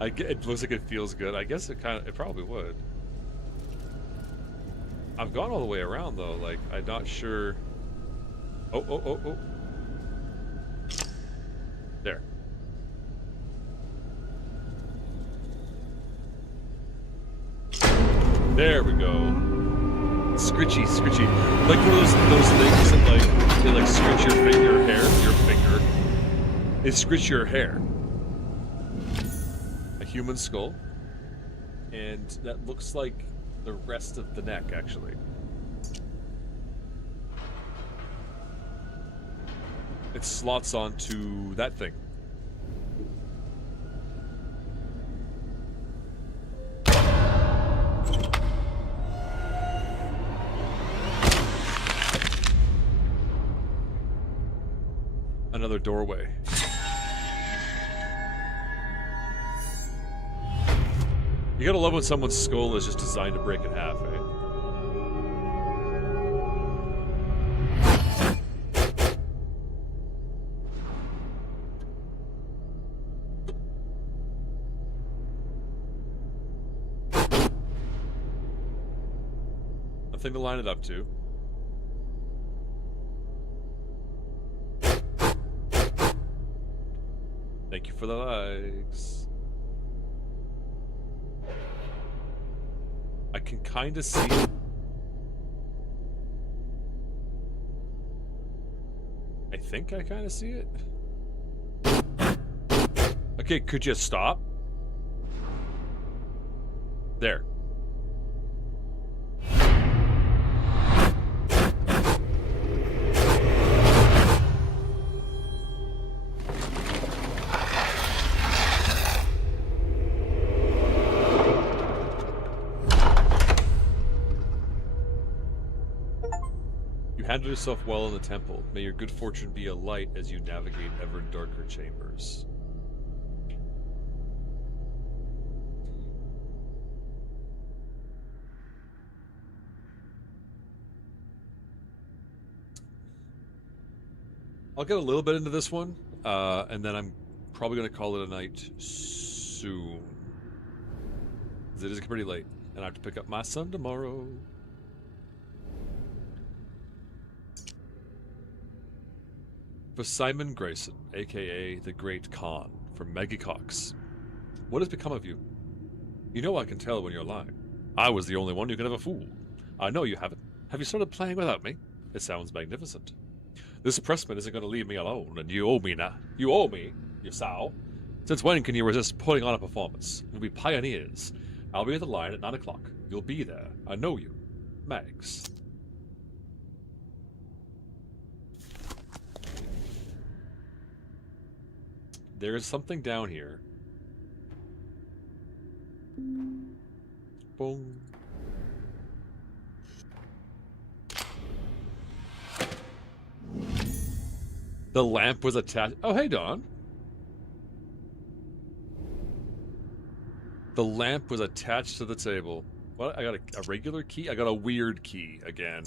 It looks like it feels good. I guess it probably would. I've gone all the way around though. Like, I'm not sure. Oh. There. There we go. Scritchy. Like one of those things that like they like scritch your hair. They scritch your hair. A human skull. And that looks like the rest of the neck, actually. It slots onto that thing. Another doorway. You gotta love when someone's skull is just designed to break in half, eh? Nothing to line it up to. Thank you for the likes. I can kind of see it. I think I kind of see it. Okay, could you stop? There. Handle yourself well in the temple. May your good fortune be a light as you navigate ever darker chambers. I'll get a little bit into this one, and then I'm probably going to call it a night soon. Because it is pretty late, and I have to pick up my son tomorrow. For Simon Grayson, aka the Great Khan, from Maggie Cox. What has become of you? You know I can tell when you're lying. I was the only one you could ever fool. I know you haven't. Have you started playing without me? It sounds magnificent. This oppressment isn't going to leave me alone, and you owe me now. You owe me, you sow. Since when can you resist putting on a performance? We'll be pioneers. I'll be at the line at 9 o'clock. You'll be there. I know you. Mags. There is something down here. Boom. The lamp was attached. Oh, hey, Dawn. The lamp was attached to the table. What? I got a regular key? I got a weird key again.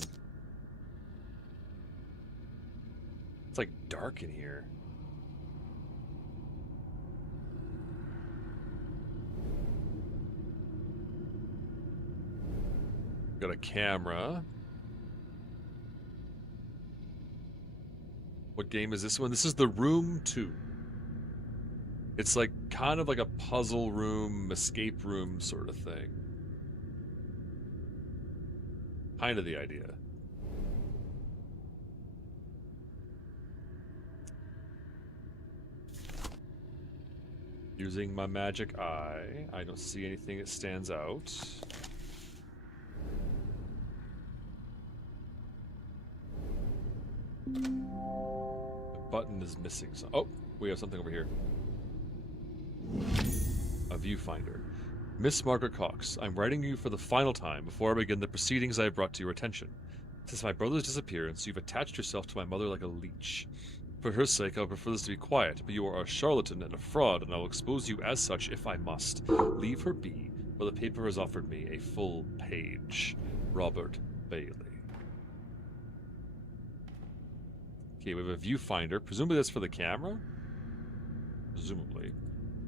It's like dark in here. Got a camera. What game is this one? This is The Room 2. It's like kind of like a puzzle room, escape room sort of thing. Kind of the idea. Using my magic eye, I don't see anything that stands out. Button is missing. So, oh, we have something over here. A viewfinder. Miss Margaret Cox, I'm writing you for the final time before I begin the proceedings I have brought to your attention. Since my brother's disappearance, you've attached yourself to my mother like a leech. For her sake, I would prefer this to be quiet, but you are a charlatan and a fraud, and I will expose you as such if I must. Leave her be, for the paper has offered me a full page. Robert Bailey. Okay, we have a viewfinder. Presumably that's for the camera? Presumably.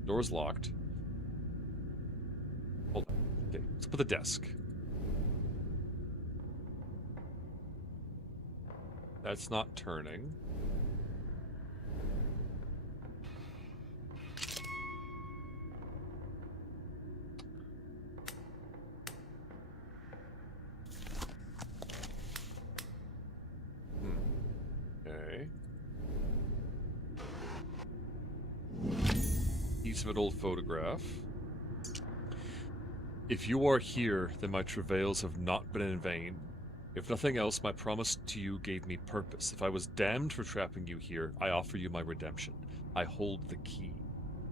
Door's locked. Hold on. Okay, let's put the desk. That's not turning. piece of an old photograph. If you are here, then my travails have not been in vain. If nothing else, my promise to you gave me purpose. If I was damned for trapping you here, I offer you my redemption. I hold the key.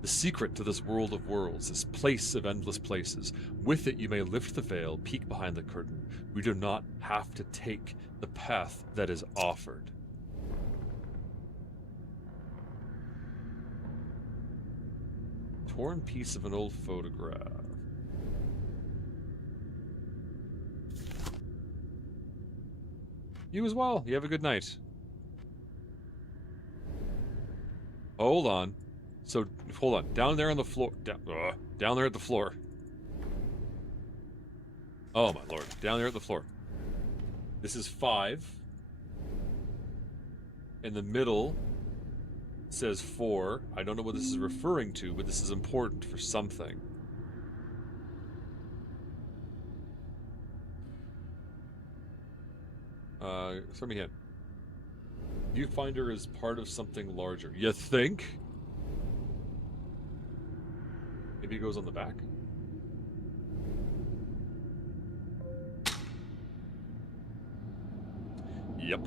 The secret to this world of worlds, this place of endless places. With it, you may lift the veil, peek behind the curtain. We do not have to take the path that is offered. Torn piece of an old photograph. You as well. You have a good night. Hold on. So, hold on. Down there on the floor. Down there at the floor. Oh, my lord. Down there at the floor. This is 5. In the middle, it says 4. I don't know what this is referring to, but this is important for something. Something hit. Viewfinder is part of something larger. You think? Maybe it goes on the back? Yep.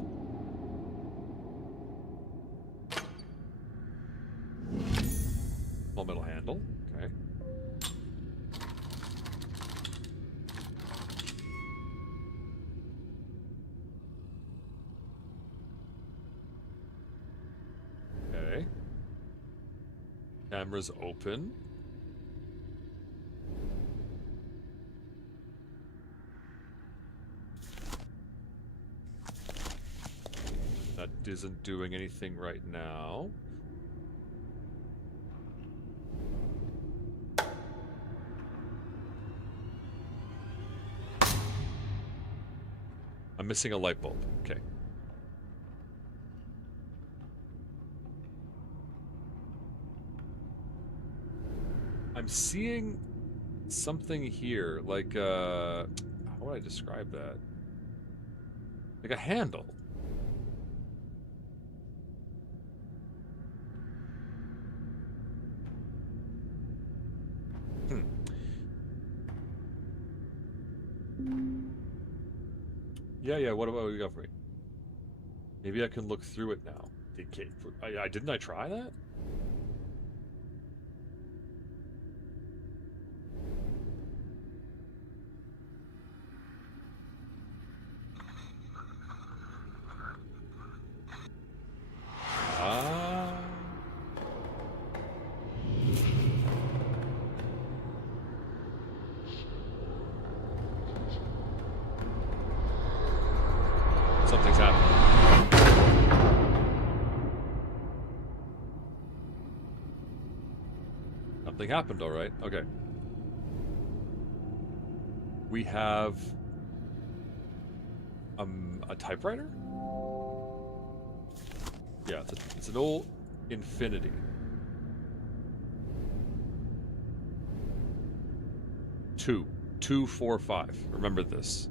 Small metal handle. Okay. Okay. Camera's open. That isn't doing anything right now. I'm missing a light bulb. Okay. I'm seeing something here, like, how would I describe that? Like a handle. Yeah, what about you got for me? Maybe I can look through it now. Didn't I try that? Something's happening. Something happened, all right. Okay. We have a typewriter? Yeah, it's an old Infinity. Two, 245. Remember this.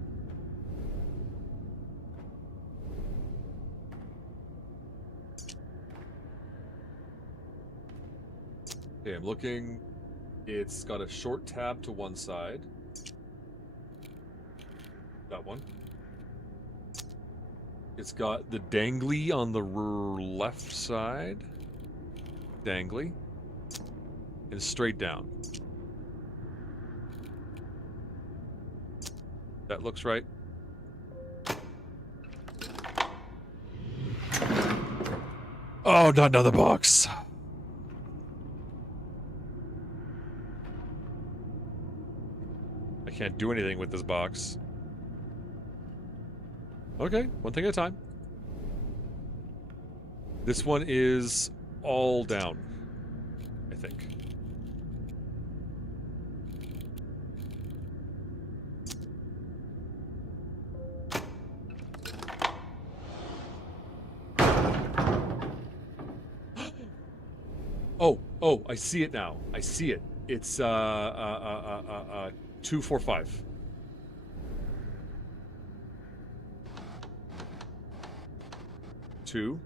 Okay, I'm looking. It's got a short tab to one side. That one. It's got the dangly on the left side. Dangly. And straight down. That looks right. Oh, not another box. I can't do anything with this box. Okay, one thing at a time. This one is all down, I think. Oh, I see it now. I see it. It's 245. Two.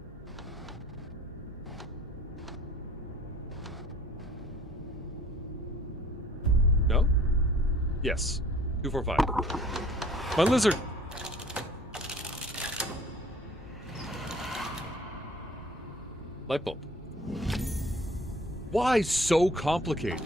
Yes. 245. My lizard! Light bulb. Why so complicated?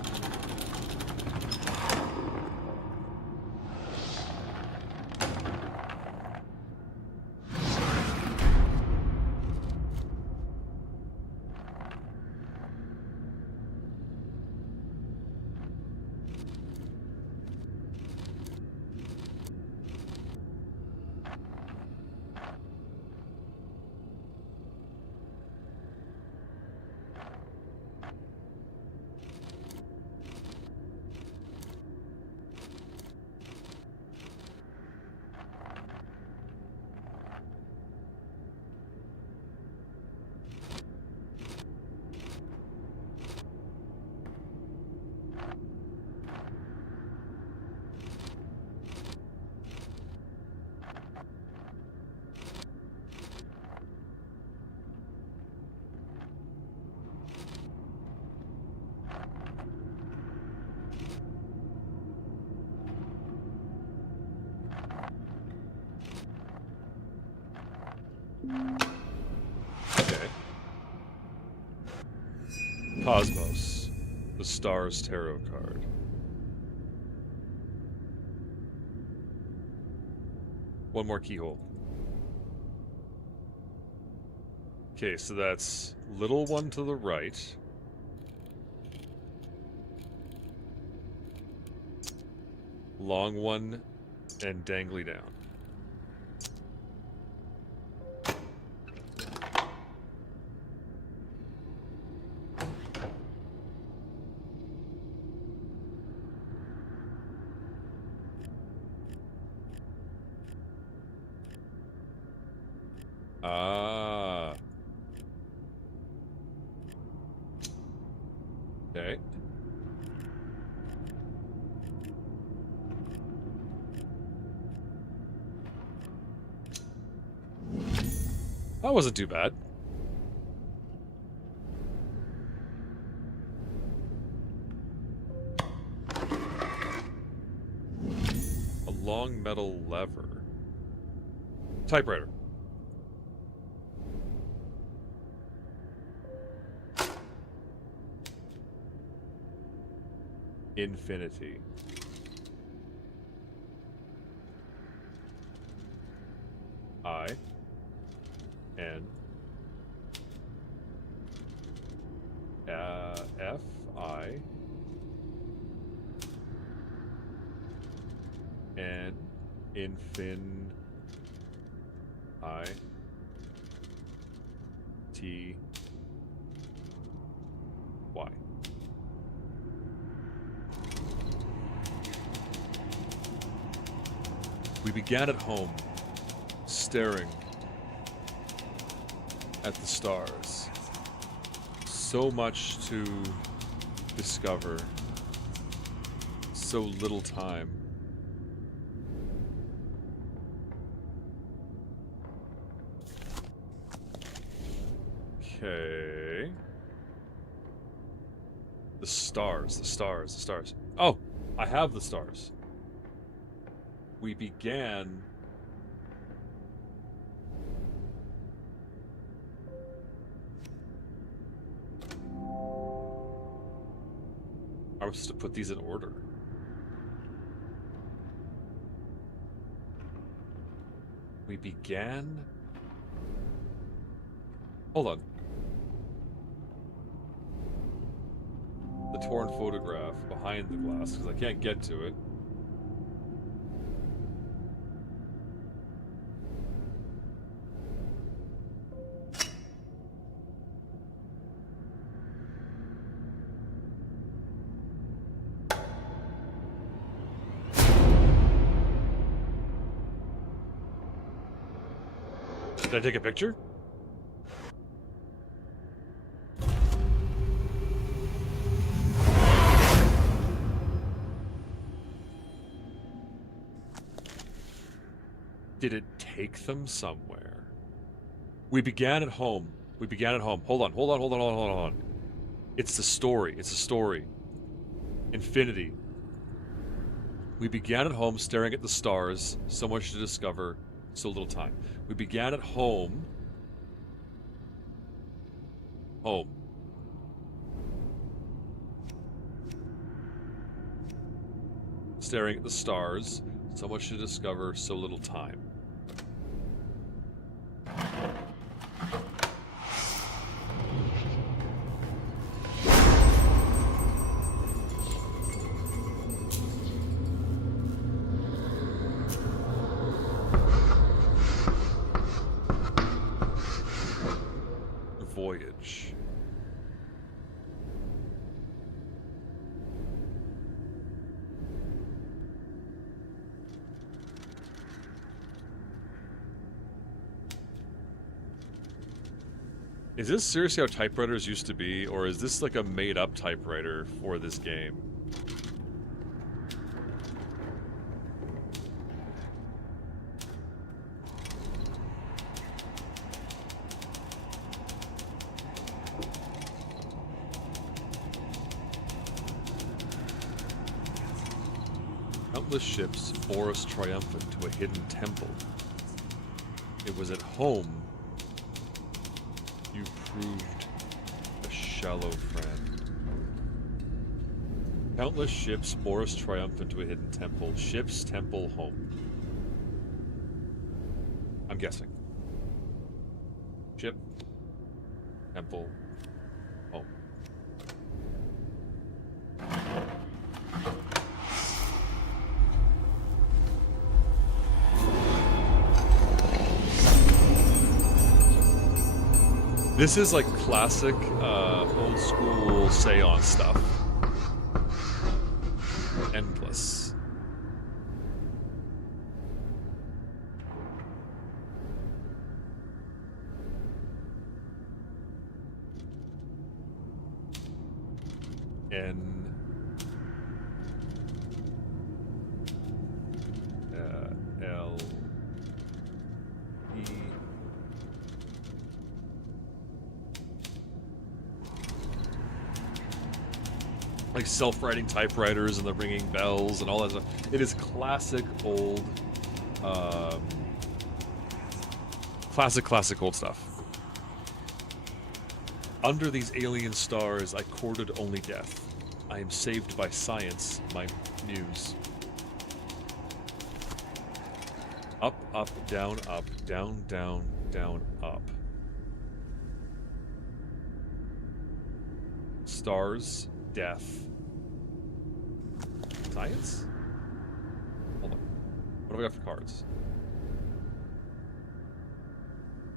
Okay. Cosmos, the Stars Tarot card. One more keyhole. Okay, so that's little one to the right. Long one and dangly down. Ah. Okay. That wasn't too bad. A long metal lever. Typewriter. Infinity. I. N. F. I. N. Infin. I. T. Y. We began at home, staring at the stars. So much to discover, so little time. Okay. The stars, the stars, the stars. Oh, I have the stars. We began I was supposed to put these in order. We began. Hold on. The torn photograph behind the glass, because I can't get to it. Did I take a picture? Did it take them somewhere? We began at home. We began at home. Hold on, hold on, hold on, hold on, hold on. It's the story. It's a story. Infinity. We began at home staring at the stars, so much to discover, so little time. We began at home. Home. Staring at the stars, so much to discover, so little time. Voyage. Is this seriously how typewriters used to be, or is this like a made-up typewriter for this game? Countless ships, forest triumphant to a hidden temple. It was at home you proved a shallow friend. Countless ships, forest triumphant to a hidden temple. Ships, temple, home. I'm guessing. Ship, temple, home. This is like classic, old school seance stuff. Endless. L E like self-writing typewriters, and they're ringing bells and all that stuff. It is classic old, classic old stuff. Under these alien stars, I courted only death. I am saved by science, my muse. Up, up, down, down, down, up. Stars, death. Science? Hold on. What do we got for cards?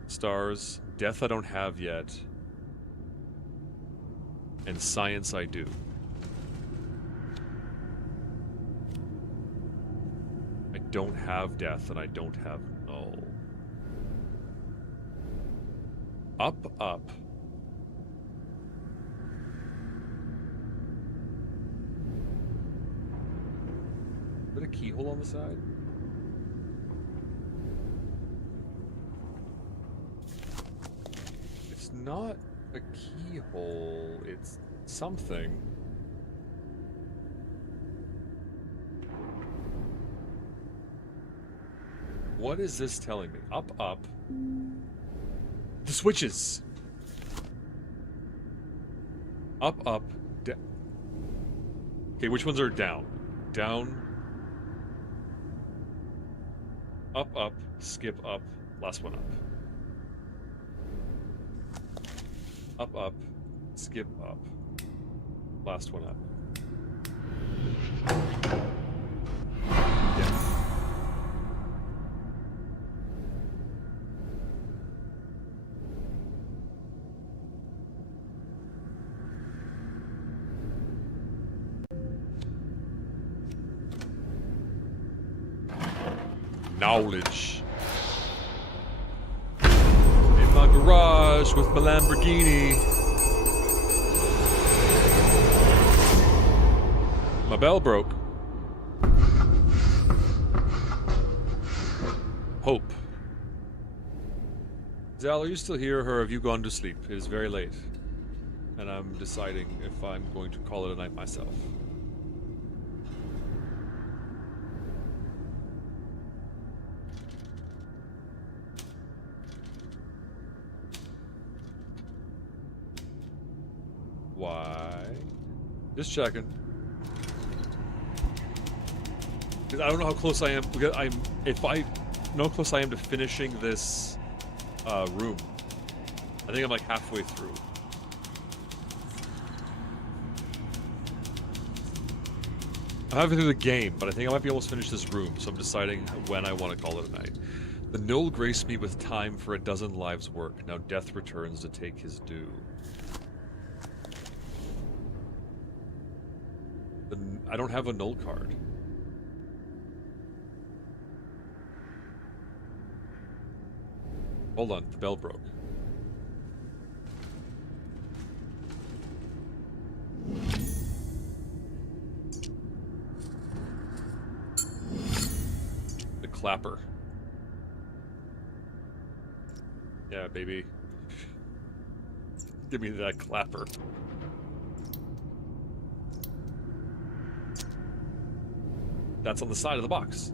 Stars, death I don't have yet. And science I do. I don't have death and I don't have null. Up, up. Is that a keyhole on the side? It's not a keyhole, it's something. What is this telling me? Up, up. The switches. Up, up, down. Okay, which ones are down? Down. Up, up, skip up, last one up. Up, up, skip up, last one up. Yeah. Knowledge. In my garage with my Lamborghini. My bell broke. Hope. Zal, are you still here, or have you gone to sleep? It is very late, and I'm deciding if I'm going to call it a night myself. Why? Just checking. Because I don't know how close I am. Because if I know how close I am to finishing this room. I think I'm like halfway through. I'm halfway through the game, but I think I might be almost finished this room, so I'm deciding when I want to call it a night. The Null graced me with time for a dozen lives' work. Now death returns to take his due. I don't have a Null card. Hold on, the bell broke. The clapper. Yeah, baby. Give me that clapper. That's on the side of the box.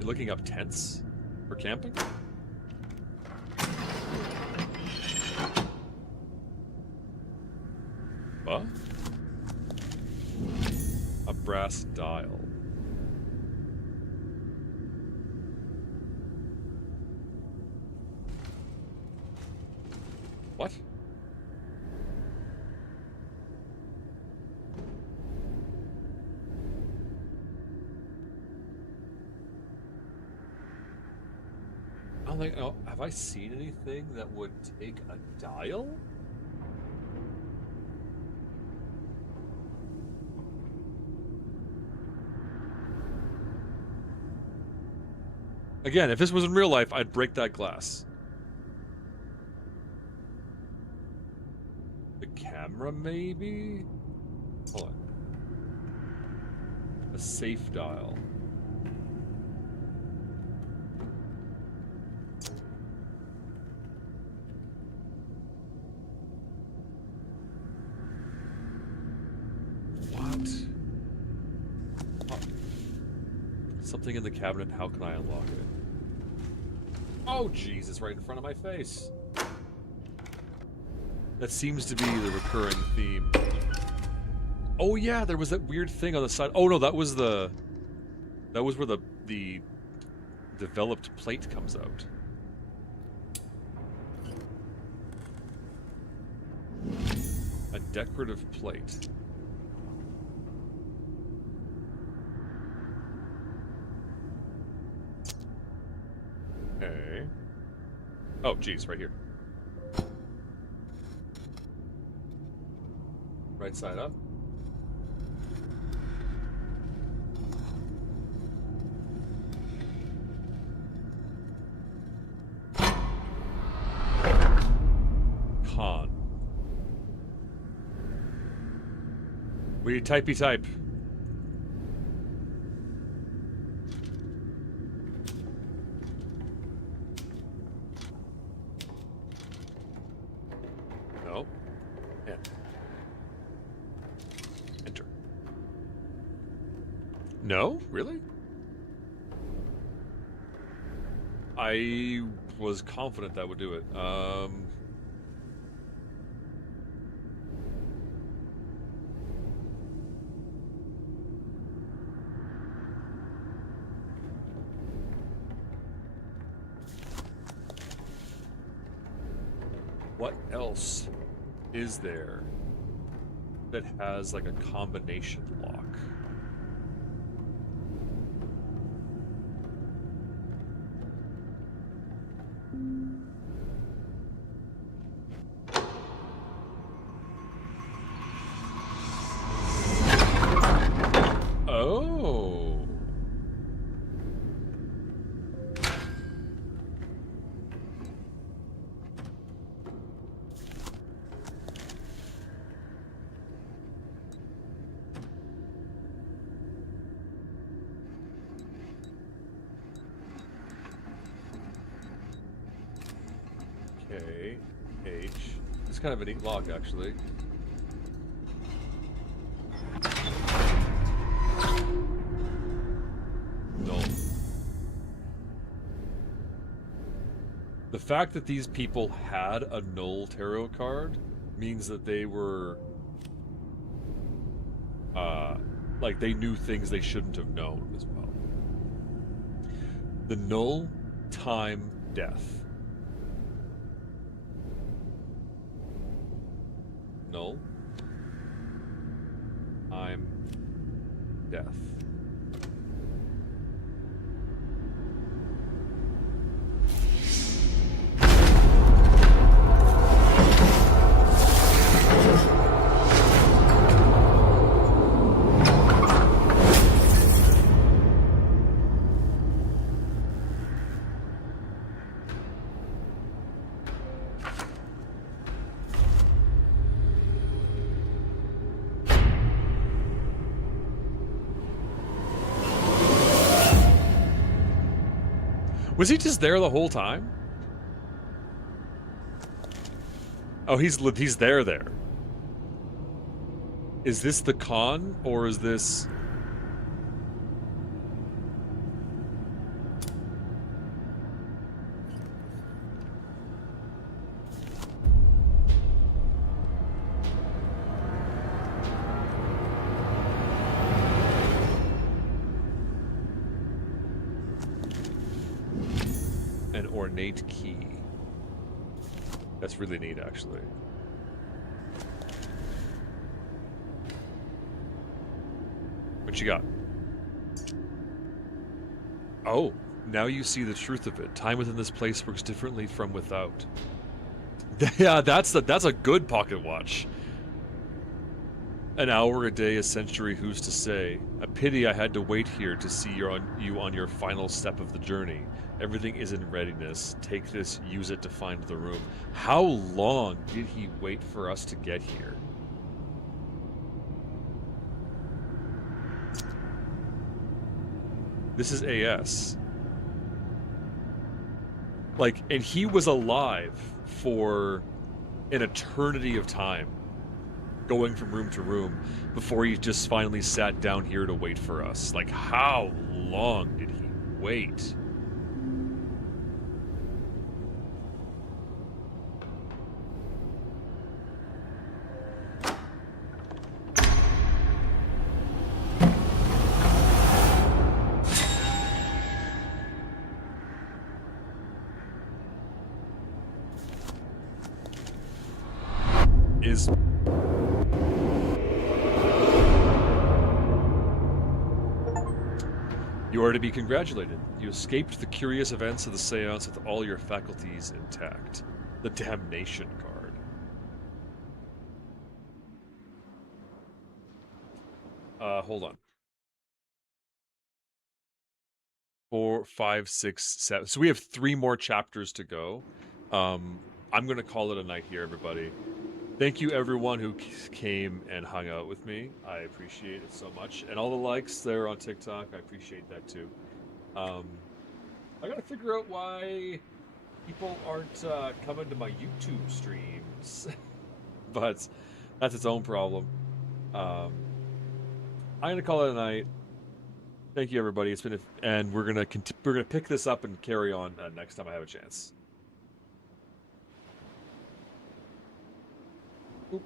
You're looking up tents for camping? What? A brass dial. What? I don't think. Oh, have I seen anything that would take a dial? Again, if this was in real life, I'd break that glass. The camera, maybe? Hold on. A safe dial. What? Oh. Something in the cabinet. How can I unlock it? Oh, jeez, it's right in front of my face. That seems to be the recurring theme. Oh yeah, there was that weird thing on the side. Oh no, that was where the developed plate comes out. A decorative plate. Okay. Oh, geez, right here. Right side up. Con. We typey type. No. Yeah. Enter. No? Really? I was confident that would do it. What else is there that has like a combination lock? Oh. Okay. H. It's kind of a neat lock, actually. No. The fact that these people had a Null tarot card means that they were like they knew things they shouldn't have known as well. The null time death. Null time death. Was he just there the whole time? Oh, he's there. Is this the con, or is this... an ornate key? That's really neat, actually. What you got? Oh, now you see the truth of it. Time within this place works differently from without. Yeah, that's a good pocket watch. An hour a day, a century, who's to say? A pity I had to wait here to see you on your final step of the journey. Everything is in readiness. Take this, use it to find the room. How long did he wait for us to get here? This is AS. Like, and he was alive for an eternity of time, going from room to room, before he just finally sat down here to wait for us. Like, how long did he wait? You are to be congratulated. You escaped the curious events of the seance with all your faculties intact. The damnation card. Hold on. 4, 5, 6, 7. So we have 3 more chapters to go. I'm going to call it a night here, everybody. Thank you, everyone who came and hung out with me. I appreciate it so much. And all the likes there on TikTok, I appreciate that too. I got to figure out why people aren't coming to my YouTube streams. But that's its own problem. I'm going to call it a night. Thank you, everybody. It's been and we're gonna pick this up and carry on next time I have a chance. Oop.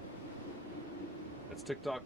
That's TikTok.